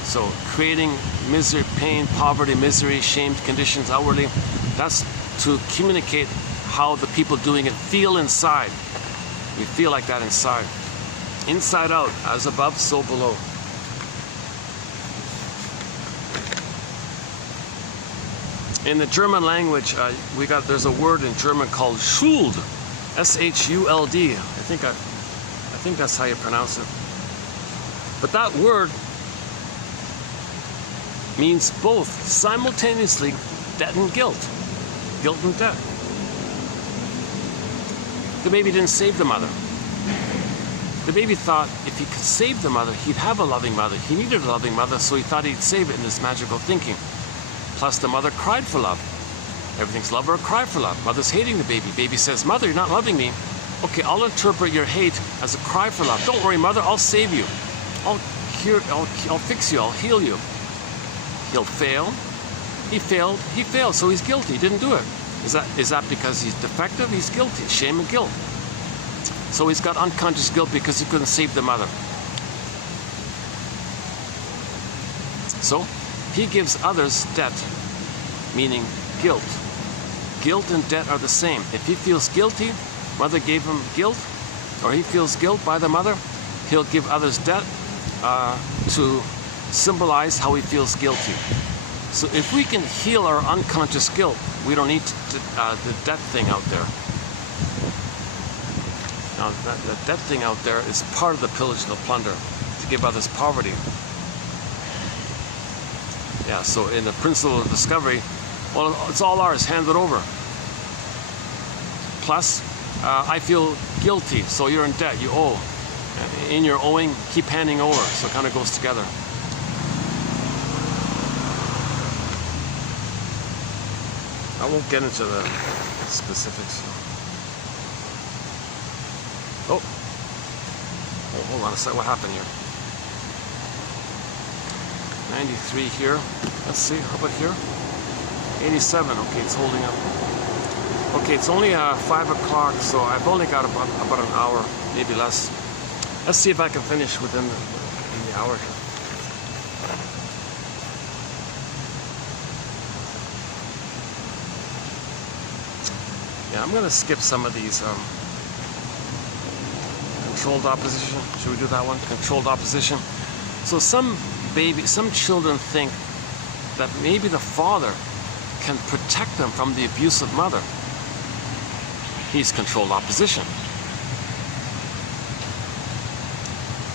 So creating misery, pain, poverty, misery, shamed conditions outwardly, that's to communicate how the people doing it feel inside. We feel like that inside. Inside out, as above, so below. In the German language, there's a word in German called Schuld, S-H-U-L-D. I think that's how you pronounce it. But that word means both simultaneously debt and guilt. Guilt and debt. The baby didn't save the mother. The baby thought if he could save the mother, he'd have a loving mother. He needed a loving mother, so he thought he'd save it in this magical thinking. Plus the mother cried for love. Everything's love or cry for love. Mother's hating the baby. Baby says, mother, you're not loving me. Okay, I'll interpret your hate as a cry for love. Don't worry, mother, I'll save you. I'll fix you, I'll heal you. He'll fail, He failed, so he's guilty, he didn't do it. Is that because he's defective? He's guilty, shame and guilt. So he's got unconscious guilt because he couldn't save the mother. So he gives others debt, meaning guilt. Guilt and debt are the same. If he feels guilty, mother gave him guilt, or he feels guilt by the mother, he'll give others debt to symbolize how he feels guilty. So if we can heal our unconscious guilt, we don't need the debt thing out there. Now, the debt thing out there is part of the pillage and the plunder, to give others poverty. Yeah, so in the principle of discovery, well, it's all ours, hand it over. Plus, I feel guilty, so you're in debt, you owe. In your owing, keep handing over, so it kind of goes together. I won't get into the specifics. Oh, hold on a sec, what happened here? 93 here. Let's see, how about here? 87, okay, it's holding up. Okay, it's only 5 o'clock, so I've only got about an hour, maybe less. Let's see if I can finish within the hour here. Yeah, I'm going to skip some of these. Controlled opposition. Should we do that one? Controlled opposition. So some children think that maybe the father can protect them from the abusive mother. He's controlled opposition.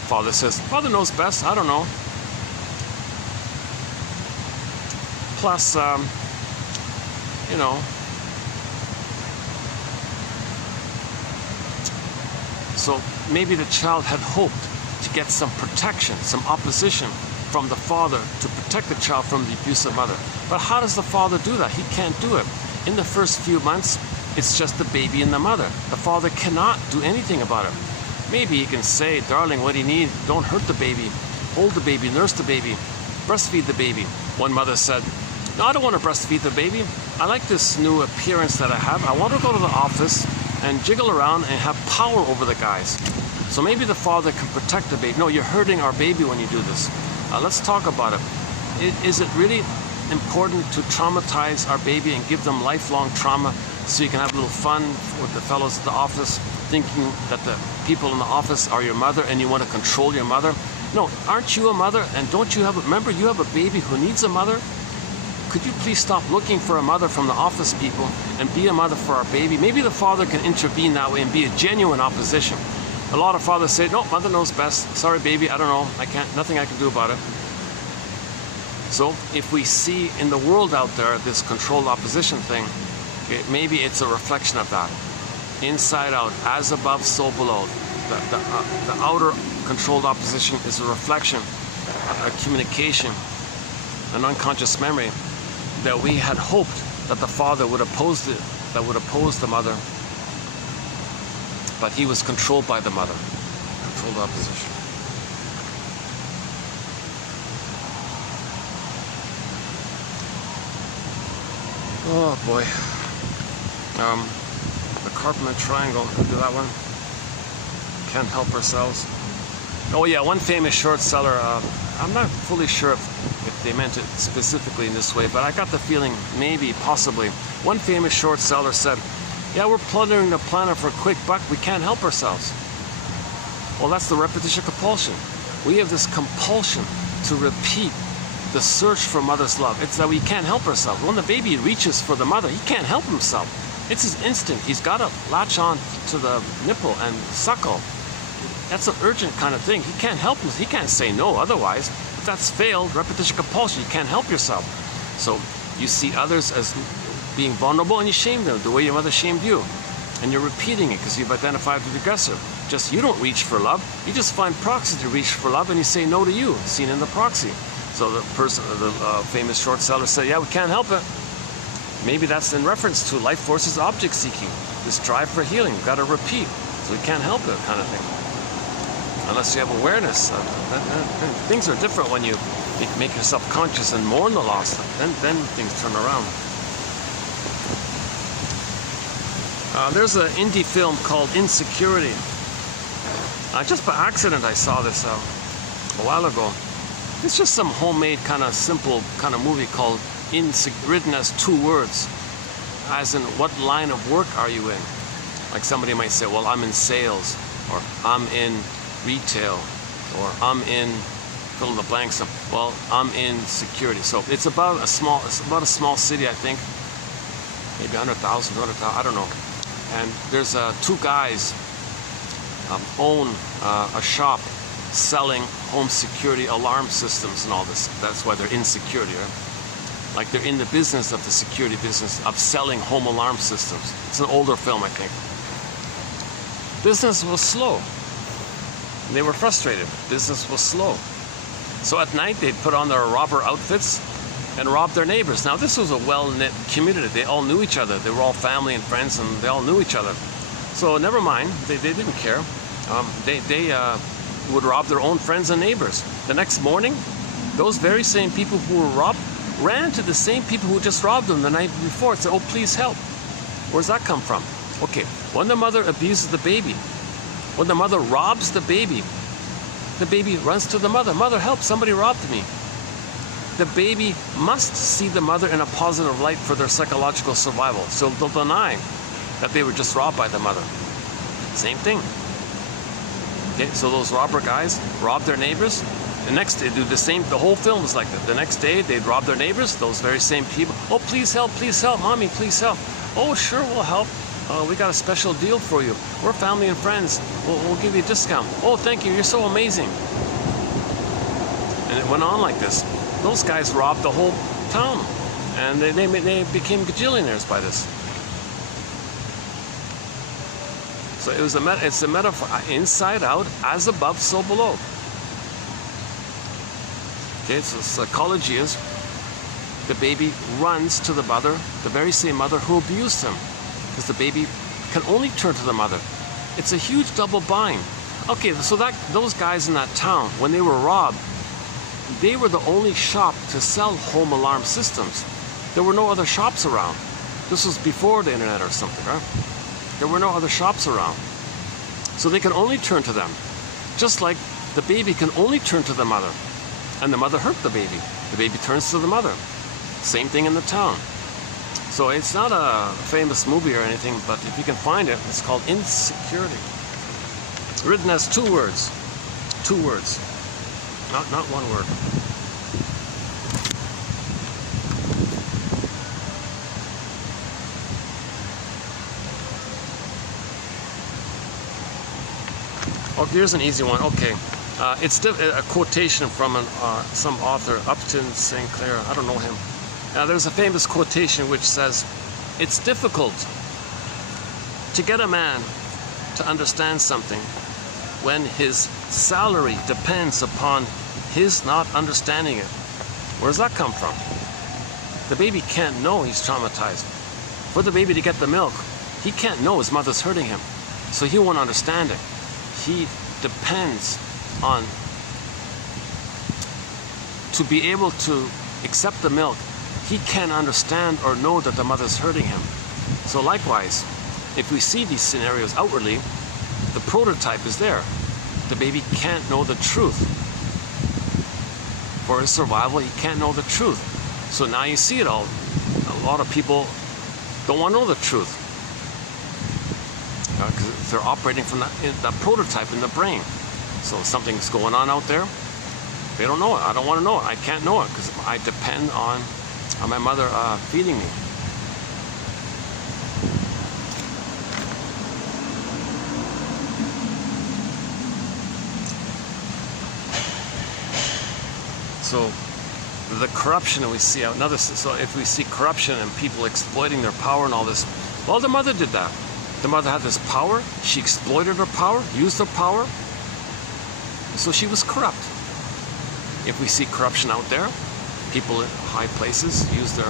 Father says, mother knows best, I don't know. Plus, you know, so maybe the child had hoped to get some protection, some opposition from the father to protect the child from the abusive mother. But how does the father do that? He can't do it. In the first few months, it's just the baby and the mother. The father cannot do anything about it. Maybe he can say, darling, what do you need? Don't hurt the baby. Hold the baby, nurse the baby, breastfeed the baby. One mother said, no, I don't want to breastfeed the baby. I like this new appearance that I have. I want to go to the office and jiggle around and have power over the guys. So maybe the father can protect the baby. No, you're hurting our baby when you do this. Let's talk about it. Is it really important to traumatize our baby and give them lifelong trauma so you can have a little fun with the fellows at the office, thinking that the people in the office are your mother and you want to control your mother? No, aren't you a mother? And don't you remember you have a baby who needs a mother? Could you please stop looking for a mother from the office people and be a mother for our baby? Maybe the father can intervene that way and be a genuine opposition. A lot of fathers say, no, mother knows best. Sorry, baby, I don't know. Nothing I can do about it. So if we see in the world out there this controlled opposition thing, maybe it's a reflection of that. Inside out, as above, so below. The outer controlled opposition is a reflection, a communication, an unconscious memory that we had hoped that the father would oppose the mother, but he was controlled by the mother. Controlled opposition. Oh boy. The Cartman triangle, do that one. Can't help ourselves. Oh yeah, one famous short seller, I'm not fully sure if they meant it specifically in this way, but I got the feeling maybe, possibly. One famous short seller said, yeah, we're plundering the planet for a quick buck, we can't help ourselves. Well, that's the repetition compulsion. We have this compulsion to repeat the search for mother's love. It's that we can't help ourselves. When the baby reaches for the mother, he can't help himself. It's his instinct. He's got to latch on to the nipple and suckle. That's an urgent kind of thing. He can't help himself. He can't say no otherwise. If that's failed, repetition compulsion, you can't help yourself. So you see others as being vulnerable and you shame them the way your mother shamed you. And you're repeating it because you've identified with the aggressor. Just you don't reach for love. You just find proxy to reach for love and you say no to you, seen in the proxy. So the person, the famous short seller said, yeah, we can't help it. Maybe that's in reference to life forces object seeking. This drive for healing, we've got to repeat. So we can't help it kind of thing. unless you have awareness. Things are different when you make yourself conscious and mourn the loss. Then things turn around. There's an indie film called Insecurity. Just by accident I saw this a while ago. It's just some homemade kind of simple kind of movie called written as 2 words. As in, what line of work are you in? Like somebody might say, well, I'm in sales, or I'm in retail, or I'm in fill in the blanks. Well, I'm in security. So it's about a small city, I think, maybe 100,000, 200,000, I don't know. And there's 2 guys own a shop selling home security alarm systems and all this. That's why they're in security, right? Like they're in the business of the security business of selling home alarm systems. It's an older film, I think. Business was slow. They were frustrated. Business was slow. So at night they'd put on their robber outfits and rob their neighbors. Now this was a well-knit community. They all knew each other. They were all family and friends, and they all knew each other. So never mind. They didn't care. They would rob their own friends and neighbors. The next morning, those very same people who were robbed ran to the same people who just robbed them the night before and said, oh, please help. Where's that come from? Okay, when the mother abuses the baby, when the mother robs the baby runs to the mother. Mother, help, somebody robbed me. The baby must see the mother in a positive light for their psychological survival. So they'll deny that they were just robbed by the mother. Same thing. Okay, so those robber guys rob their neighbors. The next day, do the same. The whole film is like that. The next day, they'd rob their neighbors. Those very same people. Oh, please help, mommy, please help. Oh, sure, we'll help. We got a special deal for you. We're family and friends. We'll give you a discount. Oh, thank you. You're so amazing. And it went on like this. Those guys robbed the whole town, and they became gajillionaires by this. So it's a metaphor. Inside out, as above, so below. Okay, so psychology is the baby runs to the mother, the very same mother who abused him, because the baby can only turn to the mother. It's a huge double bind. Okay, so those guys in that town, when they were robbed, they were the only shop to sell home alarm systems. There were no other shops around. This was before the internet or something, right? There were no other shops around. So they can only turn to them. Just like the baby can only turn to the mother. And the mother hurt the baby. The baby turns to the mother. Same thing in the town. So it's not a famous movie or anything, but if you can find it, it's called Insecurity. Written as 2 words. 2 words. Not 1 word. Okay, here's an easy one. Okay. It's a quotation from some author, Upton Sinclair. I don't know him. There's a famous quotation which says, it's difficult to get a man to understand something when his salary depends upon his not understanding it. Where does that come from? The baby can't know he's traumatized. For the baby to get the milk, he can't know his mother's hurting him. So he won't understand it. He depends on, to be able to accept the milk, he can't understand or know that the mother's hurting him. So likewise, if we see these scenarios outwardly, the prototype is there. The baby can't know the truth. For his survival, he can't know the truth. So now you see it all. A lot of people don't want to know the truth. Because they're operating from that prototype in the brain. So something's going on out there. They don't know it. I don't want to know it. I can't know it because I depend on my mother feeding me. So the corruption that we see out. So if we see corruption and people exploiting their power and all this, well, the mother did that. The mother had this power. She exploited her power, used her power. So she was corrupt. If we see corruption out there, people in high places use their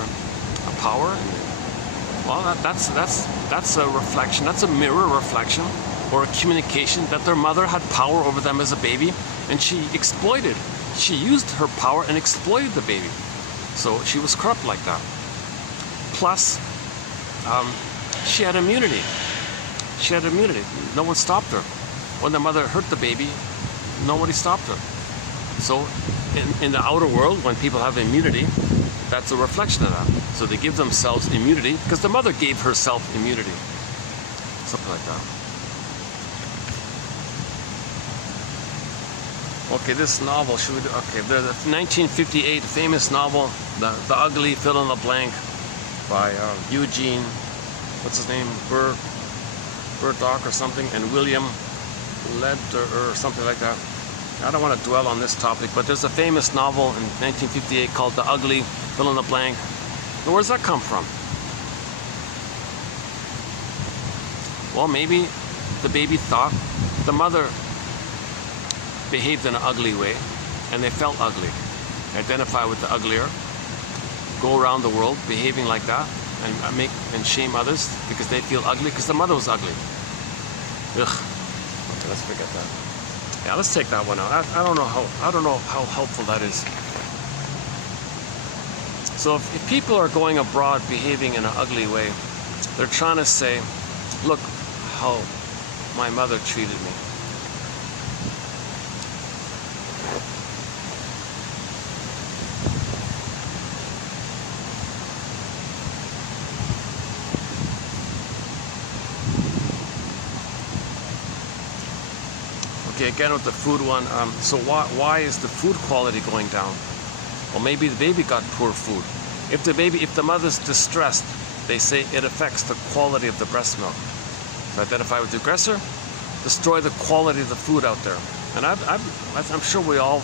power. And, well, that's a reflection. That's a mirror reflection or a communication that their mother had power over them as a baby, and she exploited. She used her power and exploited the baby. So she was corrupt like that. Plus, she had immunity. She had immunity. No one stopped her. When the mother hurt the baby, nobody stopped her. So in the outer world, when people have immunity, that's a reflection of that. So they give themselves immunity because the mother gave herself immunity. Something like that. Okay, this novel, should we do? Okay, the 1958 famous novel, The Ugly Fill in the Blank by Eugene, what's his name? Burdock or something, and William Leder or something like that. I don't want to dwell on this topic, but there's a famous novel in 1958 called The Ugly Fill in the Blank. Now, where's that come from? Well, maybe the baby thought the mother behaved in an ugly way, and they felt ugly. Identify with the uglier, go around the world behaving like that, and make and shame others because they feel ugly because the mother was ugly. Ugh. Okay, let's forget that. Yeah, let's take that one out. I don't know how helpful that is. So if people are going abroad behaving in an ugly way, they're trying to say, look how my mother treated me. Okay, again with the food one, so why is the food quality going down? Well, maybe the baby got poor food. If the mother's distressed, they say it affects the quality of the breast milk. So identify with the aggressor, destroy the quality of the food out there. And I'm sure we all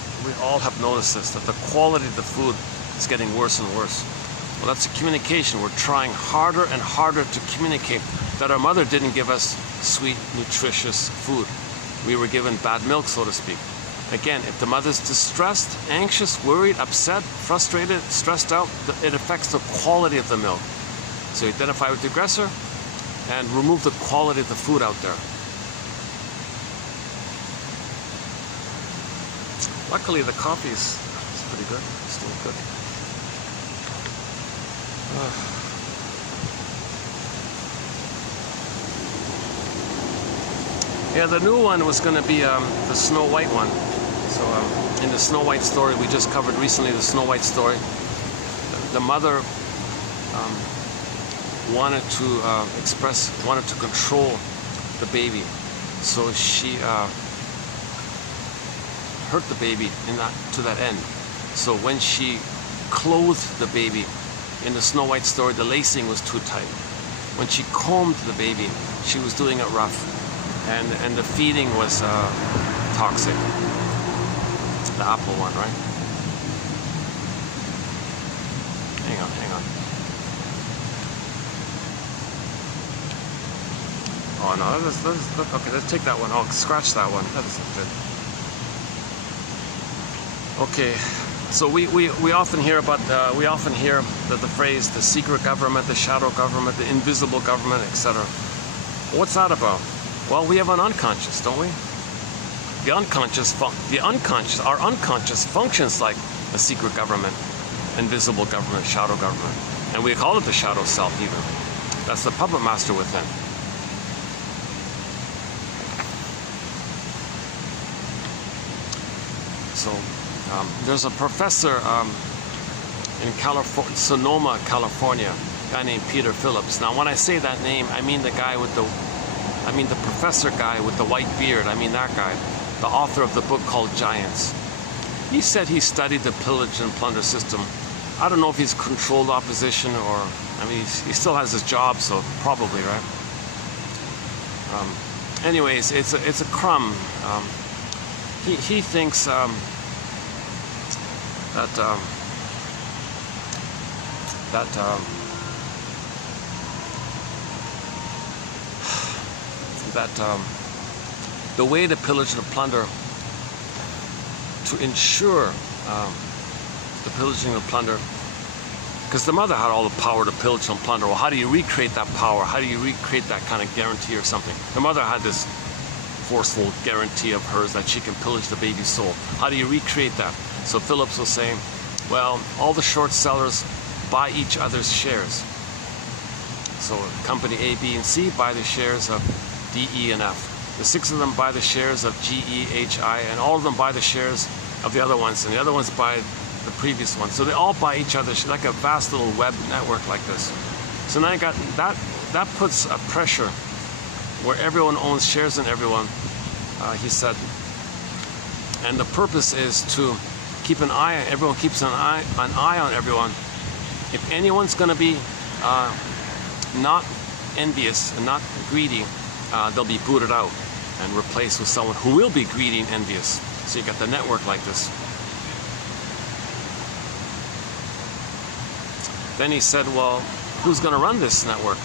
have noticed this, that the quality of the food is getting worse and worse. Well, that's a communication. We're trying harder and harder to communicate that our mother didn't give us sweet, nutritious food. We were given bad milk, so to speak. Again, if the mother's distressed, anxious, worried, upset, frustrated, stressed out, it affects the quality of the milk. So identify with the aggressor and remove the quality of the food out there. Luckily, the coffee is pretty good. It's still good. Yeah, the new one was going to be the Snow White one. So in the Snow White story, we just covered recently the Snow White story. The mother wanted to control the baby. So she hurt the baby to that end. So when she clothed the baby in the Snow White story, the lacing was too tight. When she combed the baby, she was doing it rough. And the feeding was toxic. The apple one, right? Hang on. Oh no, okay, let's take that one. Oh, scratch that one. That isn't good. Okay, so we often hear about the phrase the secret government, the shadow government, the invisible government, etc. What's that about? Well, we have an unconscious, don't we? Our unconscious functions like a secret government, invisible government, shadow government. And we call it the shadow self even. That's the puppet master within. So, there's a professor in Sonoma, California, a guy named Peter Phillips. Now, when I say that name, I mean the professor guy with the white beard. I mean that guy, the author of the book called Giants. He said he studied the pillage and plunder system. I don't know if he's controlled opposition or, I mean, he still has his job, so probably, right? Anyways, it's a crumb. He thinks that the way to pillage and plunder, to ensure the pillaging and plunder, because the mother had all the power to pillage and plunder. Well, how do you recreate that power? How do you recreate that kind of guarantee or something? The mother had this forceful guarantee of hers that she can pillage the baby's soul. How do you recreate that? So Phillips was saying, well, all the short sellers buy each other's shares. So company A, B, and C buy the shares of D, E, and F. The 6 of them buy the shares of G, E, H, I, and all of them buy the shares of the other ones, and the other ones buy the previous ones. So they all buy each other, like a vast little web network like this. So now you got that puts a pressure where everyone owns shares in everyone, he said. And the purpose is to keep an eye, everyone keeps an eye on everyone. If anyone's going to be not envious and not greedy, they'll be booted out and replaced with someone who will be greedy and envious. So you got the network like this. Then he said, well, who's going to run this network?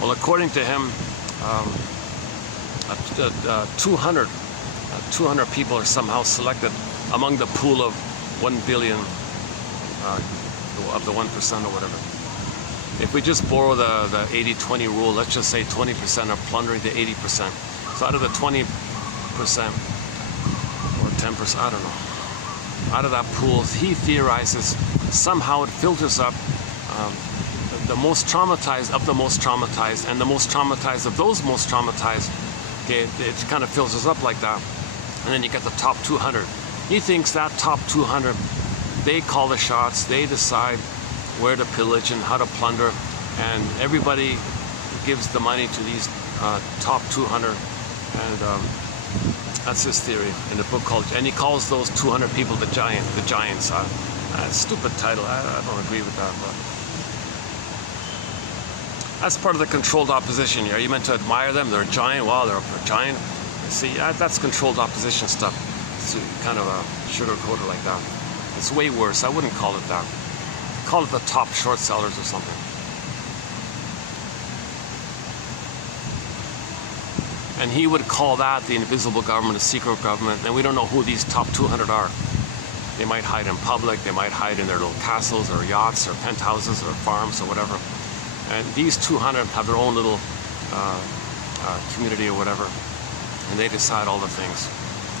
Well, according to him, 200 people are somehow selected among the pool of 1 billion of the 1% or whatever. If we just borrow the 80-20 rule, let's just say 20% are plundering the 80%. So out of the 20% or 10%, I don't know, out of that pool, he theorizes somehow it filters up the most traumatized of the most traumatized, and the most traumatized of those most traumatized. Okay, it kind of filters up like that. And then you get the top 200. He thinks that top 200, they call the shots, they decide where to pillage and how to plunder, and everybody gives the money to these top 200, and that's his theory in the book called, and he calls those 200 people the giants. Stupid title, I don't agree with that, but that's part of the controlled opposition. Are you meant to admire them? They're a giant. Wow, they're a giant. See, that's controlled opposition stuff. It's kind of a sugarcoated like that. It's way worse. I wouldn't call it that. Call it the top short sellers or something. And he would call that the invisible government, a secret government, and we don't know who these top 200 are. They might hide in public, they might hide in their little castles or yachts or penthouses or farms or whatever. And these 200 have their own little community or whatever, and they decide all the things.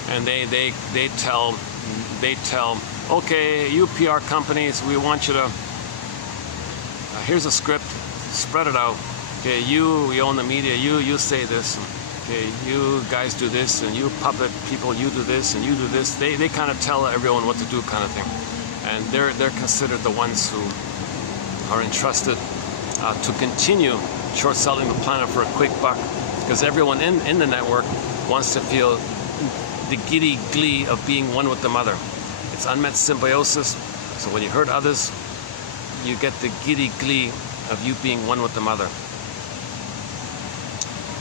And they tell, okay, you PR companies, we want you to, here's a script, spread it out. Okay, we own the media, you say this. Okay, you guys do this, and you puppet people, you do this, and you do this. They kind of tell everyone what to do, kind of thing. And they're considered the ones who are entrusted to continue short selling the planet for a quick buck, because everyone in the network wants to feel the giddy glee of being one with the mother. It's unmet symbiosis, so when you hurt others, you get the giddy glee of you being one with the mother.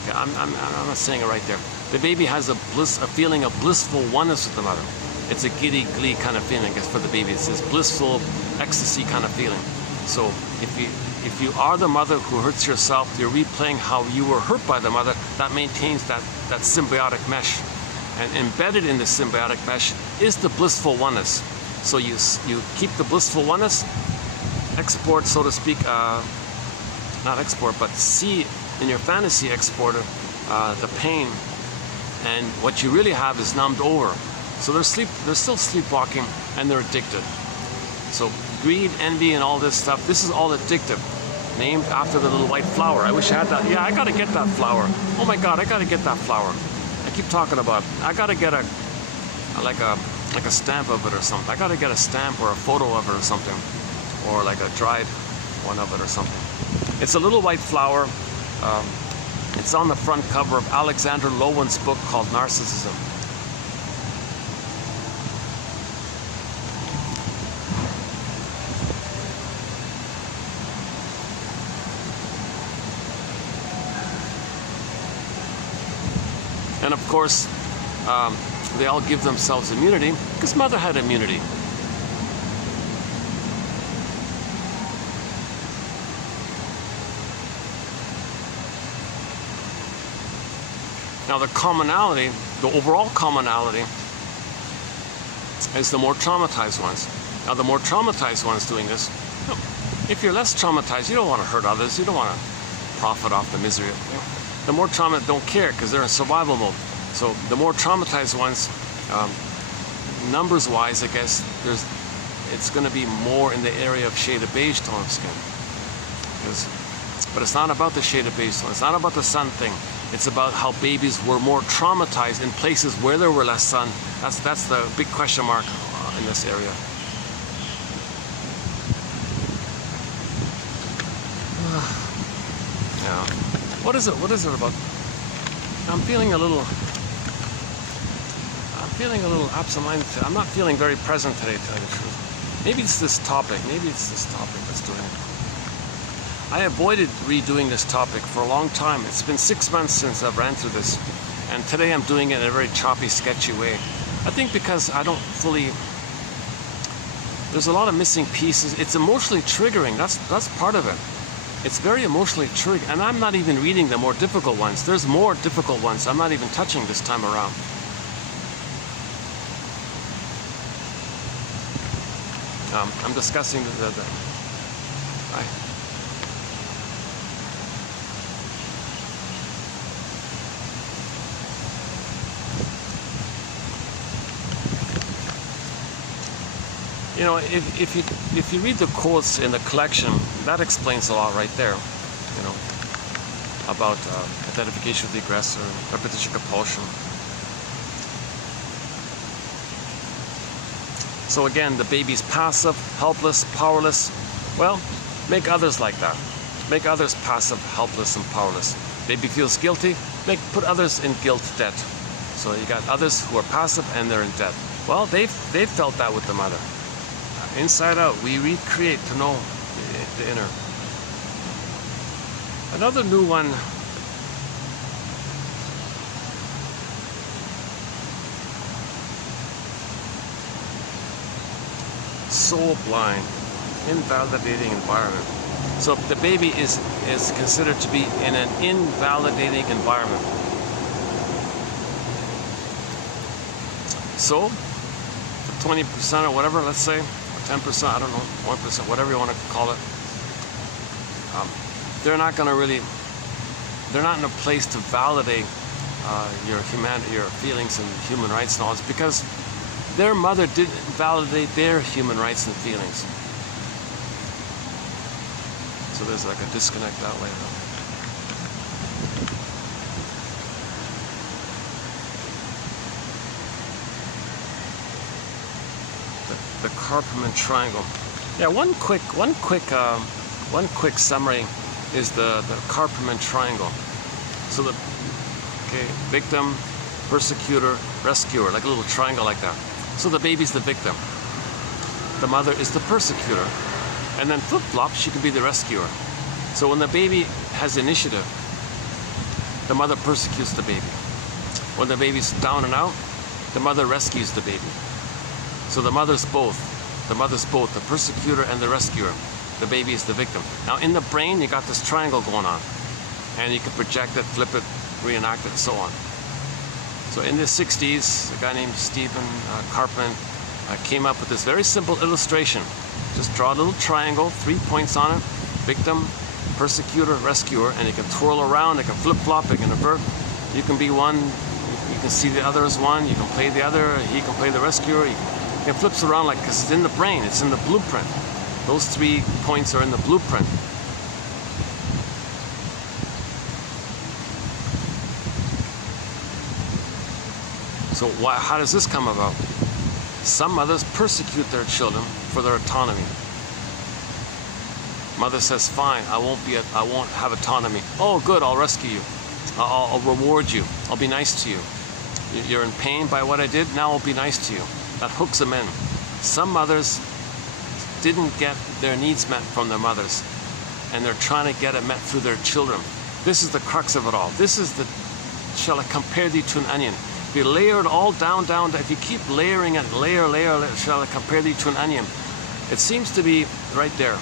Okay, I'm not saying it right there. The baby has a feeling of blissful oneness with the mother. It's a giddy glee kind of feeling. It's for the baby. It's this blissful ecstasy kind of feeling. So if you are the mother who hurts yourself, you're replaying how you were hurt by the mother. That maintains that symbiotic mesh. And embedded in the symbiotic mesh is the blissful oneness. So you keep the blissful oneness, export, so to speak, not export, but see in your fantasy exporter the pain, and what you really have is numbed over. So they're still sleepwalking, and they're addicted. So greed, envy, and all this stuff, this is all addictive. Named after the little white flower. I wish I had that. Yeah, I gotta get that flower. Oh my God, I gotta get that flower. I keep talking about it. I gotta get like a stamp of it or something. I gotta get a stamp or a photo of it or something, or like a dried one of it or something. It's a little white flower. It's on the front cover of Alexander Lowen's book called Narcissism. And of course, they all give themselves immunity because mother had immunity. Now the commonality, the overall commonality, is the more traumatized ones. Now the more traumatized ones doing this, if you're less traumatized, you don't want to hurt others, you don't want to profit off the misery. The more trauma don't care because they're in survival mode. So the more traumatized ones, numbers-wise, I guess, it's going to be more in the area of shaded beige tone of skin. But it's not about the shaded beige tone. It's not about the sun thing. It's about how babies were more traumatized in places where there were less sun. That's the big question mark in this area. Yeah. What is it about? I'm feeling a little absent-minded. I'm not feeling very present today, to tell you the truth. Maybe it's this topic. That's doing it. I avoided redoing this topic for a long time. It's been 6 months since I've ran through this. And today I'm doing it in a very choppy, sketchy way. I think because I don't fully... There's a lot of missing pieces. It's emotionally triggering. That's part of it. It's very emotionally triggering. And I'm not even reading the more difficult ones. There's more difficult ones I'm not even touching this time around. I'm discussing you know, if you read the quotes in the collection, that explains a lot right there. You know, about identification with the aggressor, repetition compulsion. So again, the baby's passive, helpless, powerless. Well, make others like that. Make others passive, helpless, and powerless. Baby feels guilty. Put others in guilt debt. So you got others who are passive and they're in debt. Well, they've felt that with the mother. Inside out, we recreate to know the inner. Another new one. Soul blind, invalidating environment. So the baby is considered to be in an invalidating environment. So 20% or whatever, let's say, or 10%, I don't know, 1%, whatever you want to call it. They're not going to really. They're not in a place to validate your humanity, your feelings and human rights and all this, because their mother didn't validate their human rights and feelings. So there's like a disconnect that way. The Karpman triangle. Yeah, one quick summary is the Karpman triangle. So victim, persecutor, rescuer, like a little triangle like that. So the baby's the victim, the mother is the persecutor, and then flip-flop, she can be the rescuer. So when the baby has initiative, the mother persecutes the baby. When the baby's down and out, the mother rescues the baby. So the mother's both, the persecutor and the rescuer. The baby is the victim. Now in the brain, you got this triangle going on, and you can project it, flip it, reenact it, and so on. So in the 60s, a guy named Stephen Karpman came up with this very simple illustration. Just draw a little triangle, 3 points on it, victim, persecutor, rescuer, and you can twirl around, it can flip-flop, it can invert. You can be one, you can see the other as one, you can play the other, he can play the rescuer. It flips around like, because it's in the brain, it's in the blueprint. Those 3 points are in the blueprint. So how does this come about? Some mothers persecute their children for their autonomy. Mother says, fine, I won't have autonomy. Oh, good, I'll rescue you. I'll reward you. I'll be nice to you. You're in pain by what I did, now I'll be nice to you. That hooks them in. Some mothers didn't get their needs met from their mothers, and they're trying to get it met through their children. This is the crux of it all. This is the, shall I compare thee to an onion? If you layer it all down, if you keep layering it, layer, shall I compare thee to an onion? It seems to be right there.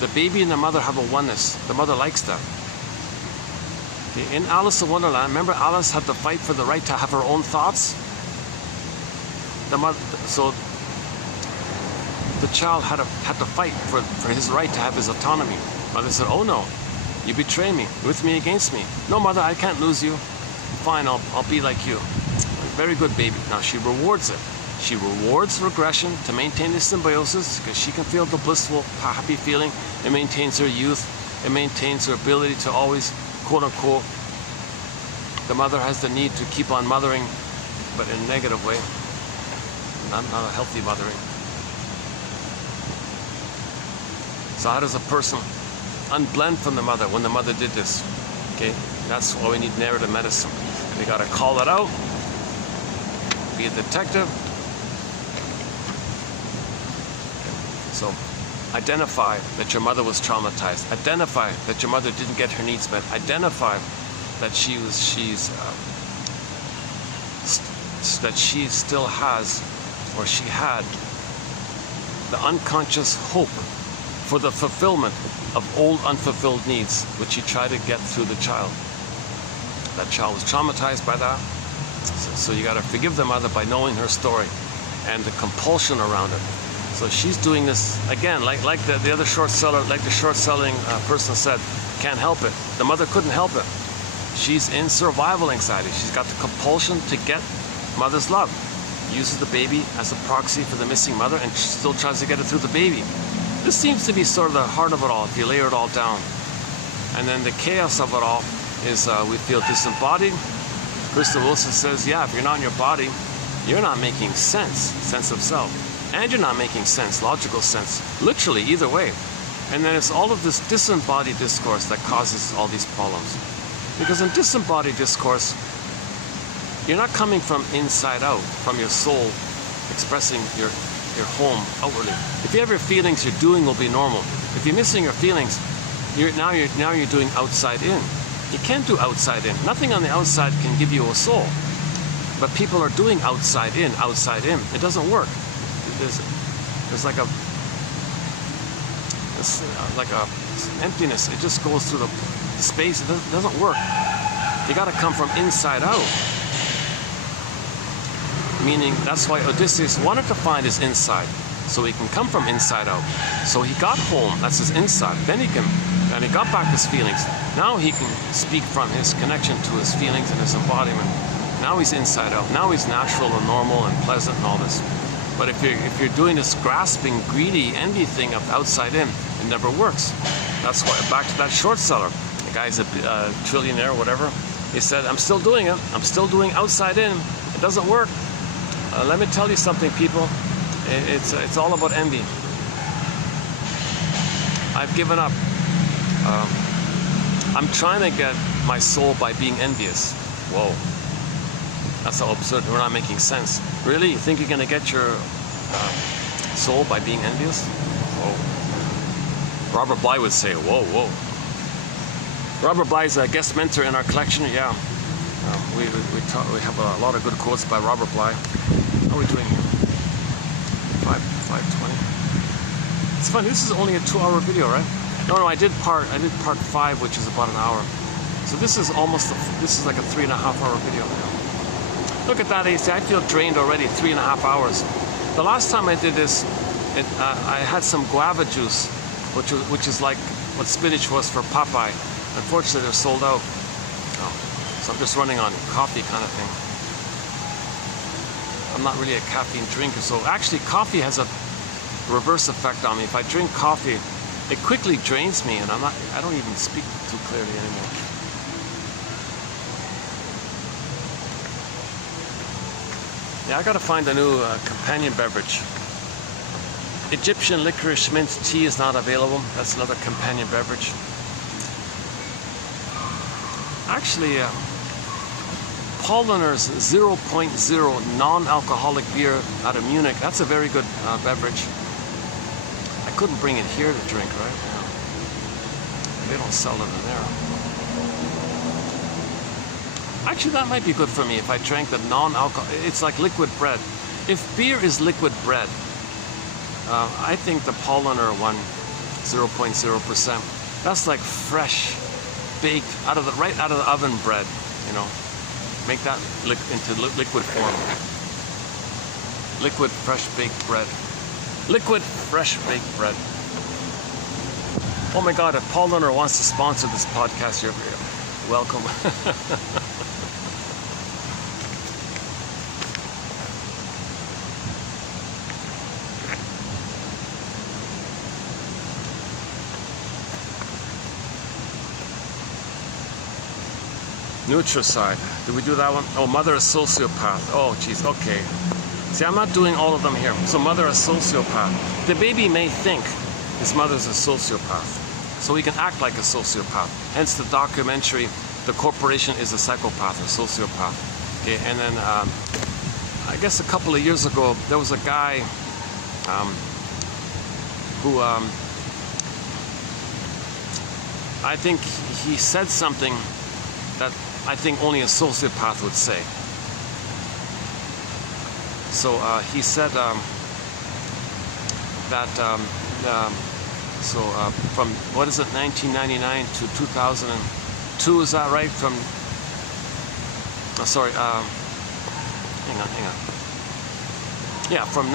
The baby and the mother have a oneness. The mother likes that. In Alice in Wonderland, remember Alice had to fight for the right to have her own thoughts? The mother, so the child had to fight for his right to have his autonomy. Mother said, oh no, You betray me, with me against me. No, mother, I can't lose you. Fine, I'll be like you. Very good, baby. Now she rewards it. She rewards regression to maintain this symbiosis because she can feel the blissful, happy feeling. It maintains her youth. It maintains her ability to always, quote unquote, the mother has the need to keep on mothering, but in a negative way. Not a healthy mothering. So how does a person unblend from the mother when the mother did this? Okay, that's why we need narrative medicine. We gotta call it out, be a detective. So identify that your mother was traumatized. Identify that your mother didn't get her needs met. Identify that she still has, or she had, the unconscious hope for the fulfillment of old unfulfilled needs, which she tried to get through the child. That child was traumatized by that. So you got to forgive the mother by knowing her story and the compulsion around it. So she's doing this again, like the other short seller, like the short selling person said, can't help it. The mother couldn't help it. She's in survival anxiety. She's got the compulsion to get mother's love. Uses the baby as a proxy for the missing mother and still tries to get it through the baby. This seems to be sort of the heart of it all, if you layer it all down. And then the chaos of it all is we feel disembodied. Krista Wilson says, yeah, if you're not in your body, you're not making sense of self. And you're not making sense, logical sense, literally either way. And then it's all of this disembodied discourse that causes all these problems. Because in disembodied discourse, you're not coming from inside out, from your soul, expressing your home outwardly. If you have your feelings, your doing will be normal. If you're missing your feelings, now you're doing outside in. You can't do outside in. Nothing on the outside can give you a soul. But people are doing outside in, outside in. It doesn't work. There's like a emptiness. It just goes through the space. It doesn't work. You got to come from inside out. Meaning that's why Odysseus wanted to find his inside, so he can come from inside out. So he got home. That's his inside. Then he got back his feelings. Now he can speak from his connection to his feelings and his embodiment. Now he's inside out. Now he's natural and normal and pleasant and all this. But if you're doing this grasping, greedy, envy thing of outside in, it never works. That's why, back to that short seller. The guy's a trillionaire, whatever. He said, I'm still doing it. I'm still doing outside in. It doesn't work. Let me tell you something, people. It's all about envy. I've given up. I'm trying to get my soul by being envious. Whoa. That's so absurd. We're not making sense. Really? You think you're going to get your soul by being envious? Whoa. Robert Bly would say, whoa, whoa. Robert Bly is a guest mentor in our collection. Yeah. We have a lot of good quotes by Robert Bly. How are we doing here? 5:20. It's funny. This is only a 2-hour video, right? No. I did part 5, which is about an hour. So this is like a 3.5-hour video. Look at that, AC. I feel drained already. 3.5 hours. The last time I did this, I had some guava juice, which is like what spinach was for Popeye. Unfortunately, they're sold out. So I'm just running on coffee kind of thing. I'm not really a caffeine drinker, so actually coffee has a reverse effect on me. If I drink coffee, it quickly drains me, and I don't even speak too clearly anymore. Yeah, I gotta find a new companion beverage. Egyptian licorice mint tea is not available. That's another companion beverage. Actually, Paulaner's 0.0 non-alcoholic beer out of Munich, that's a very good beverage. I couldn't bring it here to drink, right? Yeah. They don't sell it in there. Actually, that might be good for me if I drank the non-alcohol. It's like liquid bread. If beer is liquid bread, I think the Paulaner one, 0.0%, that's like fresh, baked right out of the oven bread, you know. Make that into liquid form. Liquid fresh baked bread. Liquid fresh baked bread. Oh my God, if Paul Leonard wants to sponsor this podcast, you're welcome. Nutricide. Did we do that one? Oh, mother is sociopath. Oh, geez. Okay. See, I'm not doing all of them here. So mother is sociopath. The baby may think his mother's a sociopath, so he can act like a sociopath. Hence the documentary, The Corporation is a Psychopath, a Sociopath. Okay, and then I guess a couple of years ago, there was a guy who I think he said something that I think only a sociopath would say. So he said from, what is it, 1999 to 2002, is that right? From, oh, sorry, hang on. Yeah, from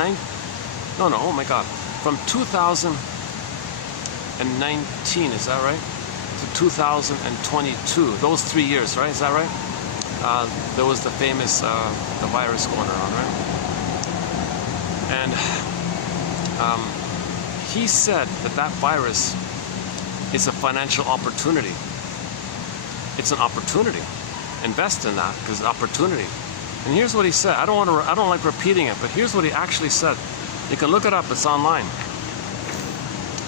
oh my God, from 2019, is that right? To 2022, those 3 years, right? Is that right? There was the famous, the virus going around, right? And he said that virus is a financial opportunity. It's an opportunity. Invest in that because it's opportunity. And here's what he said. I don't like repeating it, but here's what he actually said. You can look it up. It's online.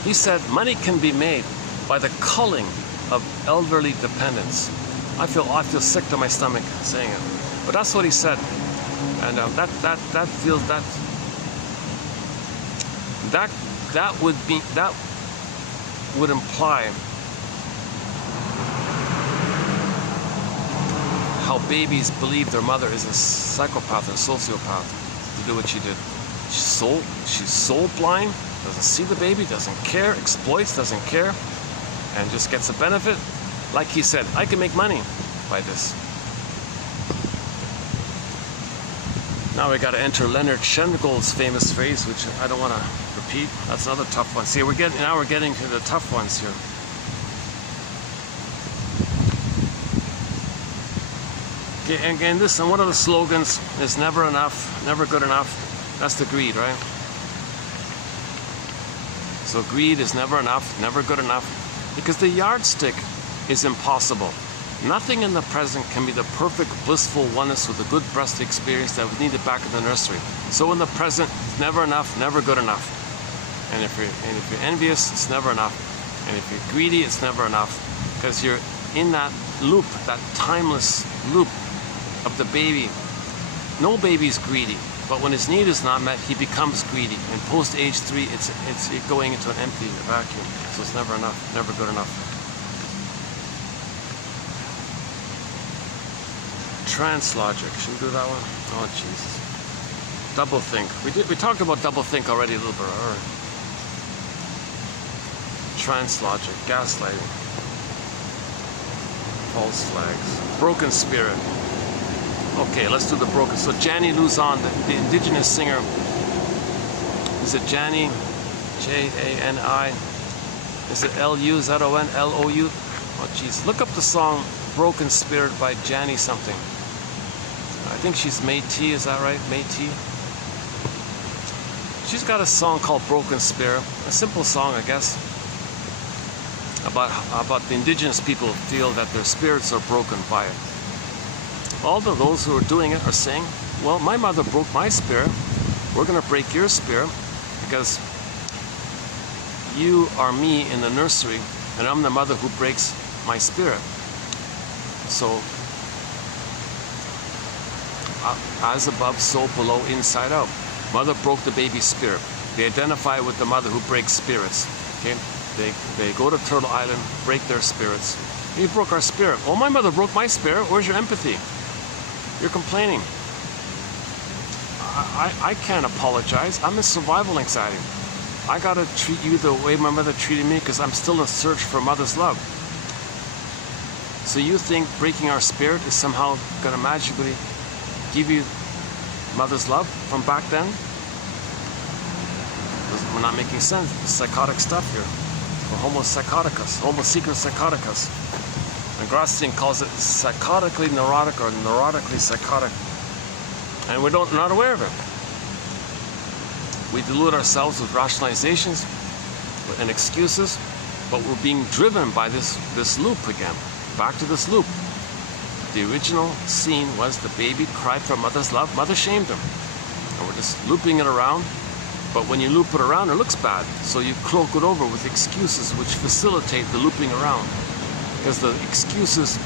He said money can be made by the culling of elderly dependents. I feel sick to my stomach saying it, but that's what he said, and that would imply how babies believe their mother is a psychopath or a sociopath to do what she did. She's soul blind, doesn't see the baby, doesn't care, exploits, doesn't care, and just gets a benefit. Like he said, I can make money by this. Now we got to enter Leonard Shengold's famous phrase, which I don't want to repeat. That's another tough one. See, we're getting to the tough ones here. Okay, and again, and one of the slogans is never enough, never good enough. That's the greed, right? So greed is never enough, never good enough, because the yardstick is impossible. Nothing in the present can be the perfect blissful oneness with a good breast experience that was needed back in the nursery. So in the present, it's never enough, never good enough. And if you're envious, it's never enough. And if you're greedy, it's never enough, because you're in that loop, that timeless loop of the baby. No baby's greedy, but when his need is not met, he becomes greedy. And post age 3, it's going into an empty vacuum. So it's never enough, never good enough. Trance logic. Should we do that one? Oh Jesus. Double think. We talked about double think already a little bit. All right. Trance logic. Gaslighting. False flags. Broken spirit. Okay, let's do the broken. So Jani Luzon, the indigenous singer. Is it Jani? Jani? Is it Luzon? Lou? Oh jeez. Look up the song Broken Spirit by Jani something. I think she's Métis, is that right? Métis? She's got a song called Broken Spirit. A simple song, I guess. About the indigenous people feel that their spirits are broken by it. All of those who are doing it are saying, well, my mother broke my spirit. We're going to break your spirit because you are me in the nursery and I'm the mother who breaks my spirit. So, as above, so below, inside out. Mother broke the baby's spirit. They identify with the mother who breaks spirits. Okay, they go to Turtle Island, break their spirits. You broke our spirit. Oh, my mother broke my spirit. Where's your empathy? You're complaining. I can't apologize. I'm in survival anxiety. I gotta treat you the way my mother treated me because I'm still in search for mother's love. So you think breaking our spirit is somehow gonna magically give you mother's love from back then? We're not making sense. It's psychotic stuff here. or Homo psychoticus, Homo secret psychoticus. And Grosstein calls it psychotically neurotic or neurotically psychotic. And we're not aware of it. We delude ourselves with rationalizations and excuses, but we're being driven by this loop again. Back to this loop. The original scene was the baby cried for mother's love, mother shamed him. And we're just looping it around, but when you loop it around, it looks bad. So you cloak it over with excuses which facilitate the looping around. Because the excuses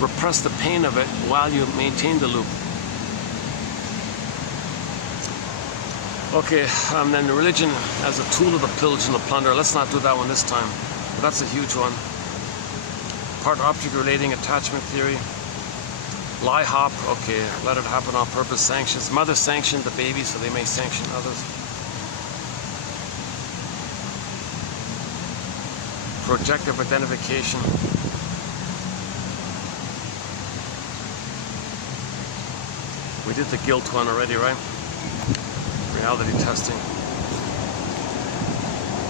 repress the pain of it while you maintain the loop. Okay, and then religion as a tool of the pillage and the plunder. Let's not do that one this time. But that's a huge one. Part object relating attachment theory. Lie hop, okay, let it happen on purpose. Sanctions. Mother sanctioned the baby, so they may sanction others. Projective identification. We did the guilt one already, right? Reality testing.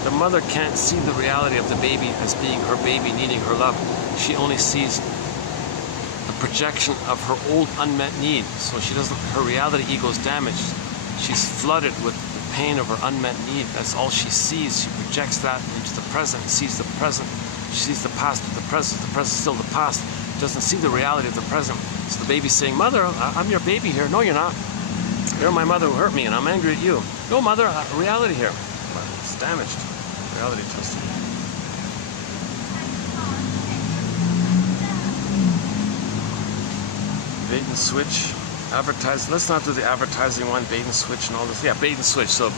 The mother can't see the reality of the baby as being her baby needing her love. She only sees the projection of her old unmet need. So she doesn't, her reality ego is damaged. She's flooded with the pain of her unmet need. That's all she sees. She projects that into the present, sees the present. She sees the past with the present is still the past. Doesn't see the reality of the present. So the baby's saying, mother, I'm your baby here. No, you're not. You're my mother who hurt me and I'm angry at you. No, mother, reality here. But it's damaged. Reality testing. Bait and switch. Advertise. Let's not do the advertising one. Bait and switch and all this. Yeah, bait and switch. So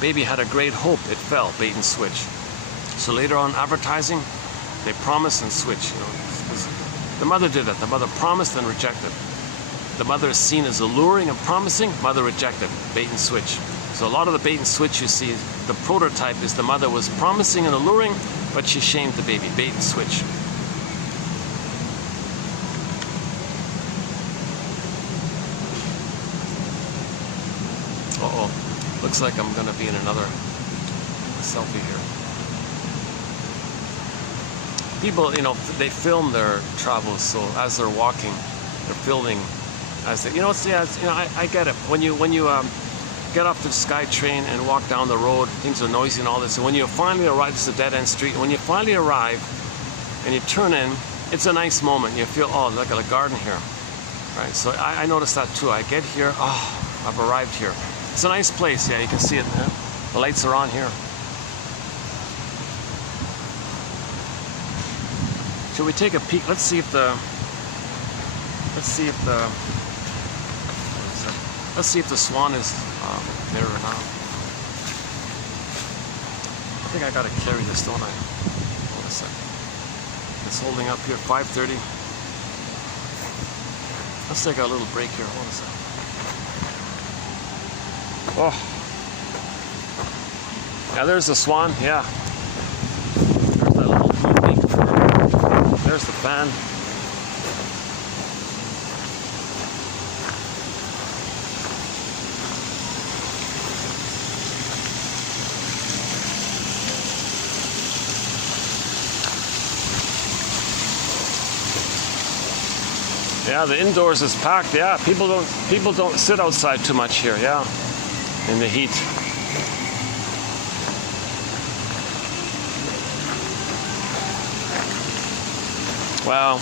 baby had a great hope. It fell. Bait and switch. So later on advertising, they promise and switch. You know, the mother did it. The mother promised and rejected. The mother is seen as alluring and promising. Mother rejected. Bait and switch. So a lot of the bait and switch you see, the prototype is the mother was promising and alluring, but she shamed the baby. Bait and switch. Uh-oh. Looks like I'm going to be in another selfie here. People, you know, they film their travels, so as they're walking, they're filming as they, you know, I get it. When you get off the SkyTrain and walk down the road, things are noisy and all this, and when you finally arrive, this is a dead-end street, and when you finally arrive and you turn in, it's a nice moment. You feel, oh, look at the garden here, right? So I noticed that too. I get here, oh, I've arrived here. It's a nice place, yeah, you can see it. The lights are on here. Shall we take a peek? Let's see if the swan is there or not. I think I gotta carry this, don't I? Hold a second. It's holding up here, 5:30. Let's take a little break here. Hold a second. Oh. Yeah, there's the swan, yeah. There's that little movie. There's the fan. Yeah, the indoors is packed. Yeah, people don't sit outside too much here. Yeah, in the heat. Wow,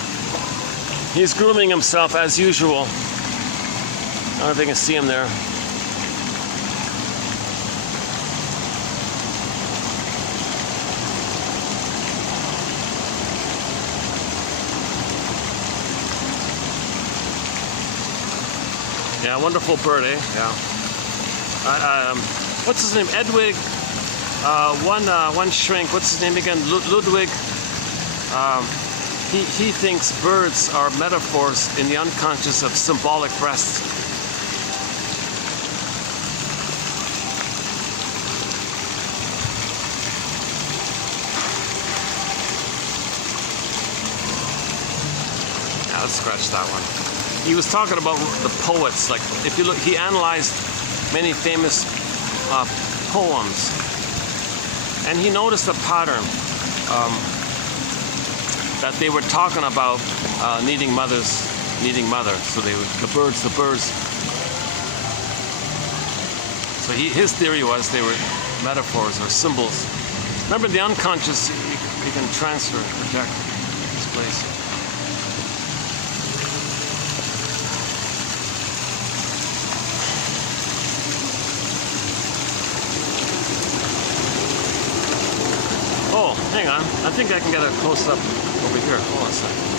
he's grooming himself as usual. I don't know if you can see him there. Yeah, wonderful bird, eh? Yeah. What's his name? Edwig. One shrink. What's his name again? Ludwig. He thinks birds are metaphors in the unconscious of symbolic breasts. Yeah, let's scratch that one. He was talking about the poets. Like, if you look, he analyzed many famous poems, and he noticed a pattern. that they were talking about needing mothers, needing mother. So they would, the birds. So his theory was they were metaphors or symbols. Remember, the unconscious you can transfer, project, displace. Oh, hang on. I think I can get a close-up over here. Hold on a second.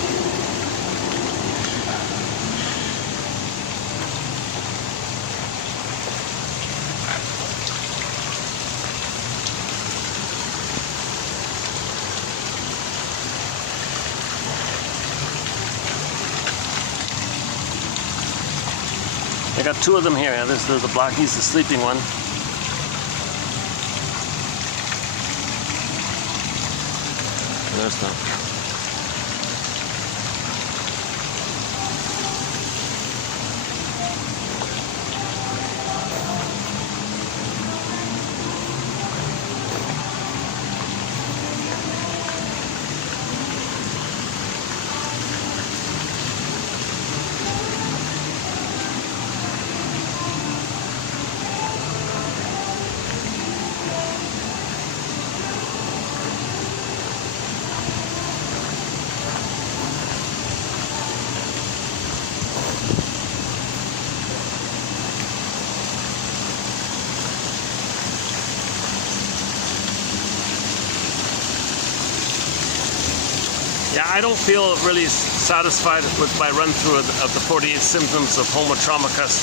I got two of them here. There's the black. He's the sleeping one. There's the. Yeah, I don't feel really satisfied with my run-through of the 48 symptoms of Homo traumacus.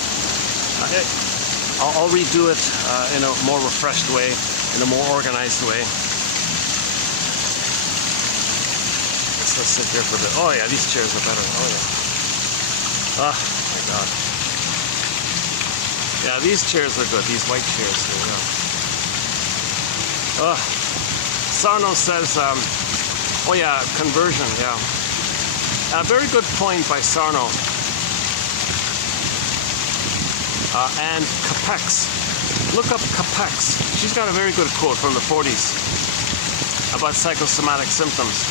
I'll redo it in a more refreshed way, in a more organized way. Let's sit here for a bit. Oh yeah, these chairs are better. Oh yeah. Oh my God. Yeah, these chairs are good. These white chairs. Yeah. Sarno says. Oh yeah, conversion, yeah. A very good point by Sarno. And Capex. Look up Capex. She's got a very good quote from the 40s about psychosomatic symptoms.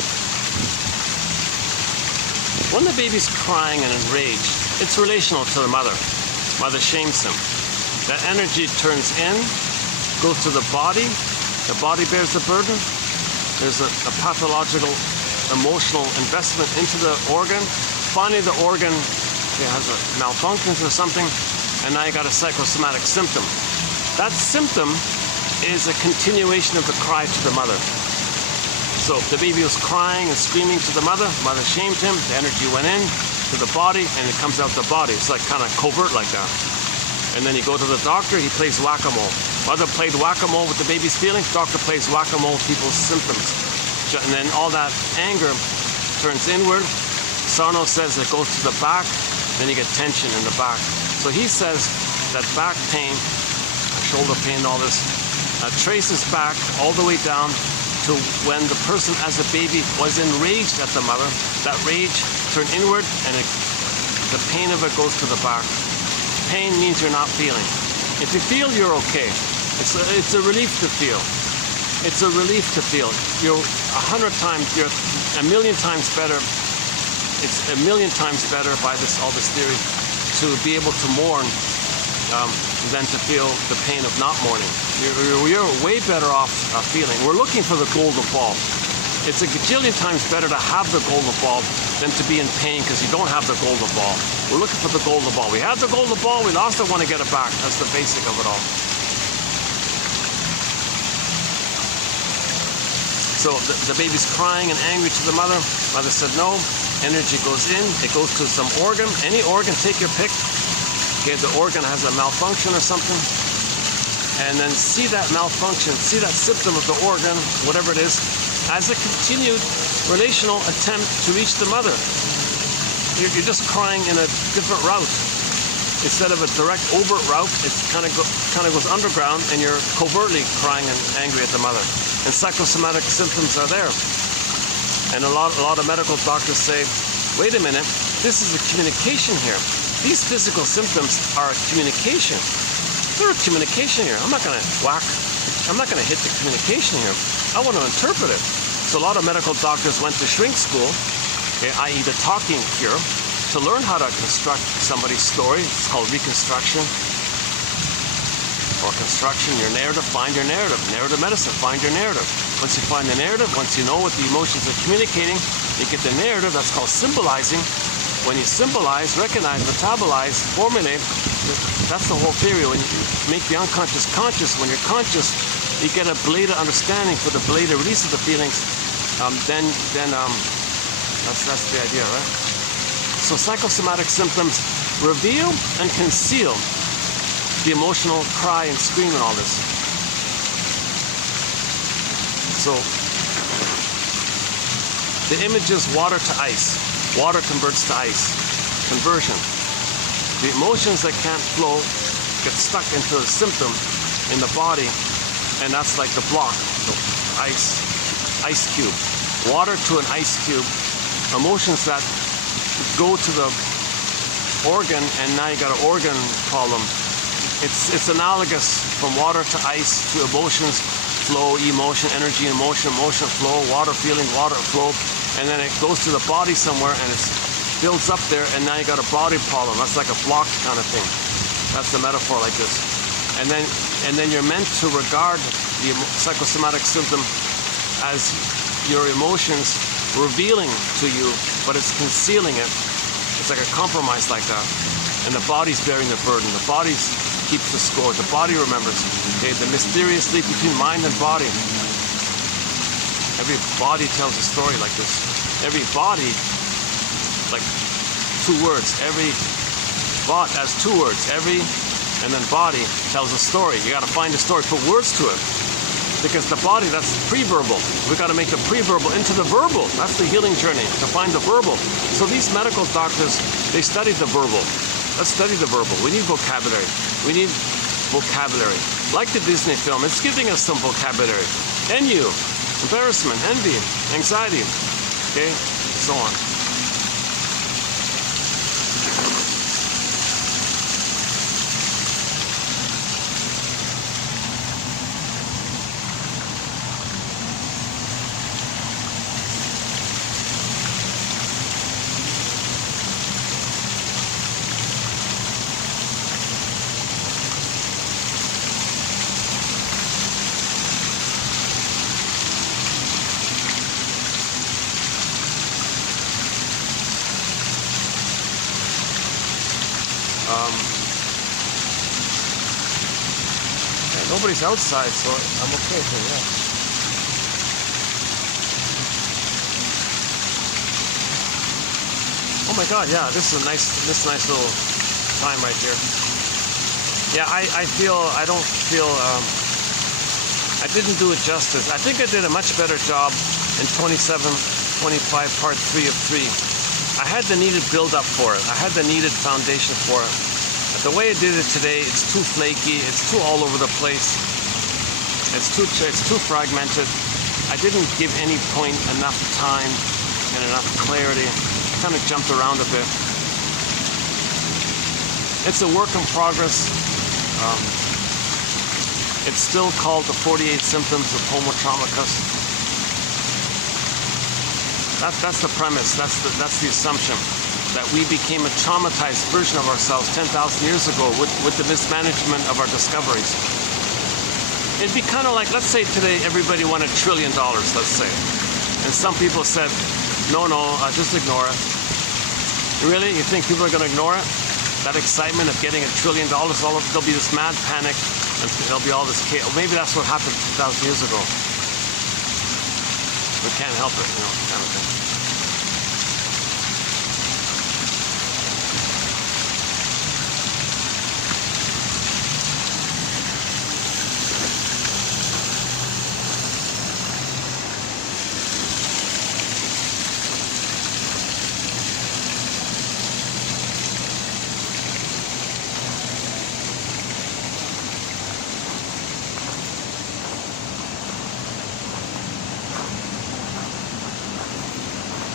When the baby's crying and enraged, it's relational to the mother. Mother shames him. That energy turns in, goes to the body bears the burden. There's a pathological, emotional investment into the organ. Finally, the organ has a malfunction or something, and now you got a psychosomatic symptom. That symptom is a continuation of the cry to the mother. So the baby was crying and screaming to the mother shamed him, the energy went in to the body, and it comes out the body. It's like kind of covert like that. And then you go to the doctor, he plays whack-a-mole. Mother played whack-a-mole with the baby's feelings, doctor plays whack-a-mole with people's symptoms. And then all that anger turns inward. Sarno says it goes to the back, then you get tension in the back. So he says that back pain, shoulder pain, all this, traces back all the way down to when the person as a baby was enraged at the mother. That rage turned inward, and the pain of it goes to the back. Pain means you're not feeling. If you feel, you're okay. It's a relief to feel. It's a relief to feel. You're 100 times, you're a million times better. It's a million times better by all this theory to be able to mourn than to feel the pain of not mourning. You're way better off feeling. We're looking for the golden ball. It's a gajillion times better to have the golden ball than to be in pain because you don't have the golden ball. We're looking for the golden ball. We had the golden ball, we lost it, want to get it back. That's the basic of it all. So the baby's crying and angry to the mother. Mother said no. Energy goes in. It goes to some organ. Any organ, take your pick. Okay, the organ has a malfunction or something. And then see that malfunction, see that symptom of the organ, whatever it is, as a continued relational attempt to reach the mother. You're just crying in a different route. Instead of a direct, overt route, it kind of goes underground, and you're covertly crying and angry at the mother. And psychosomatic symptoms are there. And a lot of medical doctors say, wait a minute, this is a communication here. These physical symptoms are a communication. There's a communication here. I'm not going to hit the communication here. I want to interpret it. So a lot of medical doctors went to shrink school, okay, i.e. the talking cure, to learn how to construct somebody's story. It's called reconstruction or construction. Your narrative, find your narrative. Narrative medicine, find your narrative. Once you find the narrative, once you know what the emotions are communicating, you get the narrative. That's called symbolizing. When you symbolize, recognize, metabolize, formulate, that's the whole theory. When you make the unconscious conscious, when you're conscious, you get a belated understanding for the belated release of the feelings. That's the idea, right? So psychosomatic symptoms reveal and conceal the emotional cry and scream and all this. So the image is water to ice. Water converts to ice. Conversion. The emotions that can't flow get stuck into a symptom in the body, and that's like the block, the ice cube. Water to an ice cube. Emotions that go to the organ, and now you got an organ problem. It's analogous from water to ice to emotions, flow, emotion, energy, emotion flow, water feeling, water flow, and then it goes to the body somewhere and it builds up there, and now you got a body problem. That's like a block kind of thing. That's the metaphor like this. And then you're meant to regard the psychosomatic symptom as your emotions revealing to you, but it's concealing it. It's like a compromise like that. And the body's bearing the burden. The body keeps the score. The body remembers. Okay, the mysterious link between mind and body. Every body tells a story like this. Every body, like 2 words. Every bot has 2 words. Every, and then body tells a story. You got to find a story, put words to it. Because the body, that's pre-verbal. We got to make the pre-verbal into the verbal. That's the healing journey, to find the verbal. So these medical doctors, they studied the verbal. Let's study the verbal. We need vocabulary. We need vocabulary. Like the Disney film, it's giving us some vocabulary. Envy, embarrassment, envy, anxiety, okay, so on. Yeah, nobody's outside, so I'm okay here, yeah. Oh my God, yeah, this is a nice little time right here. Yeah, I don't feel, I didn't do it justice. I think I did a much better job in 27-25 part 3 of 3. I had the needed build-up for it. I had the needed foundation for it. But the way I did it today, it's too flaky. It's too all over the place. It's too fragmented. I didn't give any point enough time and enough clarity. I kind of jumped around a bit. It's a work in progress. It's still called the 48 symptoms of Homo Traumacus. That's the premise. That's the assumption that we became a traumatized version of ourselves 10,000 years ago with the mismanagement of our discoveries. It'd be kind of like, let's say today everybody won $1 trillion, let's say, and some people said, no, just ignore it. Really, you think people are going to ignore it? That excitement of getting $1 trillion, there'll be this mad panic, and there'll be all this chaos. Maybe that's what happened 2,000 years ago. We can't help it, kind of thing.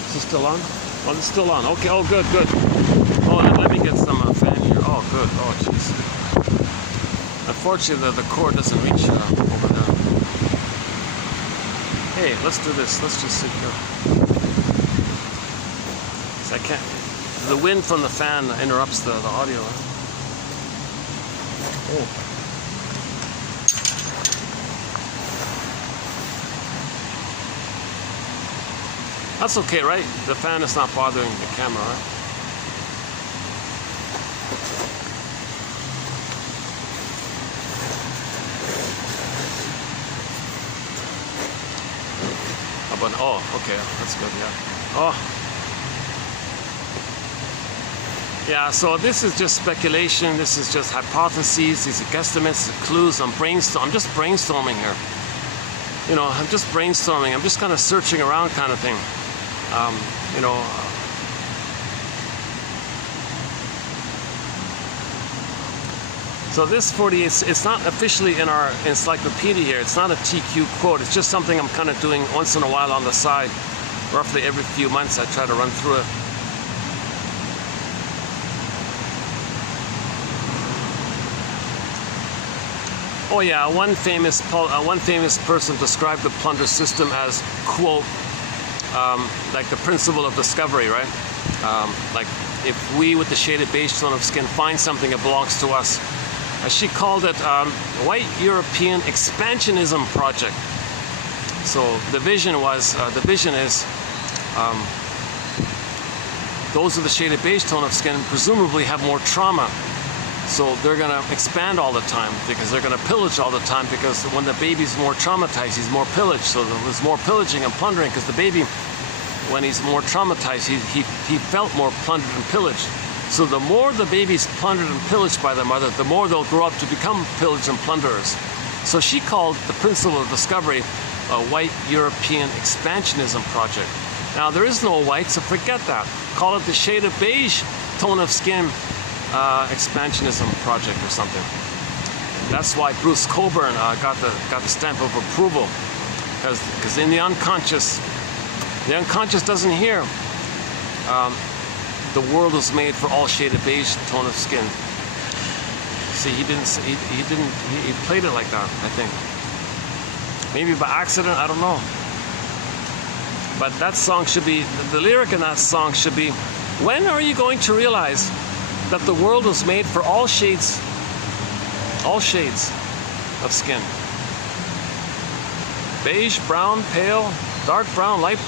Is it still on? Oh, it's still on. Okay, oh, good. Oh, and let me get some fan here. Oh, good. Oh, jeez. Unfortunately, the cord doesn't reach over there. Hey, let's do this. Let's just sit here. So I can't. The wind from the fan interrupts the audio. Oh. That's okay, right? The fan is not bothering the camera, right? Oh, okay, that's good, yeah. Oh. Yeah, so this is just speculation, this is just hypotheses, these are guesstimates, clues, I'm just brainstorming here. You know, I'm just brainstorming, I'm just kind of searching around kind of thing. You know, so this 48, it's not officially in our encyclopedia here. It's not a TQ quote. It's just something I'm kind of doing once in a while on the side. Roughly every few months I try to run through it. Oh yeah, one famous person described the plunder system as, quote, like the principle of discovery, right? Like if we with the shaded beige tone of skin find something that belongs to us, she called it White European Expansionism Project. So the vision is those with the shaded beige tone of skin presumably have more trauma. So they're going to expand all the time because they're going to pillage all the time, because when the baby's more traumatized, he's more pillaged. So there's more pillaging and plundering because the baby, when he's more traumatized, he felt more plundered and pillaged. So the more the baby's plundered and pillaged by their mother, the more they'll grow up to become pillaged and plunderers. So she called the principle of discovery a White European Expansionism Project. Now there is no white, so forget that. Call it the shade of beige tone of skin Expansionism Project or something. That's why Bruce Coburn got the stamp of approval, because in the unconscious doesn't hear. The world was made for all shaded beige tone of skin. See, he played it like that, I think. Maybe by accident, I don't know. But that song should be, the lyric in that song should be, when are you going to realize that the world was made for all shades of skin? Beige, brown, pale, dark brown, light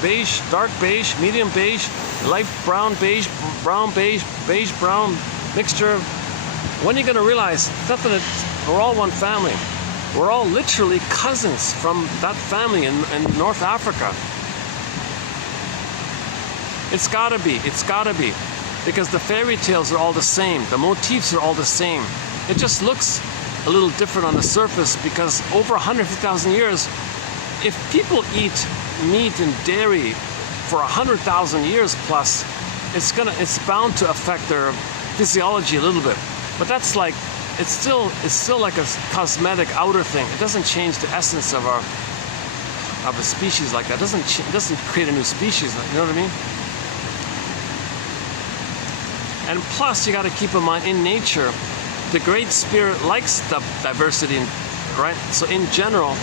beige, dark beige, medium beige, light brown, beige, brown, mixture. When are you going to realize that we're all one family? We're all literally cousins from that family in North Africa. It's gotta be. Because the fairy tales are all the same. The motifs are all the same. It just looks a little different on the surface because over 150,000 years, if people eat meat and dairy for 100,000 years plus, it's bound to affect their physiology a little bit. But that's like, it's still like a cosmetic outer thing. It doesn't change the essence of a species like that. It doesn't create a new species. You know what I mean? And plus, you got to keep in mind, in nature, the Great Spirit likes the diversity, right? So in general,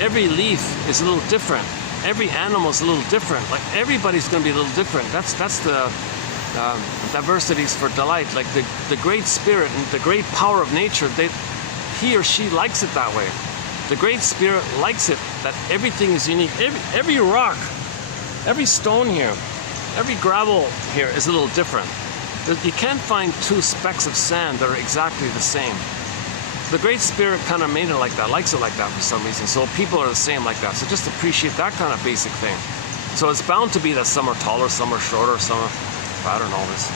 every leaf is a little different. Every animal is a little different. Like everybody's going to be a little different. That's the diversities for delight. Like the Great Spirit and the great power of nature, he or she likes it that way. The Great Spirit likes it, that everything is unique. Every rock, every stone here, every gravel here is a little different. You can't find two specks of sand that are exactly the same. The Great Spirit kind of made it like that, likes it like that for some reason. So people are the same like that. So just appreciate that kind of basic thing. So it's bound to be that some are taller, some are shorter, some are, I don't know this.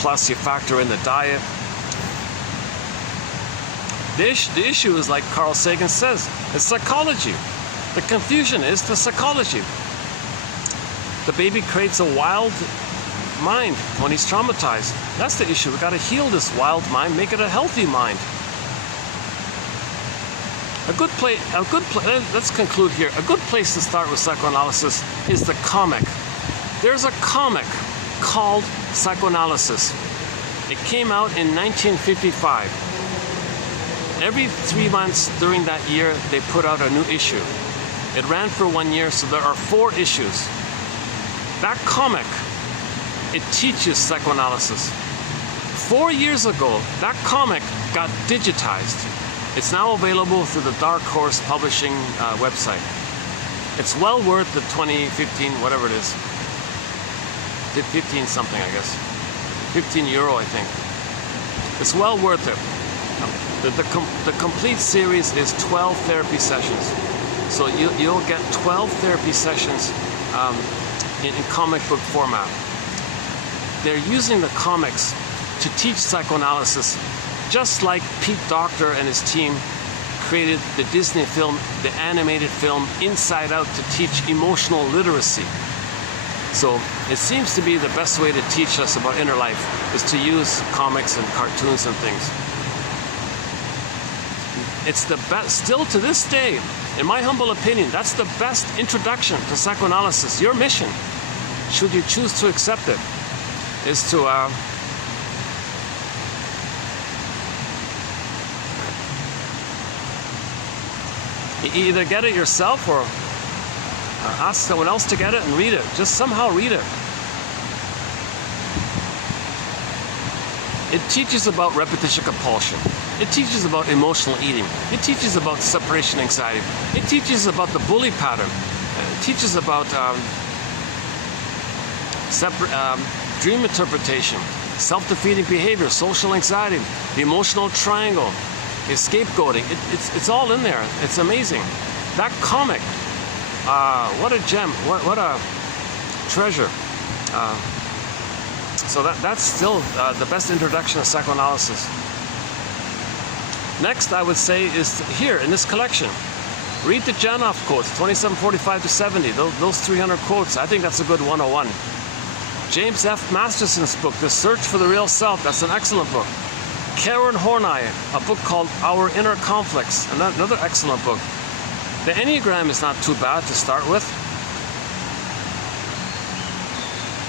Plus you factor in the diet. The issue is, like Carl Sagan says, it's psychology. The confusion is the psychology. The baby creates a wild mind when he's traumatized. That's the issue. We got to heal this wild mind, make it a healthy mind. Let's conclude here. A good place to start with psychoanalysis is the comic. There's a comic called Psychoanalysis. It came out in 1955. Every 3 months during that year, they put out a new issue. It ran for 1 year, so there are 4 issues. That comic, it teaches psychoanalysis. 4 years ago, that comic got digitized. It's now available through the Dark Horse Publishing website. It's well worth the 20, 15, whatever it is. 15 something, I guess. 15 euro, I think. It's well worth it. The complete series is 12 therapy sessions. So you'll get 12 therapy sessions in comic book format. They're using the comics to teach psychoanalysis, just like Pete Docter and his team created the Disney film, the animated film Inside Out, to teach emotional literacy. So it seems to be the best way to teach us about inner life is to use comics and cartoons and things. It's the best, still to this day, in my humble opinion, that's the best introduction to psychoanalysis. Your mission, should you choose to accept it, is to either get it yourself or ask someone else to get it and read it. Just somehow read it. It teaches about repetition compulsion. It teaches about emotional eating. It teaches about separation anxiety. It teaches about the bully pattern. It teaches about dream interpretation, self-defeating behavior, social anxiety, the emotional triangle, scapegoating. It's all in there. It's amazing. That comic, what a gem, what a treasure. So that's still the best introduction to psychoanalysis. Next, I would say, is here in this collection. Read the Janoff quotes, 2745 to 70, those 300 quotes. I think that's a good 101. James F. Masterson's book, The Search for the Real Self, that's an excellent book. Karen Horney, a book called Our Inner Conflicts, another excellent book. The Enneagram is not too bad to start with.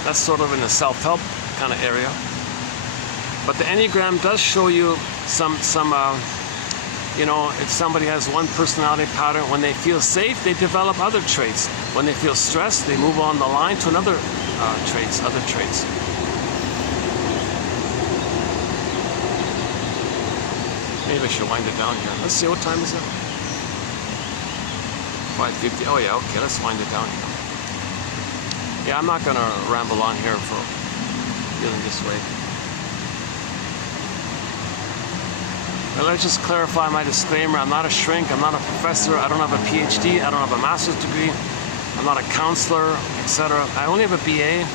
That's sort of in the self-help kind of area. But the Enneagram does show you some you know, if somebody has one personality pattern, when they feel safe, they develop other traits. When they feel stressed, they move on the line to another other traits. Maybe I should wind it down here. Let's see, what time is it? 5:50. Oh yeah, okay, let's wind it down here. Yeah, I'm not gonna ramble on here for feeling this way. Well, let's just clarify my disclaimer. I'm not a shrink, I'm not a professor, I don't have a PhD, I don't have a master's degree, I'm not a counselor, etc. I only have a BA.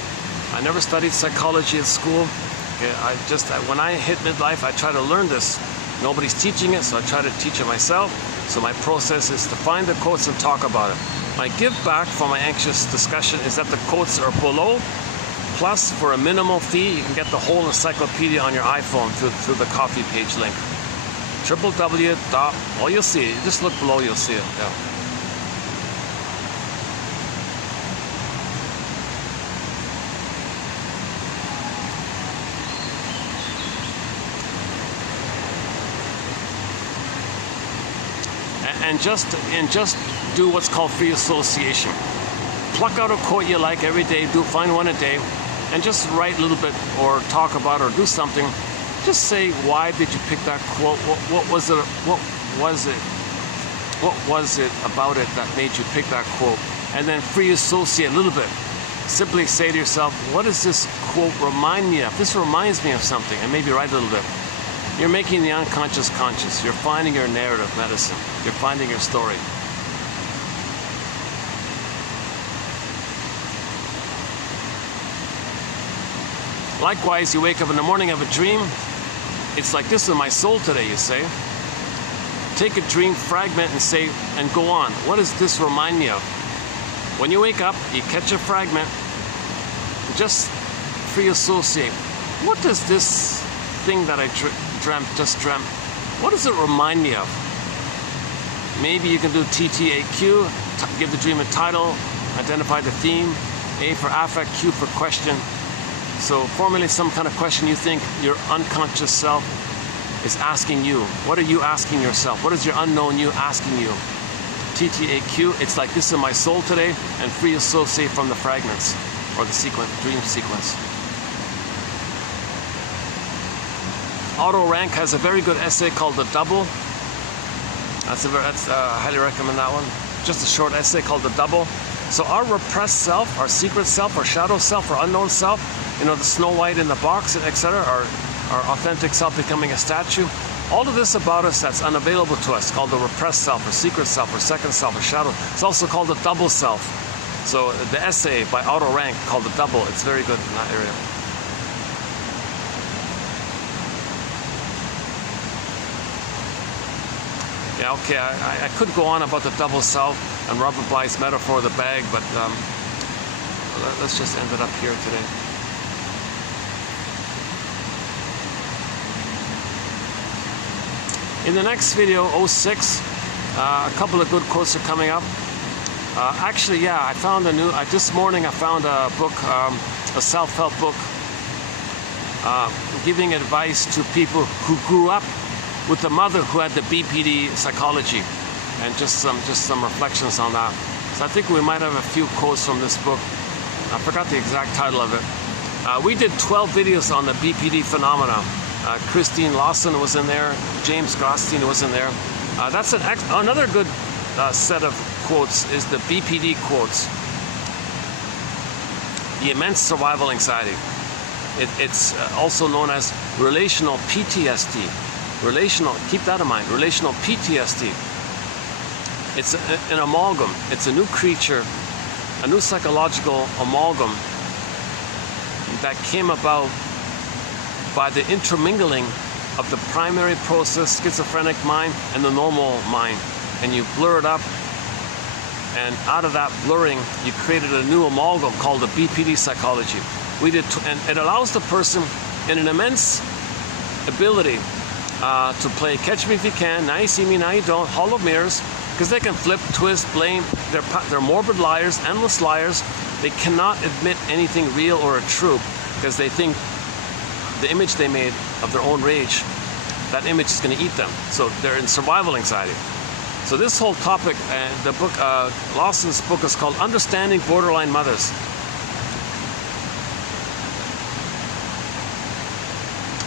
I never studied psychology at school. When I hit midlife, I try to learn this. Nobody's teaching it, so I try to teach it myself. So my process is to find the quotes and talk about it. My give back for my anxious discussion is that the quotes are below. Plus, for a minimal fee, you can get the whole encyclopedia on your iPhone through the coffee page link. www. Oh, you'll see it. Just look below, you'll see it. Yeah. And just do what's called free association. Pluck out a quote you like every day. Find one a day, and just write a little bit, or talk about, or do something. Just say, why did you pick that quote? What was it? What was it about it that made you pick that quote? And then free associate a little bit. Simply say to yourself, what does this quote remind me of? This reminds me of something, and maybe write a little bit. You're making the unconscious conscious. You're finding your narrative medicine. You're finding your story. Likewise, you wake up in the morning, have a dream. It's like, this is my soul today, you say. Take a dream fragment and say, and go on. What does this remind me of? When you wake up, you catch a fragment, just free associate. What does this thing that I just dreamt, what does it remind me of? Maybe you can do TTAQ, give the dream a title, identify the theme, A for affect, Q for question. So formulate some kind of question you think your unconscious self is asking you. What are you asking yourself? What is your unknown you asking you? TTAQ, it's like this in my soul today, and free associate from the fragments, or the sequence, dream sequence. Auto Rank has a very good essay called The Double. I highly recommend that one. Just a short essay called The Double. So our repressed self, our secret self, our shadow self, our unknown self, you know, the Snow White in the box, etc., our authentic self becoming a statue. All of this about us that's unavailable to us, called the repressed self, or secret self, or second self, or shadow. It's also called the double self. So the essay by Auto Rank called The Double, it's very good in that area. Yeah, okay, I could go on about the double self and Robert Blythe's metaphor of the bag, but let's just end it up here today. In the next video, 06, a couple of good quotes are coming up. Actually, yeah, I found this morning I found a book, a self-help book, giving advice to people who grew up with a mother who had the BPD psychology, and just some reflections on that. So I think we might have a few quotes from this book. I forgot the exact title of it. We did 12 videos on the BPD phenomena. Christine Lawson was in there. James Gostein was in there. That's another good set of quotes is the BPD quotes. The immense survival anxiety. It's also known as relational PTSD. Keep that in mind, relational PTSD. It's an amalgam. It's a new creature, a new psychological amalgam that came about by the intermingling of the primary process, schizophrenic mind, and the normal mind. And you blur it up, and out of that blurring, you created a new amalgam called the BPD psychology. And it allows the person in an immense ability to play catch me if you can, now you see me, now you don't, hollow mirrors, because they can flip, twist, blame. They're morbid liars, endless liars. They cannot admit anything real or a true, because they think the image they made of their own rage, that image is going to eat them. So they're in survival anxiety. So this whole topic, the book, Lawson's book is called Understanding Borderline Mothers.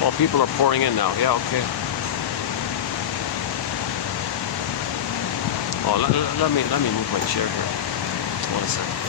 Well, people are pouring in now. Yeah, okay. Oh, let me move my chair here. 1 second.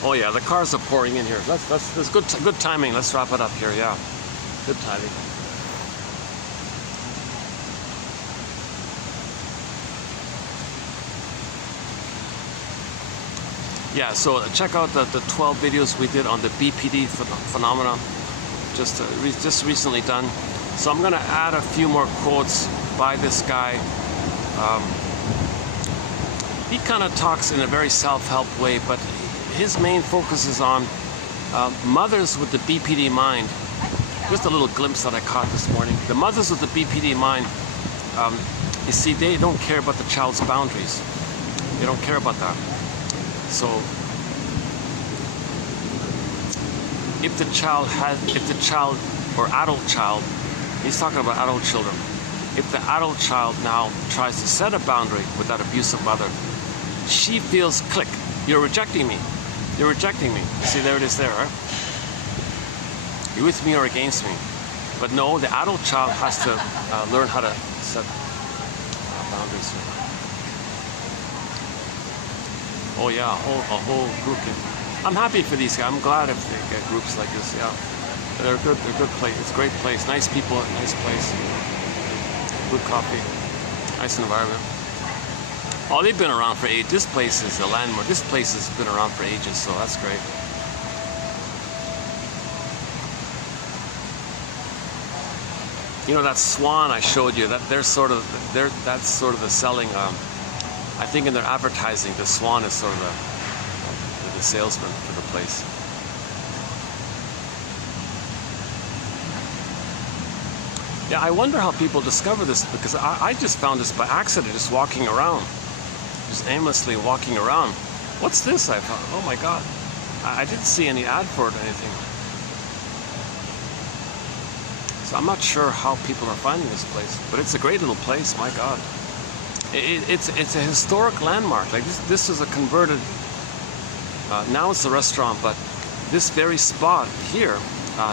Oh yeah, the cars are pouring in here. That's good timing. Let's wrap it up here. Yeah, good timing. Yeah, so check out the 12 videos we did on the BPD phenomena, just recently done. So I'm gonna add a few more quotes by this guy. He kind of talks in a very self-help way, but his main focus is on mothers with the BPD mind. Just a little glimpse that I caught this morning. The mothers with the BPD mind, you see, they don't care about the child's boundaries. They don't care about that. So, if the child or adult child, he's talking about adult children. If the adult child now tries to set a boundary with that abusive mother, she feels click. You're rejecting me. You're rejecting me. See, there it is there, right? You're with me or against me. But no, the adult child has to learn how to set boundaries. Oh yeah, a whole group. I'm happy for these guys. I'm glad if they get groups like this. Yeah, they're good. They're good place. It's a great place. Nice people. Nice place. Good coffee. Nice environment. Oh, they've been around for ages. This place is a landmark. This place has been around for ages, so that's great. You know that swan I showed you? That's sort of the selling. I think in their advertising, the swan is sort of the salesman for the place. Yeah, I wonder how people discover this, because I just found this by accident, just walking around. Just aimlessly walking around. What's this? I thought, oh my God. I didn't see any ad for it or anything. So I'm not sure how people are finding this place, but it's a great little place, my God. It's a historic landmark. Like this is a converted, now it's a restaurant, but this very spot here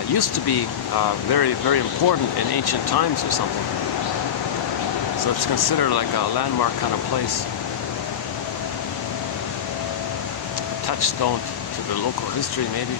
used to be very, very important in ancient times or something. So it's considered like a landmark kind of place. Touchstone to the local history, maybe.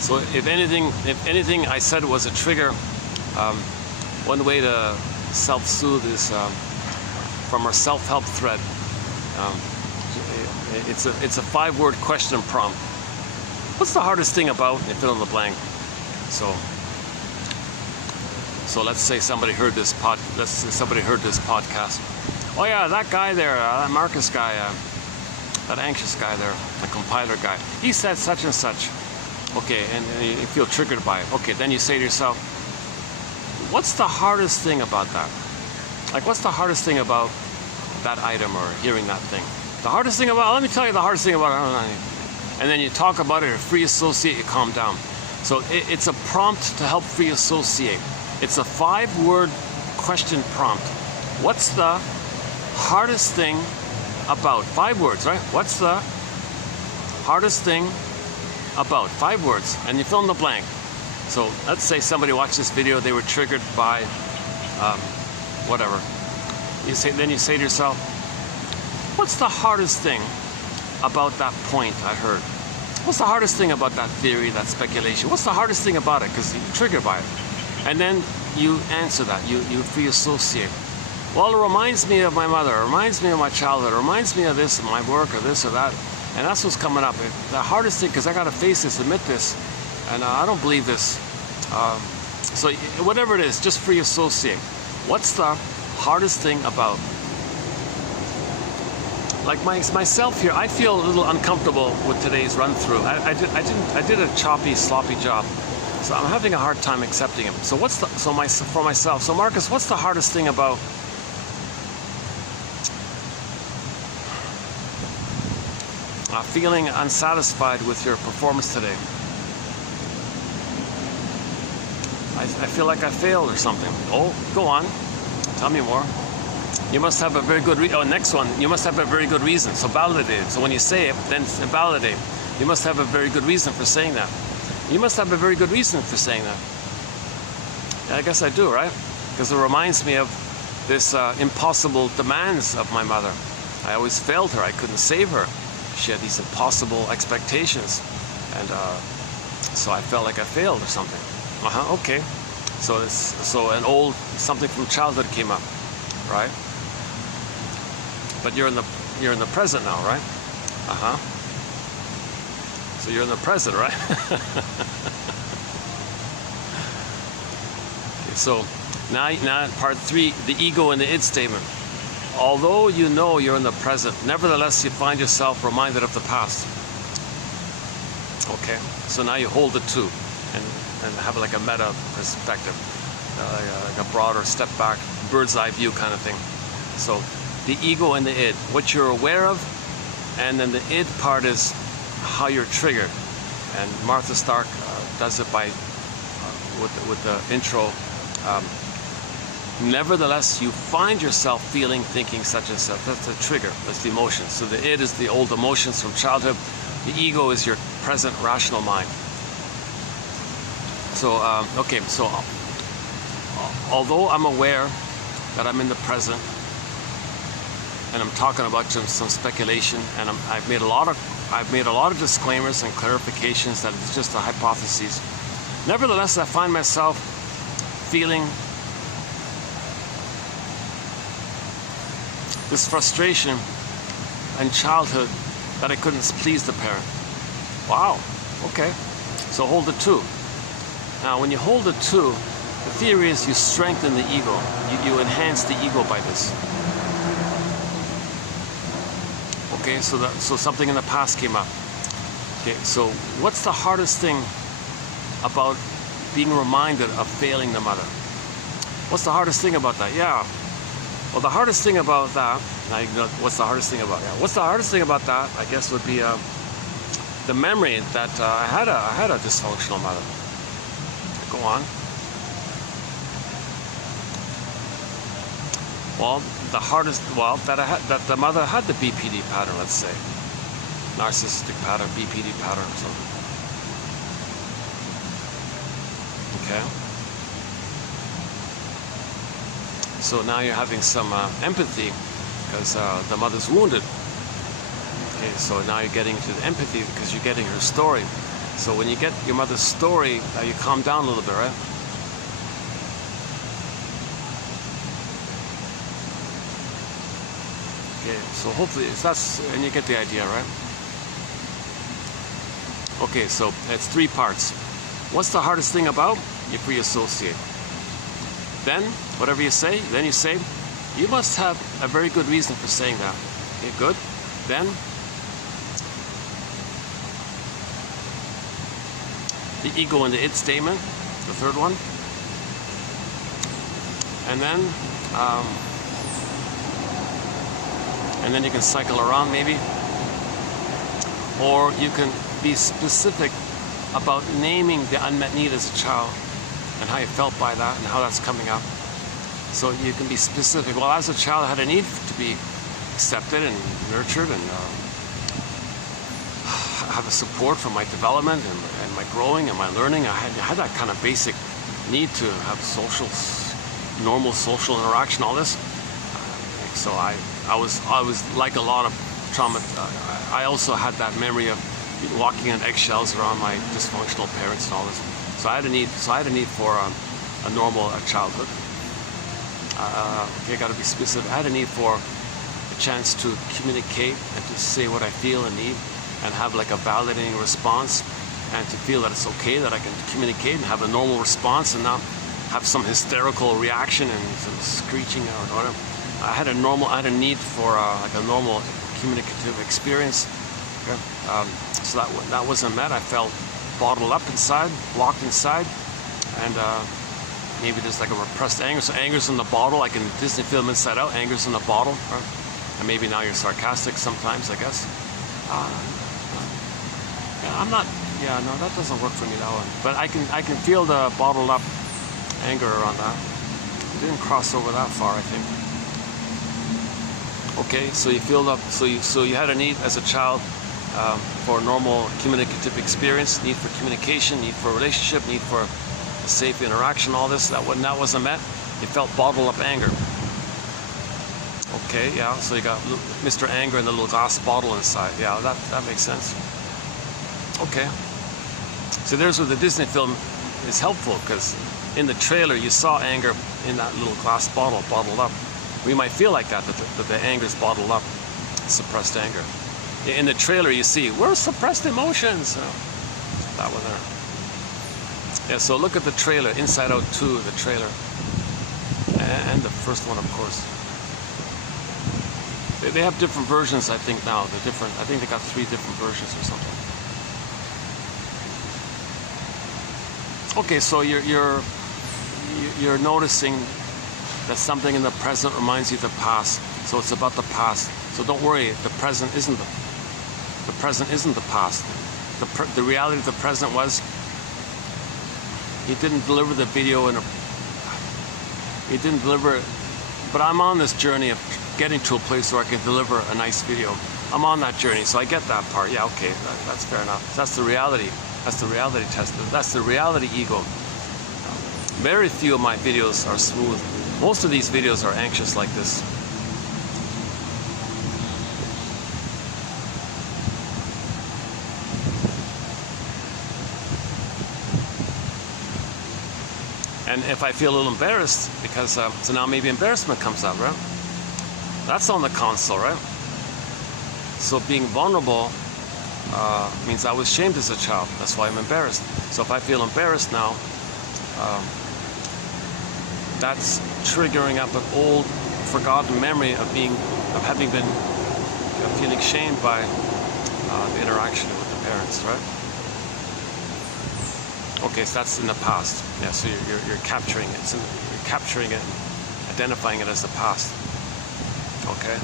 So if anything I said was a trigger, one way to self-soothe is from our self-help thread. It's a 5-word question prompt. What's the hardest thing about, and fill in the blank. So let's say somebody heard this podcast. Oh yeah, that guy there, that Marcus guy, that anxious guy there, the compiler guy, he said such and such. Okay, and you feel triggered by it. Okay, then you say to yourself, what's the hardest thing about that? Like, what's the hardest thing about that item or hearing that thing? The hardest thing about, let me tell you the hardest thing about it. And then you talk about it, or free associate, you calm down. So it's a prompt to help free associate. It's a 5-word question prompt. What's the hardest thing about? 5 words, right? What's the hardest thing about? 5 words, and you fill in the blank. So let's say somebody watched this video, they were triggered by whatever. Then you say to yourself, what's the hardest thing about that point I heard? What's the hardest thing about that theory, that speculation? What's the hardest thing about it? Because you're triggered by it. And then you answer that, you free associate. Well, it reminds me of my mother, it reminds me of my childhood, it reminds me of this, of my work, or this or that. And that's what's coming up. The hardest thing, because I got to face this, admit this, and I don't believe this. So whatever it is, just free associate. What's the hardest thing about? Like myself here, I feel a little uncomfortable with today's run through. I did a choppy, sloppy job, so I'm having a hard time accepting it. So for myself. So Marcus, what's the hardest thing about? Feeling unsatisfied with your performance today. I feel like I failed or something. Oh, go on. Tell me more. You must have a very good next one. You must have a very good reason. So validate it. So when you say it, then validate. You must have a very good reason for saying that. You must have a very good reason for saying that. Yeah, I guess I do, right? Because it reminds me of this impossible demands of my mother. I always failed her. I couldn't save her. She had these impossible expectations, and so I felt like I failed or something. Okay. So something from childhood came up, right? But you're in the present now, right? So you're in the present, right? Okay, so now part 3, the ego and the id statement. Although you know you're in the present, nevertheless you find yourself reminded of the past. Okay, so now you hold the two and have like a meta perspective, like a broader step back, bird's eye view kind of thing. So the ego and the id, what you're aware of, and then the id part is how you're triggered. And Martha Stark does it by with the intro. Nevertheless, you find yourself feeling, thinking such and such. That's the trigger. That's the emotion. So the id is the old emotions from childhood. The ego is your present rational mind. So, okay, so although I'm aware that I'm in the present, and I'm talking about some speculation, and I've made a lot of disclaimers and clarifications that it's just a hypothesis. Nevertheless, I find myself feeling this frustration in childhood that I couldn't please the parent. Wow, okay. So hold the two. Now, when you hold the two, the theory is you strengthen the ego. You enhance the ego by this. Okay, so something in the past came up. Okay, so what's the hardest thing about being reminded of failing the mother? What's the hardest thing about that? Yeah. Well, the hardest thing about that, what's the hardest thing about that? What's the hardest thing about that, I guess, would be the memory that I had a dysfunctional mother. Go on. Well, that the mother had the BPD pattern, let's say. Narcissistic pattern, BPD pattern or something. Okay. So now you're having some empathy because the mother's wounded. Okay, so now you're getting to the empathy because you're getting her story. So when you get your mother's story, you calm down a little bit, right? Okay, so hopefully and you get the idea, right? Okay, so it's 3 parts. What's the hardest thing about? You free associate. Then, whatever you say, you must have a very good reason for saying that. Okay, good. Then, the ego and the id statement, the 3rd one. And then you can cycle around maybe. Or you can be specific about naming the unmet need as a child and how you felt by that and how that's coming up. So you can be specific. Well, as a child, I had a need to be accepted and nurtured and have a support for my development and my growing and my learning. I had that kind of basic need to have normal social interaction, all this. So I was like a lot of trauma. I also had that memory of walking on eggshells around my dysfunctional parents and all this. So I had a need for a normal childhood. Okay, got to be specific. I had a need for a chance to communicate and to say what I feel and need, and have like a validating response, and to feel that it's okay that I can communicate and have a normal response and not have some hysterical reaction and some screeching or whatever. I had a need for like a normal communicative experience. Okay? So that wasn't met. I felt bottled up inside, blocked inside, and maybe there's like a repressed anger. So anger's in the bottle, like in Disney film Inside Out, anger's in the bottle. Right? And maybe now you're sarcastic sometimes, I guess. Yeah, no, that doesn't work for me, that one. But I can feel the bottled up anger around that. It didn't cross over that far, I think. Okay, so you filled up, so you had a need as a child for normal communicative experience, need for communication, need for a relationship, need for a safe interaction, all this. When that wasn't met, you felt bottled up anger. Okay, yeah, so you got Mr. Anger in the little glass bottle inside. Yeah, that makes sense. Okay. So there's where the Disney film is helpful, because in the trailer you saw anger in that little glass bottle, bottled up. We might feel like that the anger's bottled up, suppressed anger. In the trailer you see, where's suppressed emotions? That one there. Yeah, so look at the trailer, Inside Out 2, the trailer. And the first one, of course. They have different versions, I think, now. They're different. I think they got 3 different versions or something. Okay, so you're noticing that something in the present reminds you of the past. So it's about the past. So don't worry, the present isn't the past. The reality of the present was he didn't deliver the video He didn't deliver it. But I'm on this journey of getting to a place where I can deliver a nice video. I'm on that journey, so I get that part. Yeah, okay, that's fair enough. That's the reality. That's the reality test. That's the reality ego. Very few of my videos are smooth. Most of these videos are anxious like this. And if I feel a little embarrassed, because, so now maybe embarrassment comes up, right? That's on the console, right? So being vulnerable means I was shamed as a child. That's why I'm embarrassed. So if I feel embarrassed now, that's triggering up an old, forgotten memory of having been feeling shamed by the interaction with the parents, right? Okay, so that's in the past. Yeah, so you're capturing it. So you're capturing it, identifying it as the past. Okay,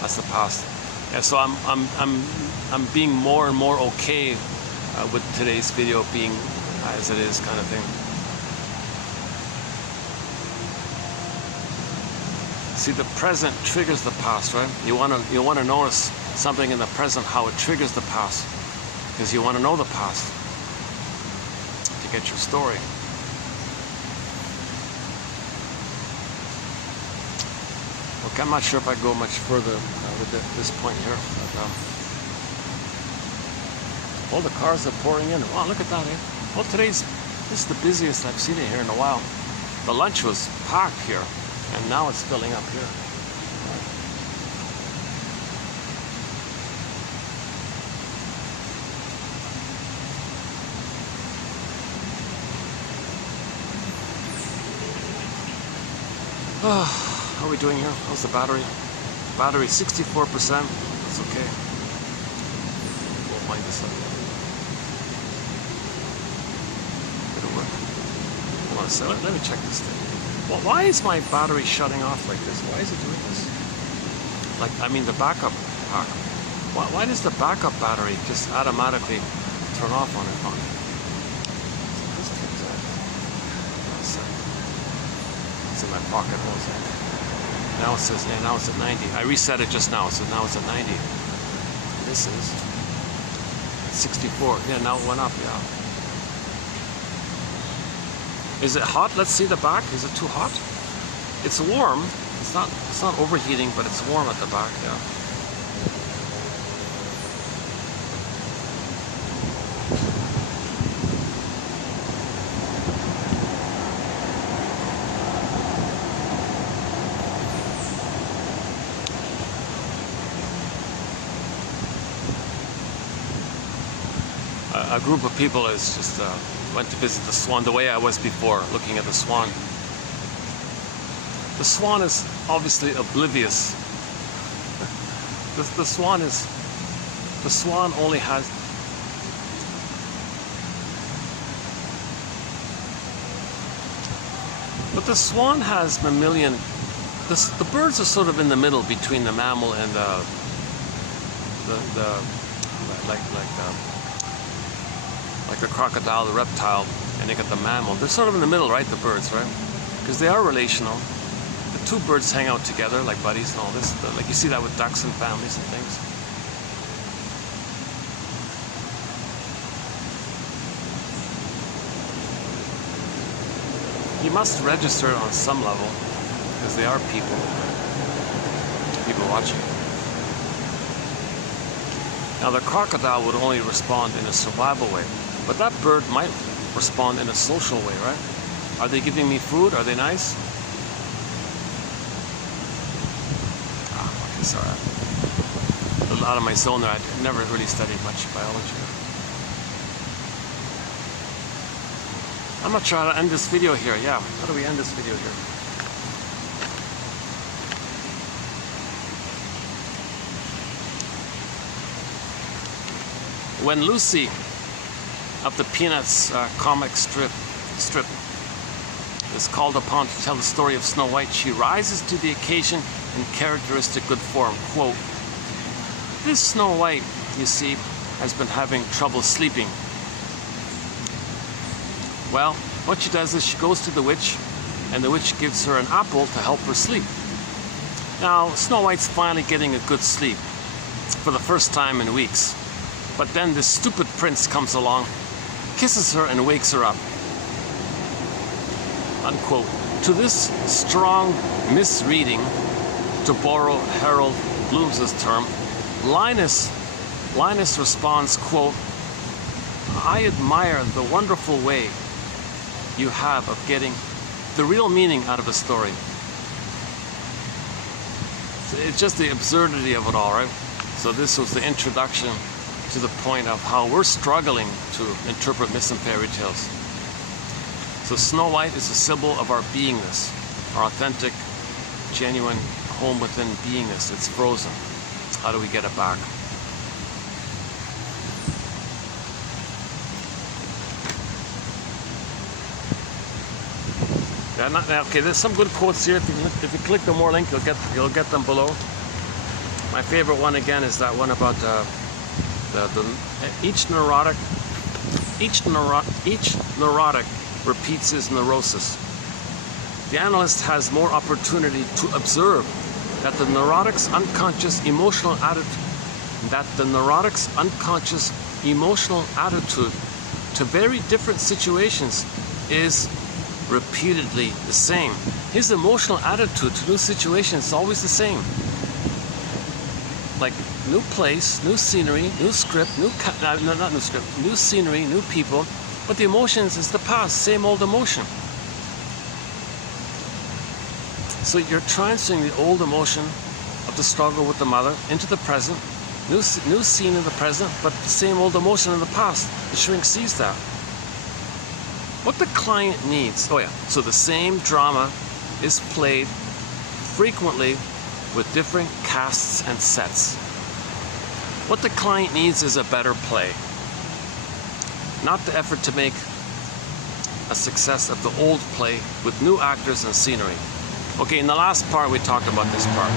that's the past. Yeah, so I'm being more and more okay with today's video being as it is, kind of thing. See, the present triggers the past, right? You wanna notice something in the present, how it triggers the past, because you want to know the past to get your story. Okay, I'm not sure if I go much further with this point here. But, all the cars are pouring in. Wow, look at that, eh? Well, this is the busiest I've seen it here in a while. The lunch was packed here, and now it's filling up here. How are we doing here? How's the battery? Battery 64%. That's okay. We'll wind this up. It'll work. Hold on a second. Let me check this thing. Well, why is my battery shutting off like this? Why is it doing this? Like, I mean, the backup pack. Why does the backup battery just automatically turn off on it? This thing's off. It's in my pocket. What was that? Now it says, now it's at 90. I reset it just now, so now it's at 90. This is 64. Yeah, now it went up, yeah. Is it hot? Let's see the back. Is it too hot? It's warm. It's not overheating, but it's warm at the back, yeah. A group of people is just went to visit the swan the way I was before, looking at the swan. The swan is obviously oblivious. The swan only has but the swan has mammalian. The birds are sort of in the middle between the mammal and like the crocodile, the reptile, and they got the mammal. They're sort of in the middle, right? The birds, right? Because they are relational. The two birds hang out together like buddies and all this. Like you see that with ducks and families and things. You must register on some level because they are people watching. Now the crocodile would only respond in a survival way. But that bird might respond in a social way, right? Are they giving me food? Are they nice? Okay, sorry. A little out of my zone there. I never really studied much biology. I'm not sure how to end this video here. Yeah, how do we end this video here? When Lucy of the Peanuts comic strip is called upon to tell the story of Snow White, she rises to the occasion in characteristic good form. Quote, "This Snow White, you see, has been having trouble sleeping. Well, what she does is she goes to the witch and the witch gives her an apple to help her sleep. Now, Snow White's finally getting a good sleep for the first time in weeks. But then this stupid prince comes along, kisses her and wakes her up. Unquote. To this strong misreading, to borrow Harold Bloom's term, Linus responds, quote, "I admire the wonderful way you have of getting the real meaning out of a story." It's just the absurdity of it all, right? So this was the introduction to the point of how we're struggling to interpret myths and fairy tales. So Snow White is a symbol of our beingness, our authentic, genuine home within beingness. It's frozen. How do we get it back? Okay, there's some good quotes here. If you click the more link, you'll get them below. My favorite one again is that one about each neurotic repeats his neurosis. The analyst has more opportunity to observe that the neurotic's unconscious emotional attitude to very different situations is repeatedly the same. His emotional attitude to new situations is always the same. Like new place, new scenery, new script, new scenery, new people, but the emotions is the past, same old emotion. So you're transferring the old emotion of the struggle with the mother into the present, new scene in the present, but the same old emotion in the past. The shrink sees that. What the client needs, so the same drama is played frequently with different casts and sets. What the client needs is a better play, not the effort to make a success of the old play with new actors and scenery. Okay, in the last part we talked about this part.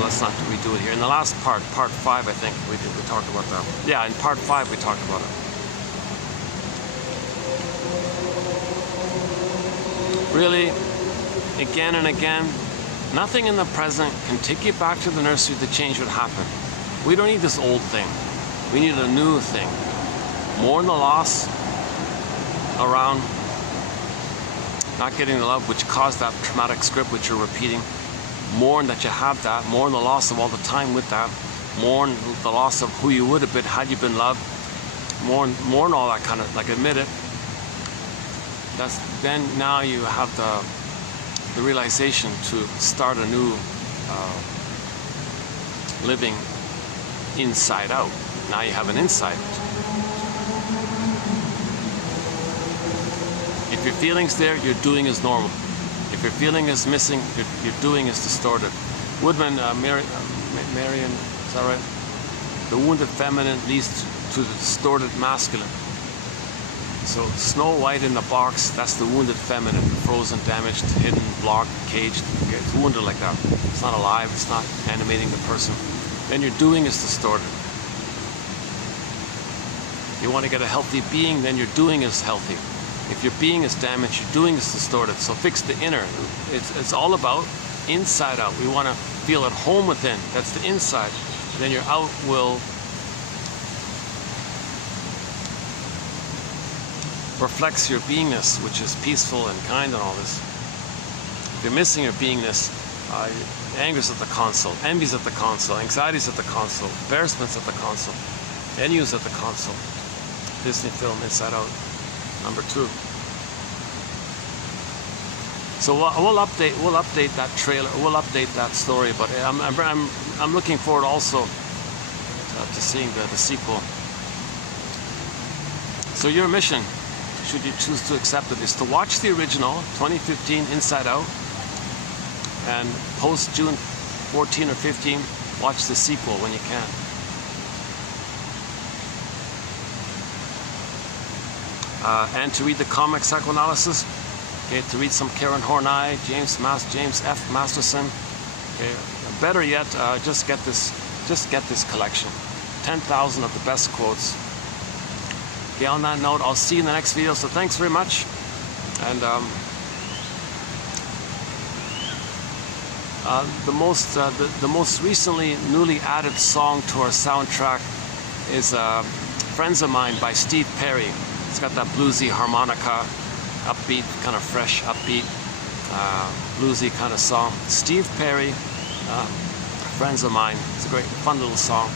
Let's not redo it here. In the last part 5, I think, we talked about that. Yeah, in part 5 we talked about it. Really, again and again, nothing in the present can take you back to the nursery to change what happened. We don't need this old thing. We need a new thing. Mourn the loss around not getting the love which caused that traumatic script which you're repeating. Mourn that you have that. Mourn the loss of all the time with that. Mourn the loss of who you would have been had you been loved. Mourn all that kind of, like, admit it. Then now you have the realization to start a new living inside out. Now you have an insight. If your feeling's there, your doing is normal. If your feeling is missing, your doing is distorted. Woodman, Marion, is that right? The wounded feminine leads to the distorted masculine. So Snow White in the box, that's the wounded feminine, frozen, damaged, hidden, blocked, caged. It's wounded like that. It's not alive, it's not animating the person. Then your doing is distorted. You want to get a healthy being, then your doing is healthy. If your being is damaged, your doing is distorted. So fix the inner. It's all about inside out. We want to feel at home within. That's the inside. Then your out will reflects your beingness, which is peaceful and kind and all this. If you're missing your beingness, anger's at the console, envy's at the console, anxiety's at the console, embarrassment's at the console, envy's at the console. Disney film Inside Out, number 2. So we'll update that trailer, we'll update that story, but I'm looking forward also to seeing the sequel. So your mission, should you choose to accept it, is to watch the original 2015 Inside Out, and post June 14 or 15, watch the sequel when you can. And to read the comic psychoanalysis, okay, to read some Karen Horney, James F. Masterson. Okay, better yet, just get this collection, 10,000 of the best quotes. Okay, on that note, I'll see you in the next video. So thanks very much, and The most recently newly added song to our soundtrack is Friends of Mine by Steve Perry. It's got that bluesy harmonica, upbeat, kind of fresh, upbeat, bluesy kind of song. Steve Perry, Friends of Mine. It's a great, fun little song.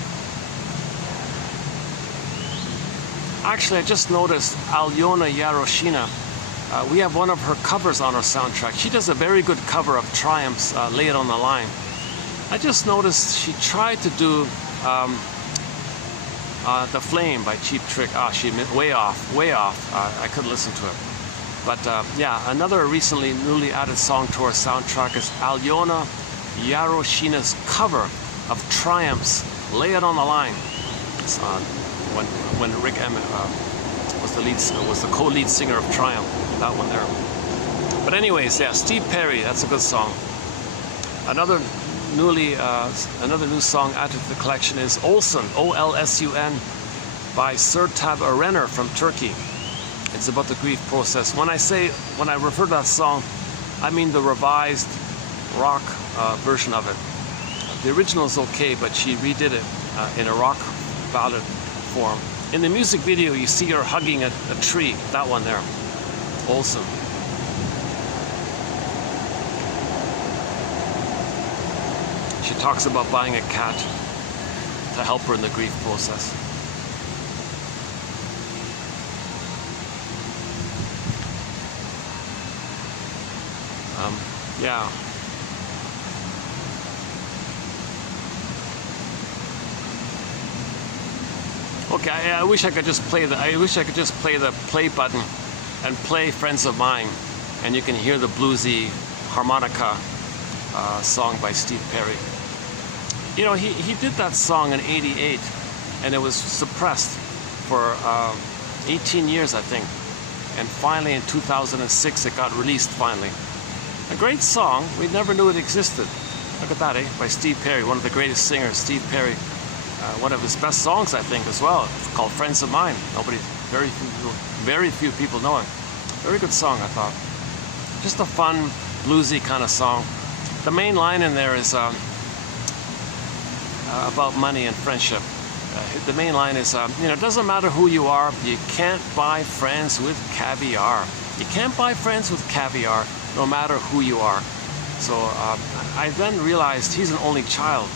Actually, I just noticed Alyona Yaroshina. We have one of her covers on our soundtrack. She does a very good cover of Triumph's Lay It on the Line. I just noticed she tried to do The Flame by Cheap Trick. She way off. I couldn't listen to it. But yeah, another recently newly added song to our soundtrack is Alyona Yaroshina's cover of Triumph's Lay It on the Line. It's when Rick Emmett was the co-lead singer of Triumph. That one there. But anyways, yeah, Steve Perry, that's a good song. Another new song added to the collection is Olsun, O-L-S-U-N, by Sertab Erener from Turkey. It's about the grief process. When I refer to that song, I mean the revised rock version of it. The original is okay, but she redid it in a rock ballad form. In the music video, you see her hugging a tree. That one there. Awesome. She talks about buying a cat to help her in the grief process. Yeah. Okay, I wish I could just play the play button and play Friends of Mine, and you can hear the bluesy harmonica song by Steve Perry. You know, he did that song in '88, and it was suppressed for 18 years, I think. And finally, in 2006, it got released finally. A great song. We never knew it existed. Look at that, eh? By Steve Perry, one of the greatest singers, Steve Perry. One of his best songs, I think, as well, called Friends of Mine. Very few people know it. Very good song, I thought. Just a fun, bluesy kind of song. The main line in there is about money and friendship. The main line is, you know, it doesn't matter who you are, you can't buy friends with caviar. You can't buy friends with caviar, no matter who you are. So I then realized he's an only child.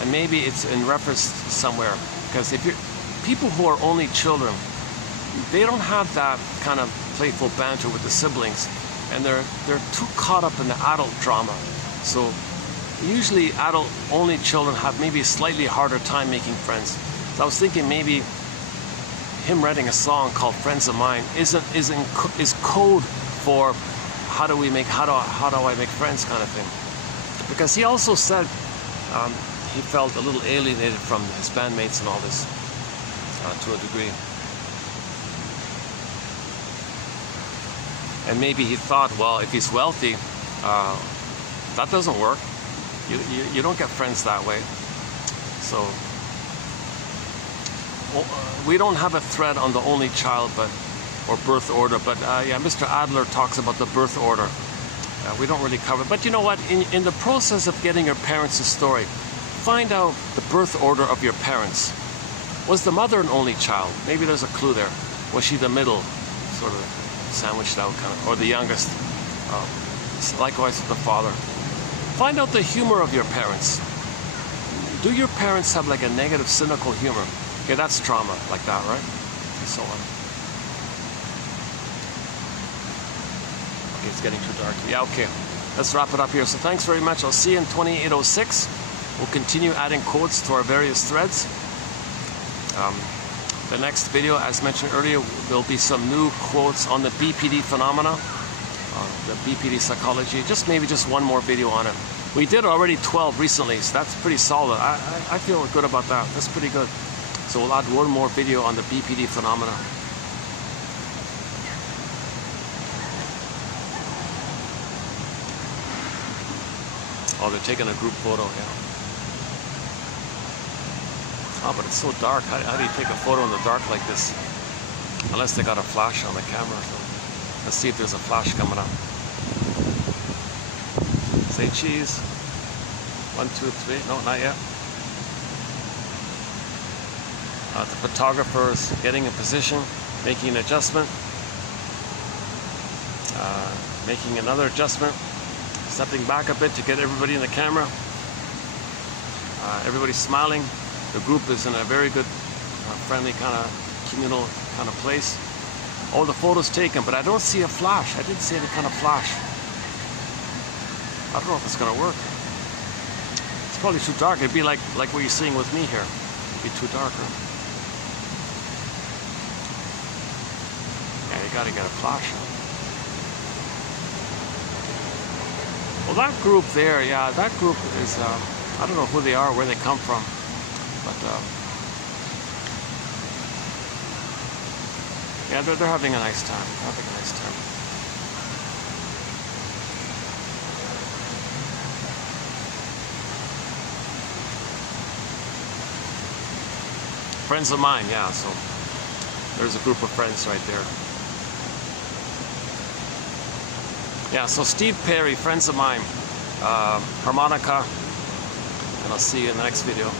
And maybe it's in reference somewhere, because if you're people who are only children, they don't have that kind of playful banter with the siblings, and they're too caught up in the adult drama. So usually adult-only children have maybe a slightly harder time making friends. So I was thinking maybe him writing a song called Friends of Mine is code for how do I make friends kind of thing. Because he also said he felt a little alienated from his bandmates and all this to a degree. And maybe he thought, well, if he's wealthy, that doesn't work. You don't get friends that way. So we don't have a thread on the only child or birth order, but yeah, Mr. Adler talks about the birth order. We don't really cover it. But you know what? In the process of getting your parents a story, find out the birth order of your parents. Was the mother an only child? Maybe there's a clue there. Was she the middle, sort of sandwiched out kind of, or the youngest? Likewise with the father. Find out the humor of your parents. Do your parents have like a negative, cynical humor? Okay, that's trauma, like that, right? And so on. Okay, it's getting too dark. Yeah, okay. Let's wrap it up here. So thanks very much. I'll see you in 2806. We'll continue adding quotes to our various threads. The next video, as mentioned earlier, there'll be some new quotes on the BPD phenomena, the BPD psychology. Maybe just one more video on it. We did already 12 recently, so that's pretty solid. I feel good about that. That's pretty good. So we'll add one more video on the BPD phenomena. Oh, they're taking a group photo, yeah. Oh, but it's so dark. How do you take a photo in the dark like this? Unless they got a flash on the camera. So let's see if there's a flash coming up. Say cheese. 1, 2, 3. No, not yet. The photographer's getting in position, making an adjustment, making another adjustment, stepping back a bit to get everybody in the camera. Everybody's smiling. The group is in a very good, friendly kind of communal kind of place. Oh, the photo's taken, but I don't see a flash. I didn't see any kind of flash. I don't know if it's gonna work. It's probably too dark. It'd be like what you're seeing with me here. It'd be too dark. Huh? Yeah, you gotta get a flash. Well, that group there, yeah, that group is, I don't know who they are, where they come from, but yeah, they're having a nice time. Having a nice time. Friends of mine, yeah, so there's a group of friends right there. Yeah, so Steve Perry, friends of mine, harmonica, and I'll see you in the next video.